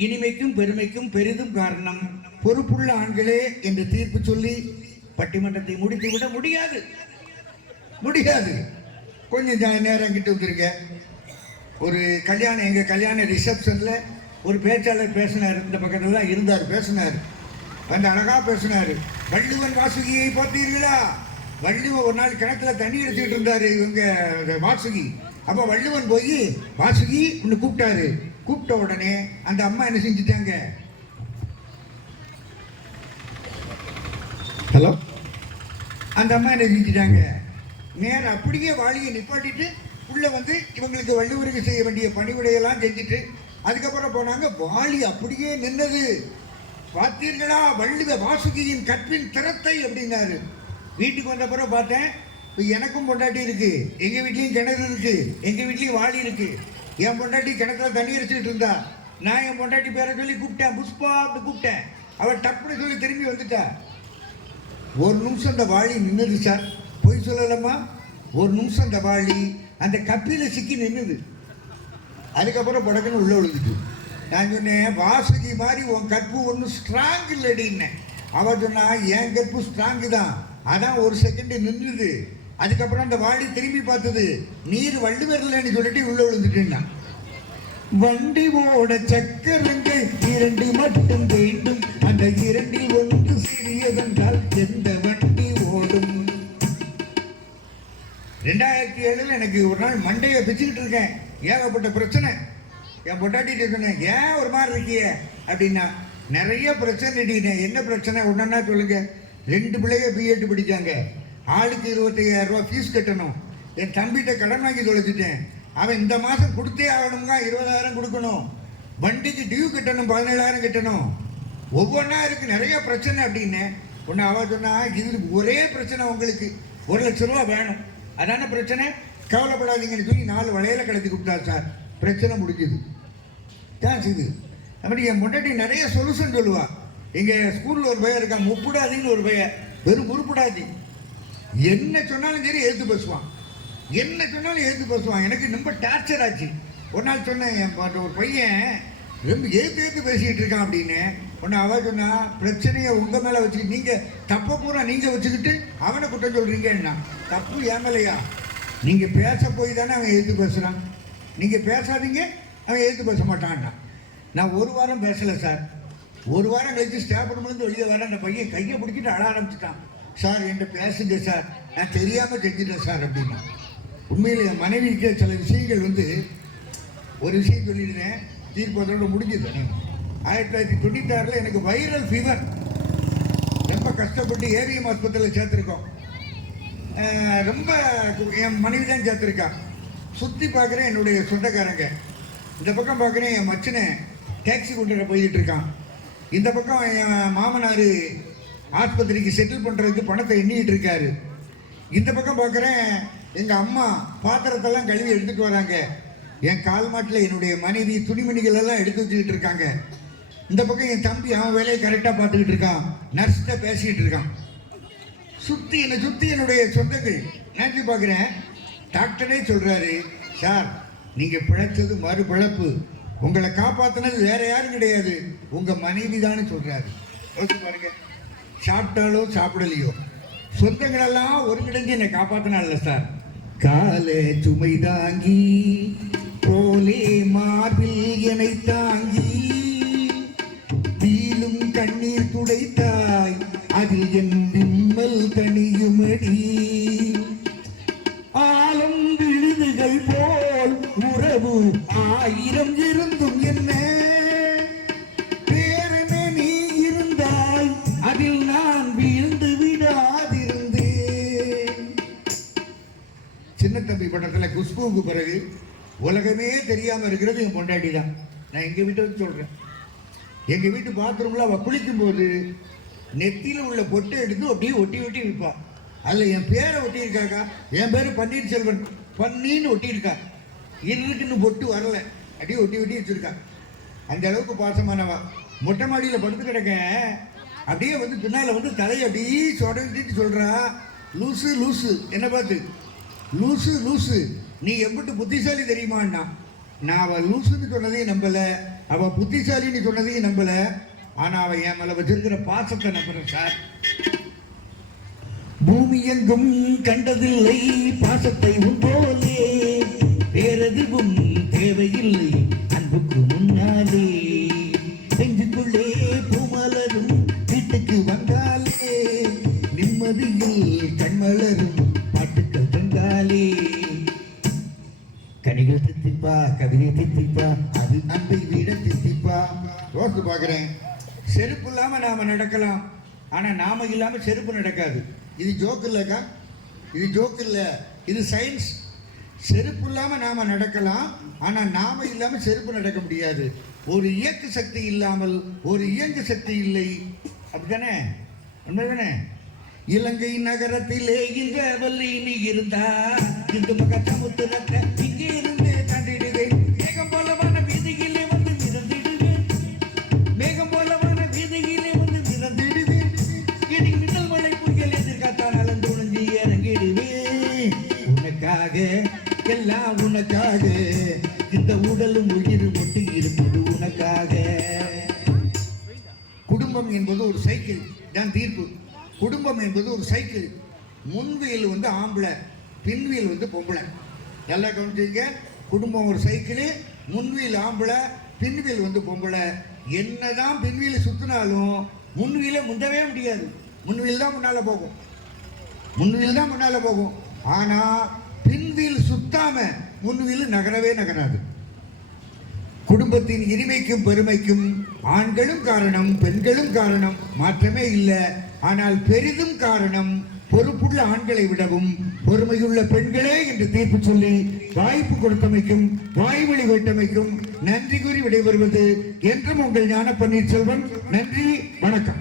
இனிமைக்கும் பெருமைக்கும் பெரிதும் காரணம். பொறுப்புள்ள ஆண்களே என்று தீர்ப்பு சொல்லி பட்டிமன்றத்தை முடித்து விட முடியாது. கொஞ்சம் நேரம் கிட்ட வந்துருங்க. ஒரு கல்யாணம், எங்கள் கல்யாண ரிசப்ஷனில் ஒரு பேச்சாளர் பேசினார். இந்த பக்கத்தில் தான் இருந்தார், பேசினார். வந்து அழகாக பேசினார். வள்ளுவன் வாசுகியை பார்த்தீர்களா? வள்ளுவன் ஒரு நாள் கிணத்துல தண்ணி எடுத்துக்கிட்டு இருந்தார் இவங்க வாசுகி. அப்போ வள்ளுவன் போய் வாசுகி ஒன்று கூப்பிட்டாரு. கூப்பிட்ட உடனே அந்த அம்மா என்ன செஞ்சுட்டாங்க? ஹலோ, அந்த அம்மா என்ன செஞ்சுட்டாங்க? நேரம் அப்படியே வாளியை நிப்பாட்டிட்டு உள்ள வந்து இவங்களுக்கு வள்ளுவருக்கு செய்ய வேண்டிய பணிவிடையெல்லாம் செஞ்சுட்டு அதுக்கப்புறம் போனாங்க. வாளி அப்படியே நின்னது. பார்த்தீர்களா வள்ளுவ வாசுகியின் கற்பின் திறத்தை அப்படின்னாரு. வீட்டுக்கு வந்த பிறகு பார்த்தேன், இப்போ எனக்கும் பொண்டாட்டி இருக்கு, எங்க வீட்லயும் கிணறு இருக்கு, எங்க வீட்லயும் வாளி இருக்கு. என் பொண்டாட்டி கிணத்துல தண்ணி அடிச்சுட்டு இருந்தா, நான் என் பொண்டாட்டி பேரை சொல்லி கூப்பிட்டேன், புஷ்பா அப்படி கூப்பிட்டேன். அவள் டப்புன்னு சொல்லி திரும்பி வந்துட்டா. ஒரு நிமிஷம் அந்த வாளி நின்னுது சார், போய் சொல்லலாமா? ஒரு நிமிஷம் அந்த வாளி அந்த கப்பில சிக்கி நின்னுது. அதுக்கப்புறம் படக்குன்னு உள்ள விழுந்துட்டு நான் சொன்னேன், வாசுகி மாதிரி உன் கற்பு ஒன்றும் ஸ்ட்ராங் இல்லடின்னேன். அவள் சொன்னா, என் கற்பு ஸ்ட்ராங்கு தான், அதான் ஒரு செகண்ட் நின்றுது. அதுக்கப்புறம் அந்த வாளி திரும்பி பார்த்தது, நீர் வள்ளுவர்லன்னு சொல்லிட்டு உள்ள விழுந்துட்டேன்னா. வண்டி ஓட சக்கரங்கள் 2 மட்டும் வேண்டும், அந்த 2ல் ஒன்று சிறியதென்றால் எந்த வண்டி ஓடும். 2007 எனக்கு ஒரு நாள் மண்டையை பிச்சுக்கிட்டு இருக்கேன், ஏகப்பட்ட பிரச்சனை. என் பொண்டாட்டிட்டு சொன்னேன், ஏன் ஒரு மாதிரி இருக்கிய அப்படின்னா, நிறைய பிரச்சனை. என்ன பிரச்சனை ஒன்னா சொல்லுங்க. 2 பிள்ளைங்க பிஎட் படித்தாங்க, ஆளுக்கு 25,000 ரூபா ஃபீஸ் கட்டணும். என் தம்பிகிட்ட கடன் வாங்கி தொலைச்சிட்டேன், அவன் இந்த மாதம் கொடுத்தே ஆகணுங்க, 20,000 கொடுக்கணும். வண்டிக்கு டியூ கட்டணும், 17,000 கட்டணும். ஒவ்வொன்றா இருக்குது, நிறைய பிரச்சனை அப்படின்னு. ஒன்று அவள் சொன்னா, இது ஒரே பிரச்சனை, உங்களுக்கு 1 லட்ச ரூபா வேணும், அதான பிரச்சனை, கவலைப்படாதீங்கன்னு சொல்லி 4 வளையல கிடத்தி கொடுத்தா சார், பிரச்சனை முடிஞ்சுது. தான் இது அப்படி என் பொண்டாட்டி நிறைய சொல்யூஷன் சொல்லுவா. எங்கள் ஸ்கூலில் ஒரு பையன் இருக்கான், முப்புடாதின்னு ஒரு பையன், வெறும் உருப்படாதி. என்ன சொன்னாலும் சரி எழுத்து பேசுவான், என்ன சொன்னாலும் எழுத்து பேசுவான். எனக்கு ரொம்ப டார்ச்சர் ஆச்சு. ஒரு நாள் சொன்னேன், என் ஒரு பையன் ரொம்ப எழுத்து பேசிக்கிட்டு இருக்கான் அப்படின்னு. ஒன்று அவள் சொன்னா, பிரச்சனையை உங்கள் மேலே வச்சுக்கிட்டு நீங்கள் தப்பை பூரா நீங்கள் வச்சுக்கிட்டு அவனை குற்றம் சொல்கிறீங்கன்னா, தப்பு ஏன் மேலையா? நீங்கள் பேச போய் தானே அவன் எழுத்து பேசுகிறான், நீங்கள் பேசாதீங்க அவன் எழுத்து பேச மாட்டான்னா. நான் 1 வாரம் பேசலை சார். 1 வாரம் கழிச்சு ஸ்டாப் பண்ணும்போது வெளியே வர அந்த பையன் கையை பிடிச்சிட்டு அழ ஆரம்பிச்சிட்டான். சார் என்கிட்ட பேசுங்க சார், நான் தெரியாமல் செஞ்சுட்டேன் சார் அப்படின்னா. உண்மையில் என் மனைவிக்கு சில விஷயங்கள் வந்து, ஒரு விஷயம் சொல்லியிருந்தேன், தீர்ப்பதோடு முடிஞ்சது. 1996 எனக்கு வைரல் ஃபீவர், ரொம்ப கஷ்டப்பட்டு ஏவிஎம் ஆஸ்பத்திரியில் சேர்த்துருக்கோம். ரொம்ப என் மனைவி தான் சேர்த்துருக்கா. சுற்றி பார்க்குறேன் என்னுடைய சொந்தக்காரங்க, இந்த பக்கம் பார்க்குறேன் என் மச்சனை டாக்ஸி கொண்டு போய்கிட்டு இருக்கான், இந்த பக்கம் என் மாமனார் ஆஸ்பத்திரிக்கு செட்டில் பண்ணுறதுக்கு பணத்தை எண்ணிக்கிட்டு இருக்காரு, இந்த பக்கம் பார்க்குறேன் எங்கள் அம்மா பாத்திரத்தெல்லாம் கழுவி எடுத்துகிட்டு வராங்க, என் கால் மாட்டில் என்னுடைய மனைவி துணிமணிகள் எல்லாம் எடுத்து வச்சுக்கிட்டு இருக்காங்க, இந்த பக்கம் என் தம்பி அவன் வேலையை கரெக்டாக பார்த்துக்கிட்டு இருக்கான், நர்ஸ்கிட்ட பேசிக்கிட்டு இருக்கான். என்னை சுற்றி என்னுடைய சொந்தங்கள். நினைச்சு பார்க்குறேன், டாக்டரே சொல்கிறாரு, சார் நீங்கள் பிழைச்சது மறுபிழப்பு, உங்களை காப்பாற்றினது வேற யாரும் கிடையாது, உங்கள் மனைவி தானே சொல்கிறாரு. யோசிச்சு பாருங்க, சாப்பிட்டாலோ சாப்பிடலையோ சொந்தங்களெல்லாம் ஒருங்கிணைஞ்சு என்னை காப்பாற்றினால சார். காலை சுமை தாங்கி போலே மார்பில் என்னை தாங்கி வீலும் கண்ணீர் துடைத்தாய், அதில் என் விம்மல் தனியுமடி, ஆலம் விழுதுகள் போல் உறவு 1000 இருந்தும் என்ன பேரென நீ இருந்தாய், அதில் நான் வீழ்ந்து விடாதிருந்தேன். சின்ன தம்பி படத்துல குஷ்புவுக்கு பிறகு உலகமே தெரியாம இருக்கிறது என் பொண்டாட்டி தான். நான் எங்க வீட்டை வச்சு சொல்றேன், எங்க வீட்டு பாத்ரூம்ல அவ குளிக்கும் போது நெத்தியில உள்ள பொட்டை எடுத்து அப்படியே ஒட்டி ஒட்டி விற்பான். அதில் என் பேரை ஒட்டியிருக்காக்கா, என் பேர் பன்னீர்செல்வன், பன்னீன்னு ஒட்டியிருக்கா, இருக்குன்னு பொட்டு வரல, அப்படியே ஒட்டி ஒட்டி வச்சிருக்கா. அந்த அளவுக்கு பாசமானவா. மொட்டை மாடியில் படுத்து கிடக்க, அப்படியே வந்து பின்னால் வந்து தலையை அப்படியே சொடங்கிட்டு சொல்கிறா, லூசு லூசு, என்ன பார்த்து லூசு லூசு, நீ எம்பிட்டு புத்திசாலி தெரியுமான்னா. நான் அவள் லூசுன்னு சொன்னதையும் நம்பலை, அவள் புத்திசாலின்னு சொன்னதையும் நம்பலை, ஆனால் அவள் என் மேலே வச்சிருக்கிற பாசத்தை நம்புறேன் சார். பூமி எங்கும் கண்டதில்லை பாசத்தை உன்போலே, வேறெதுவும் தேவையில்லை அன்புக்கு முன்னாலே, நெஞ்சுக்குள்ளே பூமலரும் வீட்டுக்கு வந்தாலே, நிம்மதியில் கண்மலரும் பாட்டுக்கள் தந்தாலே, கனிகள் தித்திப்பா கவிதை தித்திப்பா, அது அன்பை விட தித்திப்பா. யோசித்து பார்க்குறேன், செருப்பு இல்லாமல் நாம் நடக்கலாம், ஆனால் நாம இல்லாமல் செருப்பு நடக்காது. இது ஜோக்கு இல்லைக்கா, இது ஜோக்கு இல்லை, இது சயின்ஸ். செருப்பு இல்லாம நாம நடக்கலாம், ஆனா நாம இல்லாம செருப்பு நடக்க முடியாது. ஒரு இயக்கு சக்தி இல்லாமல் ஒரு இயங்கு சக்தி இல்லை. அப்படித்தானே? உண்மைதானே? இலங்கை நகரத்திலே இந்த வள்ளி நீ இருந்தா இந்த முகத்தமுத்திரத்தை இங்கே இருந்து தாண்டிடுவேன். மேகம் போலவான வீதியிலே வந்து மிதந்திடுவேன். மேகம் போலவான வீதியிலே வந்து மிதந்திடுவேன். இடி மின்னல் மழை புயல் எதிர்காத்தான் அளந்து உணர்ந்து இறங்கிடுவேன். உனக்காக எல்லாம் உனக்காக, இந்த உடலும் உயிர் ஒட்டி இருப்பது உனக்காக. குடும்பம் என்பது ஒரு சைக்கிள் தான் தீர்ப்பு. குடும்பம் என்பது ஒரு சைக்கிள். முன்வீல் வந்து ஆம்பளை, பின்வீல் வந்து பொம்பளை. எல்லாம் கவனிச்சிங்க. குடும்பம் ஒரு சைக்கிள், முன்வீல் ஆம்பளை, பின்வீல் வந்து பொம்பளை. என்னதான் பின்வீல் சுத்தினாலும் முன்வீலை முந்தவே முடியாது. முன்வீல் தான் முன்னால போகும், முன்வீல் தான் முன்னால போகும். ஆனா பின்வீல் சுத்தாம முன்வீல் நகரவே நகராது. குடும்பத்தின் இனிமைக்கும் பெருமைக்கும் ஆண்களும் காரணம், பெண்களும் காரணம், மாற்றமே இல்லை. ஆனால் பெரிதும் காரணம் பொறுப்புள்ள ஆண்களை விடவும் பொறுமையுள்ள பெண்களே என்று தீர்ப்பு சொல்லி வாய்ப்பு கொடுத்தமைக்கும் வாய்மொழி வேட்டமைக்கும் நன்றி கூறி விடைபெறுவது என்றும் உங்கள் ஞான பன்னீர்செல்வன். நன்றி, வணக்கம்.